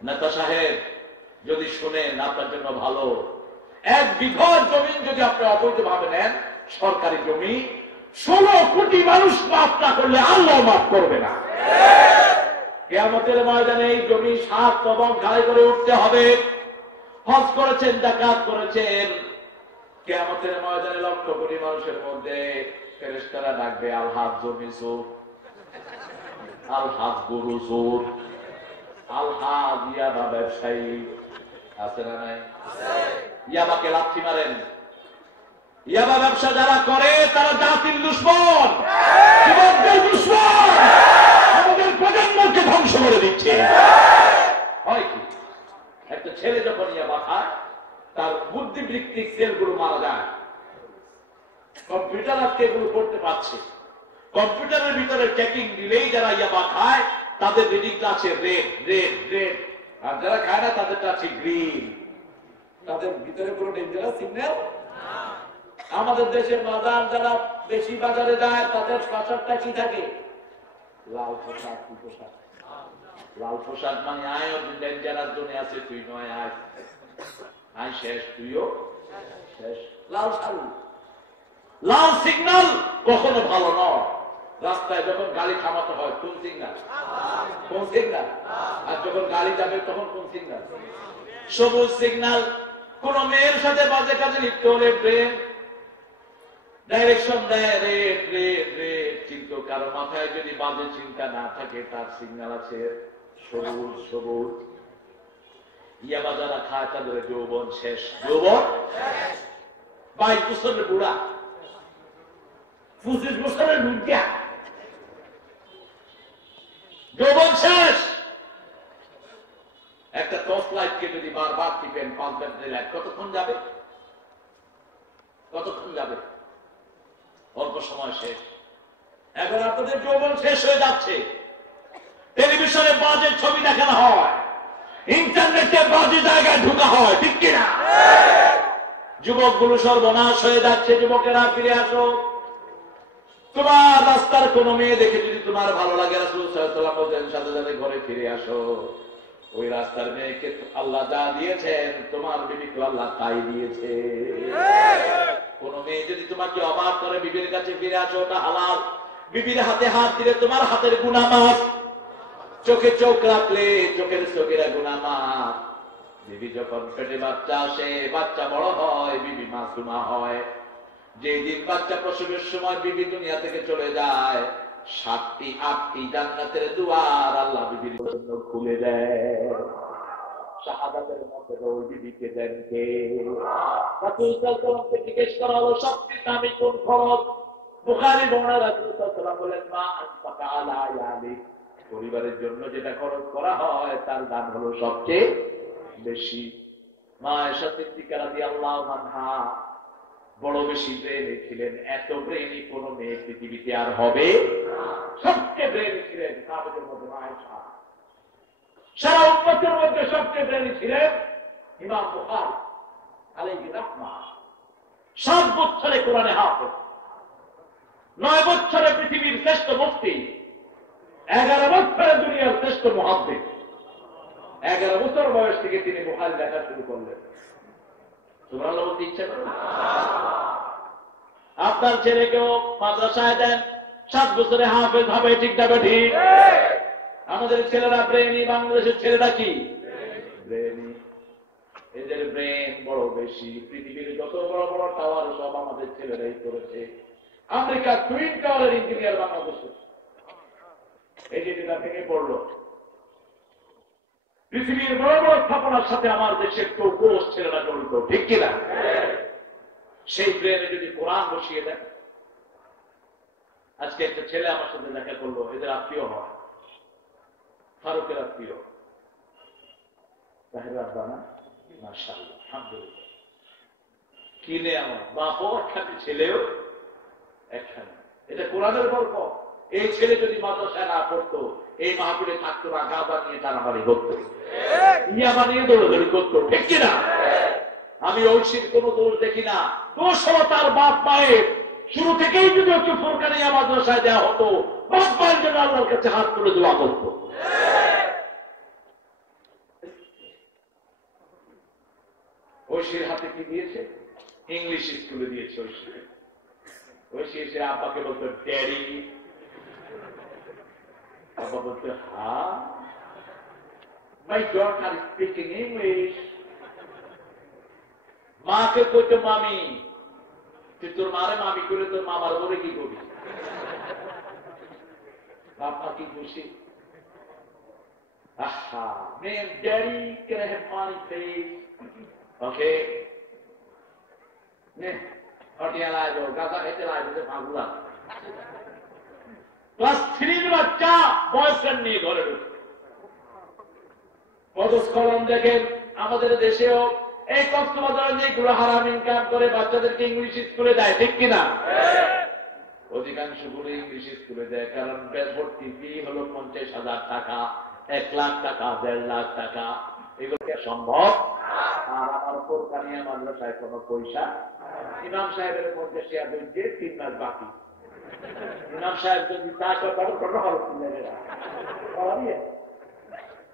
নেতা সাহেব যদি শুনেন আপনার জন্য ভালো, 1 বিঘা জমি যদি আপনি অবৈধ ভাবে নেন, সরকারি জমি, 16 কোটি মানুষ মাফ না করলে আল্লাহ মাফ করবে না। কিয়ামতের ময়দানে এই জমি 7 তবক ঘাড়ে করে উঠতে হবে। হজ করেছেন, যাকাত করেছেন, কিয়ামতের ময়দানে লক্ষ কোটি মানুষের মধ্যে ফেরেশতারা ডাকবে, আল হাজ জমি চোর, আল হাজ গরু চোর, আল হাজ ইয়াবা ব্যবসায়ী। আছে না নাই? ইয়াবাকে লাথি মারেন। ইয়াবা ব্যবসা যারা করে তারা জাতির দুশমন, যুবকদের দুশমন, আমাদের প্রজন্মকে ধ্বংস করে দিচ্ছে। হয় কি, একটা ছেলে যখন ইয়াবা খায় তার বুদ্ধিবৃত্তিক সেলগুলো মারা যায়। কম্পিউটার আজকে এগুলো করতে পারছে। কম্পিউটারের ভিতরে চেকিং দিলেই যারা ইয়াবা খায় তাদের রিডিংটা আছে রেড রেড রেড, আর যারা খায় না তাদেরটা আছে গ্রিন। তাদের ভিতরে কোনো ডেঞ্জারাস সিগন্যাল। আমাদের দেশের বাজার যারা বেশি বাজারে যায় তাদের পোশাকটা কি থাকে? লাল পোশাক। কি পোশাক? লাল পোশাক মানে আয় ডেঞ্জারাস জোনে আছে, তুই নয় আয়, আয় শেষ, তুইও শেষ। লাল শাড়ি, লাল সিগন্যাল কখনো ভালো নয়। রাস্তায় যখন গাড়ি থামাতে হয় কোন সিগন্যাল? কোন সিগন্যাল? আর যখন গাড়ি যাবে তখন কোন সিগন্যাল? সবুজ সিগন্যাল। কোন মেয়ের সাথে বাজে কাজে লিপ্ত হলে ব্রেন ডাইরেকশন দেয় রেড রেড রেড, কিন্তু কারো মাথায় যদি বাজে চিন্তা না থাকে তার সিগন্যাল আছে সবুজ সবুজ। ইয়াবা যারা খায় তাদের যৌবন শেষ, যৌবন 22 বছরের বুড়া, 25 বছরের বুড়া, যৌবন শেষ। একটা টর্চ লাইটকে যদি বারবার টিপেন 5 ব্যাটারি লাইট, কতক্ষণ যাবে? কতক্ষণ যাবে? অল্প সময় শেষ। এখন আপনাদের যৌবন শেষ হয়ে যাচ্ছে। টেলিভিশনে বাজে ছবি দেখানো হয়, ইন্টারনেটে বাজে জায়গায় ঢোকা হয়, ঠিক কিনা? যুবকগুলো সর্বনাশ হয়ে যাচ্ছে। যুবকেরা ফিরে আসো। তোমার রাস্তার কোন মেয়ে দেখে যদি তোমার ভালো লাগে, রাসূল সাল্লাল্লাহু আলাইহি ওয়াসাল্লাম বলেন সাথে সাথে ঘরে ফিরে আসো। ওই রাস্তার মেয়েকে আল্লাহ যা দিয়েছেন তোমার বিবিকে আল্লাহ তাই দিয়েছে। কোন মেয়ে যদি তোমাকে অবাক করে, বিবির কাছে ফিরে আসো, ওটা হালাল। বিবির হাতে হাত দিলে তোমার হাতের গুনাহ মাফ, চোখে চোখ রাখলে চোখের চোখেরা গুনাহ মাফ। বিবি যখন পেটে বাচ্চা আসে, বাচ্চা বড় হয়, বিবি মাসুমা হয়। যেই দিন বাচ্চা প্রসবের সময় বিবি দুনিয়া থেকে চলে যায়, 7টি 8টি জান্নাতের দুয়ার আল্লাহ বিবির জন্য খুলে দেয়। শাহাদাতের মধ্যে ওই বিবিকে দেন কে? রাসূল সাল্লাল্লাহু আলাইহি ওয়াসাল্লামকে জিজ্ঞেস করা হলো সবচেয়ে দামি কোন খরচ? বুখারী বর্ণনা, রাসূল সাল্লাল্লাহু আলাইহি ওয়াসাল্লাম বলেন মা আনফাকা আলা ইয়ালি, পরিবারের জন্য যেটা খরচ করা হয় তার দাম হলো সবচেয়ে বেশি। মা আয়েশা সিদ্দিকা রাদিয়াল্লাহু আনহা বড় বেশি ব্রেনে ছিলেন। এত ব্রেনি কোন মেয়ে পৃথিবীতে আর হবে? সবচেয়ে ব্রেনি ছিলেন সাহাবাদের মধ্যে মা আয়েশা। সারা উম্মতের মধ্যে সবচেয়ে ব্রেনি ছিলেন ইমাম বুখারী আলাইহি রাহমাহ। 7 বছরে কোরআনে হাফেজ, 9 বছরে পৃথিবীর শ্রেষ্ঠ মুফতি, 11 বছরে দুনিয়ার শ্রেষ্ঠ মুহাদ্দিস। 11 বছর বয়স থেকে তিনি বুখারী লেখা শুরু করলেন। সুবহানাল্লাহ বলতে ইচ্ছা করে? আপনার ছেলেকেও মাদ্রাসায় দেন, 7 বছরে হাফেজ হবে, ঠিক না ঠিক? আমাদের ছেলেরা ব্রেনি, বাংলাদেশের ছেলেরা কি ব্রেনি? এদের ব্রেন বড় বেশি। পৃথিবীর যত বড় বড় টাওয়ার সব আমাদের ছেলেরাই করেছে। আমেরিকা টুইন টাওয়ারের ইঞ্জিনিয়ার বাংলাদেশে, এই যেটা ভেঙে পড়লো। পৃথিবীর বড় বড় স্থাপনার সাথে আমার দেশের কেউ কোষ ছেলেরা জড়িত, ঠিক কিনা? সেই ব্রেনে যদি কোরআন বসিয়ে দেন। আজকে একটা ছেলে আমার সাথে দেখা করলো, এদের আত্মীয় হয়, ফারুকের আত্মীয়, তাহের আব্বানা, মাশাআল্লাহ, আলহামদুলিল্লাহ। কিনে আমার বাপও একখানে, ছেলেও একখানে। এটা কোরআনের গল্প। এই ছেলে যদি মাদ্রাসায় না পড়তো, এই মাহফিলে থাকতো না, গাঁদা নিয়ে টানাটানি করতো, ইয়াবা নিয়ে দৌড়াদৌড়ি করতো, ঠিক কিনা? আমি ঐশীর কোন দোষ দেখি না, দোষ হলো তার বাপ মায়ের। শুরু থেকেই যদি একটু ফোরকানিয়া মাদ্রাসায় দেওয়া হতো, বাপ মায়ের জন্য আল্লাহর কাছে হাত তুলে দোয়া করতো। ঐশীর হাতে কি দিয়েছে? ইংলিশ স্কুলে দিয়েছে। ঐশী এসে আব্বাকে বলতো ড্যাডি, আব্বা বলতো হ্যাঁ, মাই ডটার স্পিকিং ইংলিশ। মাকে কইতো মামি, তুই তোর মারে মামি করে তোর মামার বলে কি করবি? বাপমা কি খুশি? আহা, mum daddy can I have money please? Okay, নে হটিয়া লাগো, গাঁজা খেতে লাগবে ফাগুলা। ক্লাস 3 বাচ্চা বয়ফ্রেন্ড নিয়ে ঘরে ঢুকে। কলম দেখেন আমাদের দেশেও এই কক্সবাজারে যেগুলো হারাম ইনকাম করে বাচ্চাদেরকে ইংলিশ স্কুলে দেয়, ঠিক কিনা? অধিকাংশ গুলো ইংলিশ স্কুলে দেয়, কারণ ভর্তি ফি হলো 50,000 টাকা, 1 লাখ টাকা, 1.5 লাখ টাকা। এগুলো সম্ভব? আর আমার ফোরকানিয়া মাদ্রাসায় কোনো পয়সা, ইমাম সাহেবের 50 টাকা দিচ্ছে, 3 মাস বাকি। ইমাম সাহেব যদি টাকা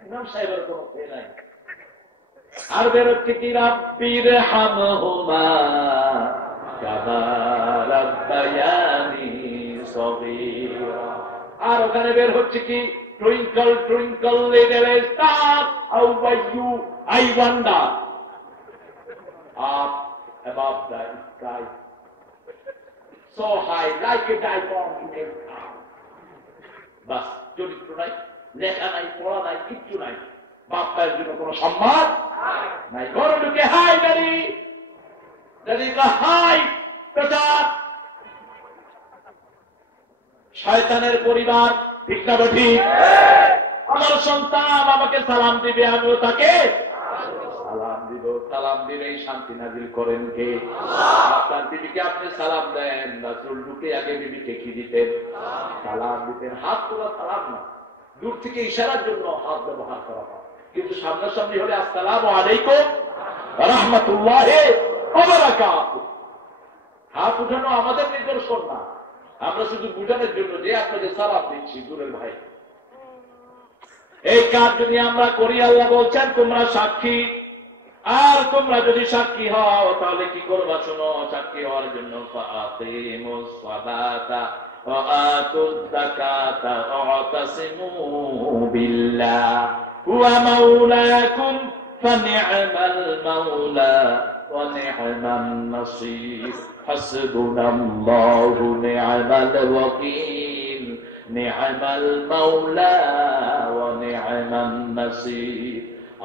ইমাম সাহেবের কোনো পে নাই। আর বেরোচ্ছে কি রাব্বির হামহুমা কামা রাব্বায়ানি সগীরা। আর ওখানে বের হচ্ছে কি twinkle twinkle little star how you I wonder up above the sky so high like a diamond in a sky. বাস, চরিত্র নাই, লেখা নাই, পড়া নাই, কিচ্ছু নাই, বাপ্পার জন্য কোন সম্মান নাই। ঘরে ঢুকে হাই দাঁড়ি দাঁড়িয়ে হাই প্রচার। শয়তানের পরিবার, ঠিক না ঠিক? আমার সন্তান আমাকে সালাম দিবে, আমিও তাকে সালাম দিব। সালাম দিলেই শান্তি নাজিল করেন কে? আপনার বিবিকে আপনি সালাম দেন, রাসূল ঢুকে আগে বিবিকে কি দিতেন? সালাম দিতেন। হাত তোলা সালাম না, দূর থেকে ইশারার জন্য হাত ব্যবহার করা হয়, কিন্তু সামনাসামনি হলে আসসালামু আলাইকুম ওয়া রাহমাতুল্লাহি ওয়া বারাকাতুহু। হাত উঠানো আমাদের নিদর্শন না, আমরা শুধু বুঝানোর জন্য যে আপনাকে সালাম দিচ্ছি দূরের ভাই। এই কাজ যদি আমরা করি, আল্লাহ বলছেন তোমরা সাক্ষী। আর তোমরা যদি সাক্ষী হও তাহলে কি করবা? শোনো, সাক্ষী হওয়ার জন্য ফাআকিমুস সালাতা ওয়া আতুজ যাকাতা ওয়া তাসিমু বিল্লাহ হুয়া মাওলাকুম ফানি'মাল মাওলা ওয়া নি'মান নাসীর হাসবুনাল্লাহু নি'মাল ওয়াকিল নি'মাল মাওলা ওয়া নি'মান নাসীর।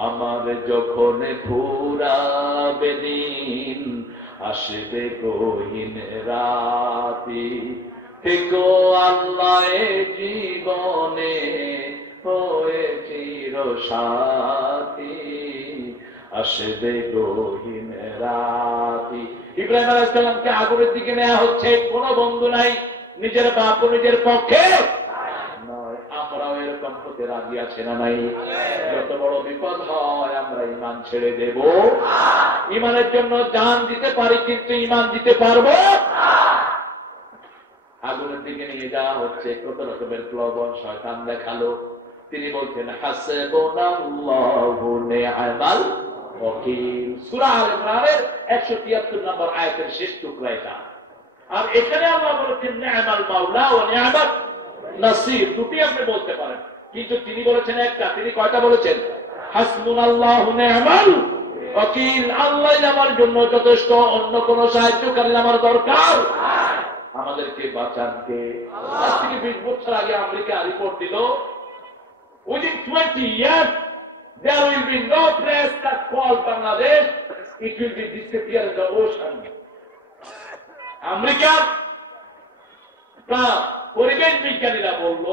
আমার যখন ফুরাবে দিন, আসবে গহীন রাতি, থেকো আল্লাহ জীবনে হয়ে চির সাথী, আসবে গহীন রাতি। ইব্রাহিম আলাইহিস সালামকে আগুনের দিকে নেওয়া হচ্ছে, কোনো বন্ধু নাই, নিজের বাপ নিজের পক্ষে নয়। আমরাও এরকম হতে রাজি আছে না নাই? যত বড় বিপদ হয় আমরা ঈমান ছেড়ে দেব? ঈমানের জন্য জান দিতে পারি, কিন্তু ঈমান দিতে পারবো? আগুনের দিকে নিয়ে যাওয়া হচ্ছে, কত রকমের প্রলোভন শয়তান দেখালো। তিনি বলছেন হাসবুনাল্লাহু নি'মাল ওয়াকিল। সূরা আল ইমরানের 173 নম্বর আয়াতের শেষ টুকরা এটা। আর এখানে আল্লাহ বলেছেন নি'মাল মাওলা ওয়া নি'মান নাসীর। দুটি আপনি বলতে পারেন, কিন্তু তিনি বলেছেন একটা। তিনি কয়টা বলেছেন? হাসবুনাল্লাহু নি'মাল ওয়াকিল, আল্লাহ আমার জন্য যথেষ্ট, অন্য কোন সাহায্যকারী আমার দরকার। আমাদেরকে বাঁচান কে? আজ থেকে 20 বছর আগে আমেরিকা রিপোর্ট দিল, within 20 years there will be no place that called Bangladesh, it will be disappear in the ocean. America পরিবেশ বিজ্ঞানীরা বলল,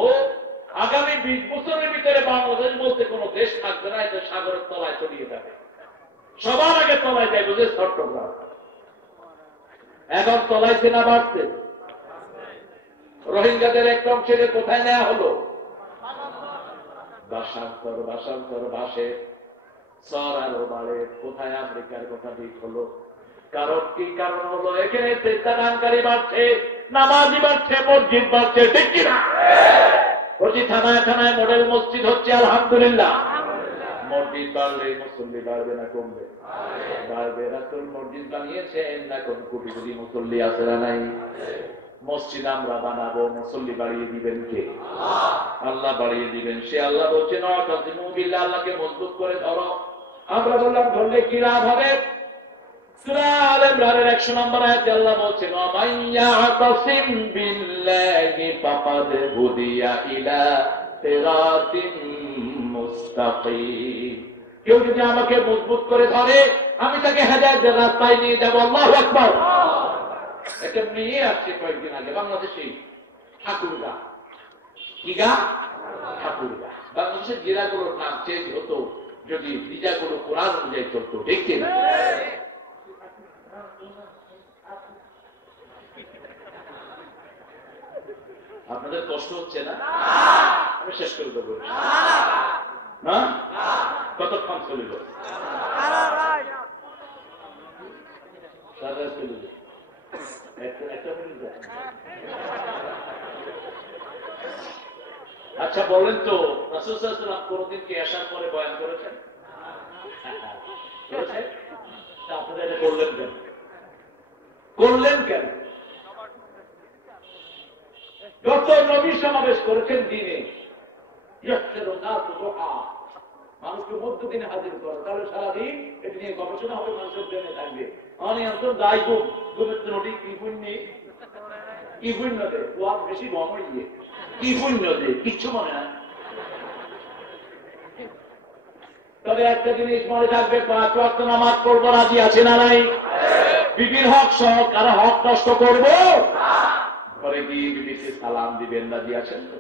আগামী 20 বছরের ভিতরে বাংলাদেশ বলতে কোন দেশ থাকবে না, এটা সাগরের তলায় চলিয়ে যাবে। সবার আগে তলায় যাবে যে চট্টগ্রাম। এখন তলাইছে না বাড়ছে? রোহিঙ্গাদের একটা অংশের কোথায় নেওয়া হলো? ভাষান্তর ভাষান্তর ভাষে সর আরো বাড়ে, কোথায় আফ্রিকার কথা ঠিক হলো? কারণ কি? কারণ হলো এখানে দানকারী বাড়ছে, নামাজি বাড়ছে, মসজিদ বাড়ছে, ঠিক কিনা? প্রতি থানায় থানায় মডেল মসজিদ হচ্ছে, আলহামদুলিল্লাহ। মসজিদ বাড়লে মুসল্লি বাড়বে না কমবে? বাড়বে। রাসূল মসজিদ বানিয়েছেন, এখন কোটি কোটি মুসল্লি আছে না নাই? মসজিদ আমরা বানাবো, মুসল্লি বাড়িয়ে দিবেন কে? আল্লাহ বাড়িয়ে দিবেন। সে আল্লাহ বলছেন আল্লাহকে মজবুত করে ধরো। আমরা বললাম ধরলে কি লাভ হবে? সূরা আলে ইমরানের 100 নম্বর আয়াতে আল্লাহ বলছেন ওয়ামাইয়াতাসিম বিল্লাহি ফাকাদ হুদিয়া ইলা সিরাতিন মুস্তাকিম। কেউ যদি আমাকে মজবুত করে ধরে, আমি তাকে হেদায়েতের রাস্তায় নিয়ে যাব। আল্লাহু আকবার। একটা মেয়ে আসছে কয়েকদিন আগে বাংলাদেশে, ঠাকুরগা। কি গা? ঠাকুরগা। বাংলাদেশের জেলাগুলোর নাম চেঞ্জ হতো যদি বিজাগুলো কোরআন অনুযায়ী চলতো, ঠিক কিনা? আপনাদের কষ্ট হচ্ছে না? আমি শেষ করে দেবো না? কতক্ষণ চলিল? আচ্ছা বলেন তো, রাসূল সাল্লাল্লাহু আলাইহি ওয়াসাল্লাম কোনদিন কি আসার পরে বয়ান করেছেন? আপনাদের এটা করলেন কেন? করলেন কেন? যত নবী সমাবেশ করেছেন দিনে, মানুষকে মধ্য দিনে হাজির করো, তাহলে সারাদিন এটি নিয়ে গবেষণা হবে, মানুষের জন্য থাকবে। অনিয়ন্ত্রণ দায় গুম গুমের নদী কি পুণ্য কি পুণ্য দে, ও আর বেশি ভ্রমণ গিয়ে কি পুণ্য দে, কিচ্ছু মনে হয়। তবে একটা জিনিস মনে থাকবে, 5 ওয়াক্ত নামাজ পড়বো, রাজি আছে না নাই? বিবির হক সহ কারো হক নষ্ট করবো? পরে গিয়ে বিবিকে সালাম দিবেন, রাজি আছেন তো?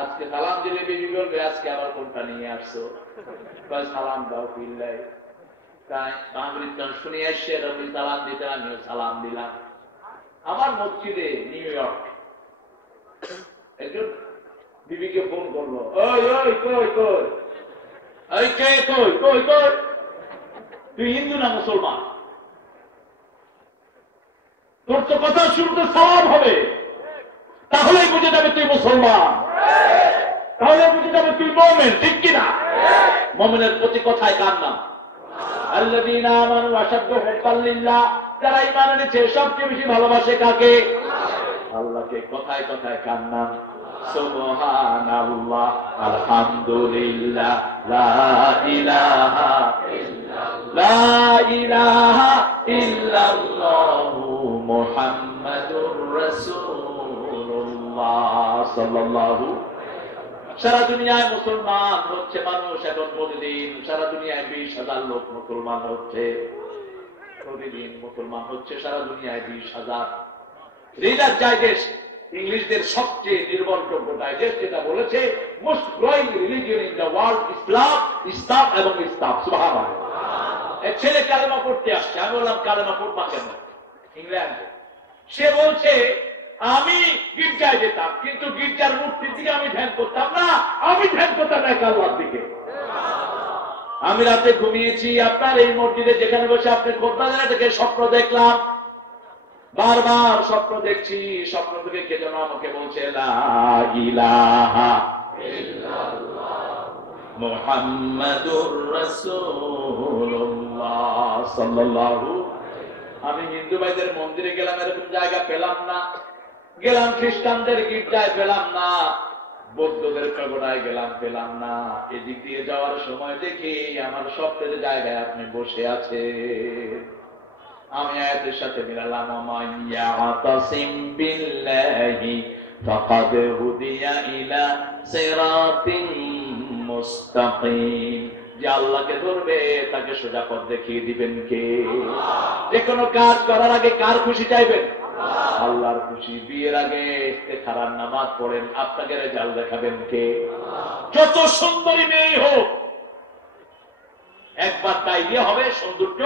আজকে সালাম দিলে বিবি বলবে আজকে আবার কোনটা নিয়ে আসছো? সালাম দাও পিল্লাই। তাই আমেরিকান শুনে আসছে রবি সালাম দিতে, আমিও সালাম দিলাম। আমার মসজিদে নিউ ইয়র্ক একজন বিবিকে ফোন করলো, ওই ওই কই কই, ওই কে কই কই কই, তুই হিন্দু না মুসলমান? তোর তো কথা শুনতে সালাম হবে, তাহলেই বুঝে যাবে তুই মুসলমান, তাহলে বুঝে যাবে তুই মুমিন, ঠিক কিনা? মুমিনের প্রতি কথায় কার নাম? আল্লাযীনা আমানু আশাদ্দু হুব্বান লিল্লাহ, যারা ঈমান এনেছে সবচেয়ে বেশি ভালোবাসে কাকে? আল্লাহকে। কথায় কথায় কার নাম? সুবহানাল্লাহ, আলহামদুলিল্লাহ, লা ইলাহা ইল্লাল্লাহ, লা ইলাহা ইল্লাল্লাহু মুহাম্মাদুর রাসূলুল্লাহ সাল্লাল্লাহু। সারা দুনিয়ায় মুসলমান হচ্ছে মানুষ এখন প্রতিদিন, সারা দুনিয়ায় 20,000 লোক মুসলমান হচ্ছে প্রতিদিন, মুসলমান হচ্ছে সারা দুনিয়ায় 20,000। রিডার ডাইজেস্ট, ইংলিশদের সবচেয়ে নির্ভরযোগ্য ডাইজেস্ট, যেটা বলেছে most growing religion in the world ইসলাম, ইসলাম এবং ইসলাম। সুবহানাল্লাহ। এক ছেলে কালেমা পড়তে আসছে, আমি বললাম কালেমা পড়বা কেন? ইংল্যান্ডে। সে বলছে আমি গির্জায় যেতাম, কিন্তু গির্জার মূর্তির দিকে আমি ধ্যান করতাম না, আমি ধ্যান করতাম এক আল্লাহর দিকে। আমি রাতে ঘুমিয়েছি আপনার এই মসজিদে, যেখানে বসে আপনি খোদবা দেন, থেকে স্বপ্ন দেখলাম, বারবার স্বপ্ন দেখছি। স্বপ্ন থেকে কে যেন আমাকে বলছে লা ইলাহা ইল্লাল্লাহ মুহাম্মাদুর রাসূলুল্লাহ সাল্লাল্লাহু। আমি হিন্দু ভাইদের মন্দিরে গেলাম, এরকম জায়গা পেলাম না। গেলাম খ্রিস্টানদের গির্জায়, পেলাম না। বৌদ্ধদের কবরায় গেলাম, পেলাম না। এদিক দিয়ে যাওয়ার সময় দেখি আমার স্বপ্নের জায়গায় আপনি বসে আছে। আমি আয়াতের সাথে মিলালাম, মাইয়াতাসিম বিল্লাহি ফাকাদ হুদিয়া ইলা সিরাতিন মুস্তাকিম। যে আল্লাহকে ধরবে তাকে সোজা পথ দেখিয়ে দিবেন কে? যে কোনো কাজ করার আগে কার খুশি চাইবেন? আল্লাহর খুশি। বিয়ের আগে ইস্তেখারার নামাজ পড়েন, আপনাকে রেজাল্ট দেখাবেন কে? যত সুন্দরী মেয়ে হোক, একবার ডায়রিয়া হবে, সৌন্দর্য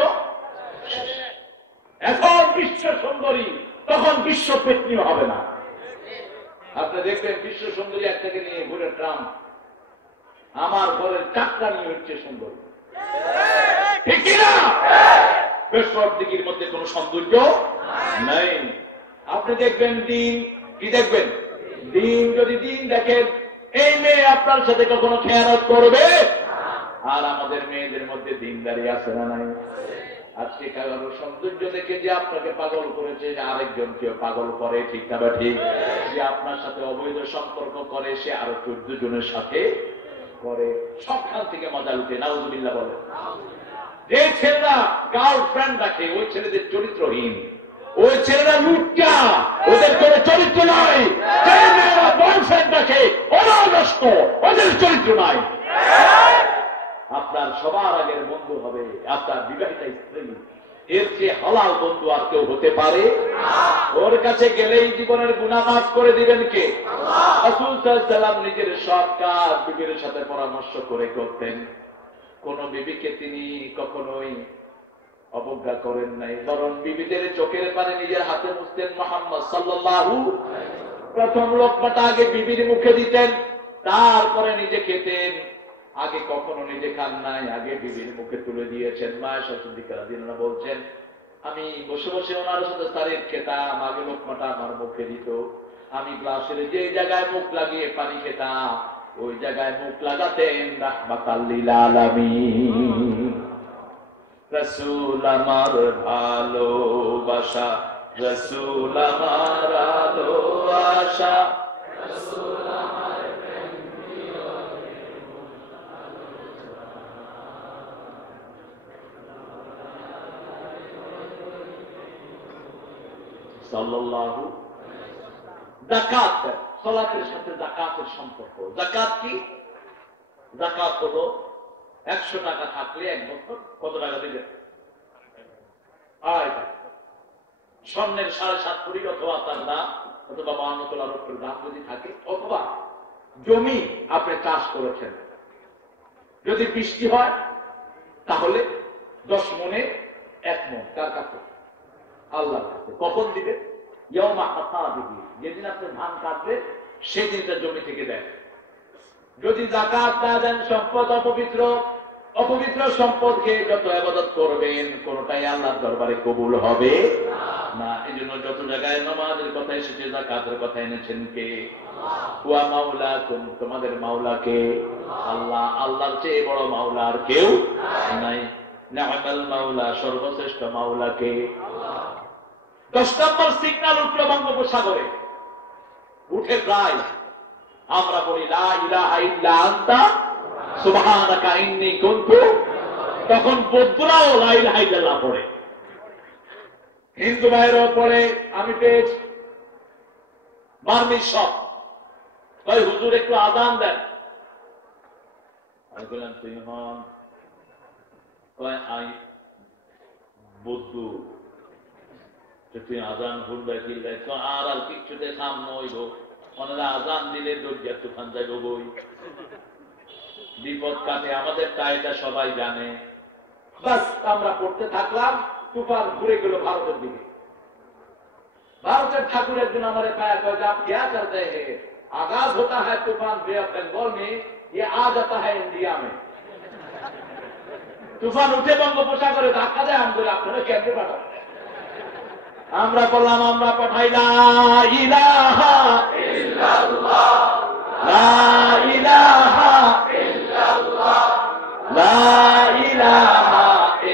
এখন বিশ্ব সুন্দরী, তখন বিশ্ব পেত্নী হবে না। আপনি দেখবেন বিশ্ব সুন্দরী একটাকে নিয়ে ঘুরে ট্রাম্প, আমার ঘরের চাকরা নিয়ে হচ্ছে সুন্দর, ঠিক কিনা? বেশর দিকের মধ্যে কোন সৌন্দর্য নাই। আপনি দেখবেন দিন, কি দেখবেন? দিন যদি দিন দেখেন, এই মেয়ে আপনার সাথে কখনো খেয়ানত করবে? আর আমাদের মেয়েদের মধ্যে দিনদারি আছে না নাই? আজকে কারো সৌন্দর্য দেখে যে আপনাকে পাগল করেছে, আরেকজনকে পাগল করে, ঠিক না? ঠিক। যে আপনার সাথে অবৈধ সম্পর্ক করে, সে আরো 14 জনের সাথে করে। সবখান থেকে মজা লুটে, নাউজুবিল্লাহ বলে। যে ছেলেরা গার্লফ্রেন্ড রাখে, ওই ছেলেদের চরিত্রহীন, ওই ছেলেরা লুচ্চা, ওদের কোনো চরিত্র নাই। যে মেয়েরা বয়ফ্রেন্ড রাখে, ওরা নষ্ট, ওদের চরিত্র নাই। আপনার সবার আগের বন্ধু হবে আপনার বিবাহিতা স্ত্রী। এর চেয়ে হালাল বন্ধু আর কেউ হতে পারে? ওর কাছে গেলেই জীবনের গুনাহ মাফ করে দিবেন কে? রাসূল সাল্লাল্লাহু আলাইহি ওয়াসাল্লাম নিজের সব কাজ বিবির সাথে পরামর্শ করে করতেন। কোন বিবিকে তিনি কখনোই অবজ্ঞা করেন নাই, বরং বিবিদের চোখের পানি নিজের হাতে মুছতেন। মুহাম্মদ সাল্লাল্লাহু আলাইহি ওয়াসাল্লাম প্রথম লোকমাটা আগে বিবির মুখে দিতেন, তারপরে নিজে খেতেন। আগে কখনো নিজে খান নাই, আগে বিবির মুখে তুলে দিয়েছেন। মা আয়েশা সিদ্দিকা রাদিয়াল্লাহু আনহা বলছেন, আমি বসে বসে ওনার সাথে তারিফ খেতাম, আগে লোকমাটা আমার মুখে দিত, আমি গ্লাসের যে জায়গায় মুখ লাগিয়ে পানি খেতাম, ওই জায়গায় মুখ লাগাতেন রাহমাতাল লিল আলামিন। রাসূল আমার ভালোবাসা, রাসূল আমার ভালোবাসা, রাসূল আমার প্রেম প্রিয় সাল্লাল্লাহু। যাকাত, সালাতের সাথে যাকাতের সম্পর্ক। যাকাত কি? যাকাত হলো 100 টাকা থাকলে এক বছর কত টাকা দিবেন? 2.5 টাকা। স্বর্ণের 7.5 কোটি অথবা তার দাম, অথবা 52 তোলা রৌপ্যের দাম যদি থাকে, অথবা জমি আপনি চাষ করেছেন, যদি বৃষ্টি হয় তাহলে 10 মণে 1 মণ। কার কাছে? আল্লাহর কাছে। কখন দিবেন? ইয়াউমা হাসাদিহি, যেদিন আপনি ধান কাটবেন সেদিনটা জমি থেকে দেন। যদি যাকাত না দেন, সম্পদ অপবিত্র, অপবিত্র সম্পদ খেয়ে যত ইবাদত করবেন কোনটাই আল্লাহর দরবারে কবুল হবে না। এই জন্য যত জায়গায় নামাজের কথা এসেছে, যাকাতের কথা এনেছেন কে? ওয়া মাওলাকুম, তোমাদের মাওলা কে? আল্লাহ। আল্লাহর চেয়ে বড় মাওলা আর কেউ নাই। নি'মাল মাওলা, সর্বশ্রেষ্ঠ মাওলা কে? 10 নম্বর সিগন্যাল উঠল বঙ্গোপসাগরে, উঠে প্রায় আমরা বলি লা ইলাহা ইল্লা আনতা সুবহানাকা ইন্নী কুনতু, তখন বৌদ্ধরাও লা ইলাহা ইল্লাল্লাহ পড়ে, হিন্দু ভাইরাও পড়ে। আমি পেয়েছি বার্মিজ সব, তাই হুজুর একটু আযান দেন। আমি বললাম তুই হন, আই বৌদ্ধ, তুই আজান ভুলবে কি আর আর কিচ্ছুতে কাম নইব, ওনারা আজান দিলে দরজা তুফান যাইব বই, বিপদ কাটে। আমাদের এটা সবাই জানে। বাস আমরা পড়তে থাকলাম, তুফান ঘুরে গেল ভারতের দিকে। ভারতের ঠাকুর একজন हमारे पाया कहे आप क्या करते हैं? आगाज होता है तूफान बे ऑफ बंगाल में, ये आ जाता है इंडिया में। তুফান উঠে বঙ্গোপসাগরে ধাক্কা দেয়, আমরা আপনারা কেমনে পাঠাবেন? আমরা বললাম আমরা পাঠাই লা ইলাহা ইল্লাল্লাহ, লা ইলাহা ইল্লাল্লাহ, লা ইলাহা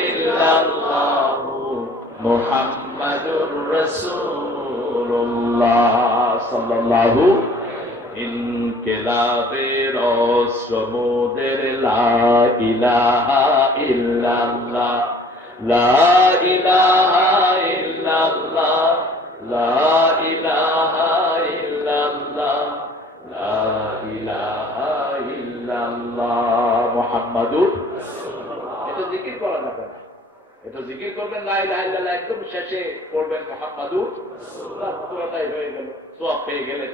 ইল্লাল্লাহ মুহাম্মাদুর রাসূলুল্লাহ সাল্লাল্লাহু। ইনকিলাবের অশ্রমোদের লা ইলাহা ইল্লাল্লাহ, লা ইলাহা ইল্লাল্লাহ, লা ইলাহা ইল্লাল্লাহ, লা ইলাহা ইল্লাল্লাহ মুহাম্মাদুর রাসূলুল্লাহ। এটা জিকির করা যাবে না, এটা জিকির করবেন লা ইলাহা ইল্লাল্লাহ, একদম শেষে করবেন মুহাম্মাদুর রাসূলুল্লাহ, পুরোটাই হয়ে গেল, সওয়াব পেয়ে গেলেন।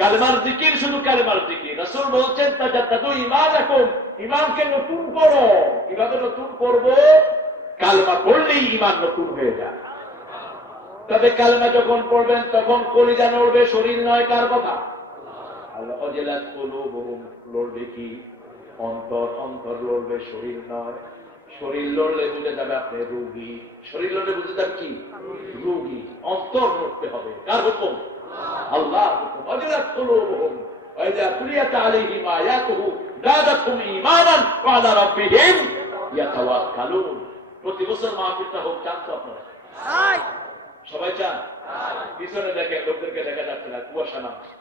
কালেমার জিকির শুধু কালেমার জিকির। রাসূল বলছেন তাজাদ্দাদু ঈমানাকুম, ঈমানকে নতুন করো। কিভাবে নতুন করব? কালেমা পড়লেই ঈমান নতুন হয়ে যায়। তবে কালেমা যখন পড়বেন তখন কলিজা নড়বে, শরীর নয়। কার কথা? আল্লাহ ওয়াজিলাত কুলুবুহুম, লড়বে কি? অন্তর। অন্তর লড়বে, শরীর নয়। শরীর লড়লে বুঝে যাবে আপনি রোগী। শরীর লড়লে বুঝে যাবে কি? রোগী। অন্তর লড়তে হবে। কার হুকুম? আল্লাহর হুকুম। ওয়াজিলাত কুলুবুহুম ওয়া ইযা তুলিয়াত আলাইহিম আয়াতুহু যাদাতহুম ঈমানান ওয়া আলা রাব্বিহিম ইয়াতাওয়াক্কালুন। প্রতি বছর মাহফিলটা হোক, চান তো আপনারা? সবাই চান? পিছনে দেখেন, লোকদেরকে দেখা যাচ্ছে না, কুয়াশা নামছে।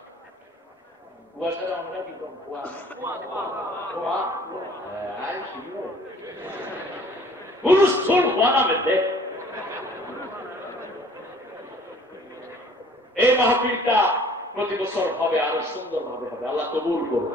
কুয়াশাটা আমরা কি করব? এই মাহফিলটা প্রতি বছর হবে, আরো সুন্দর ভাবে হবে। আল্লাহ কবুল করুন।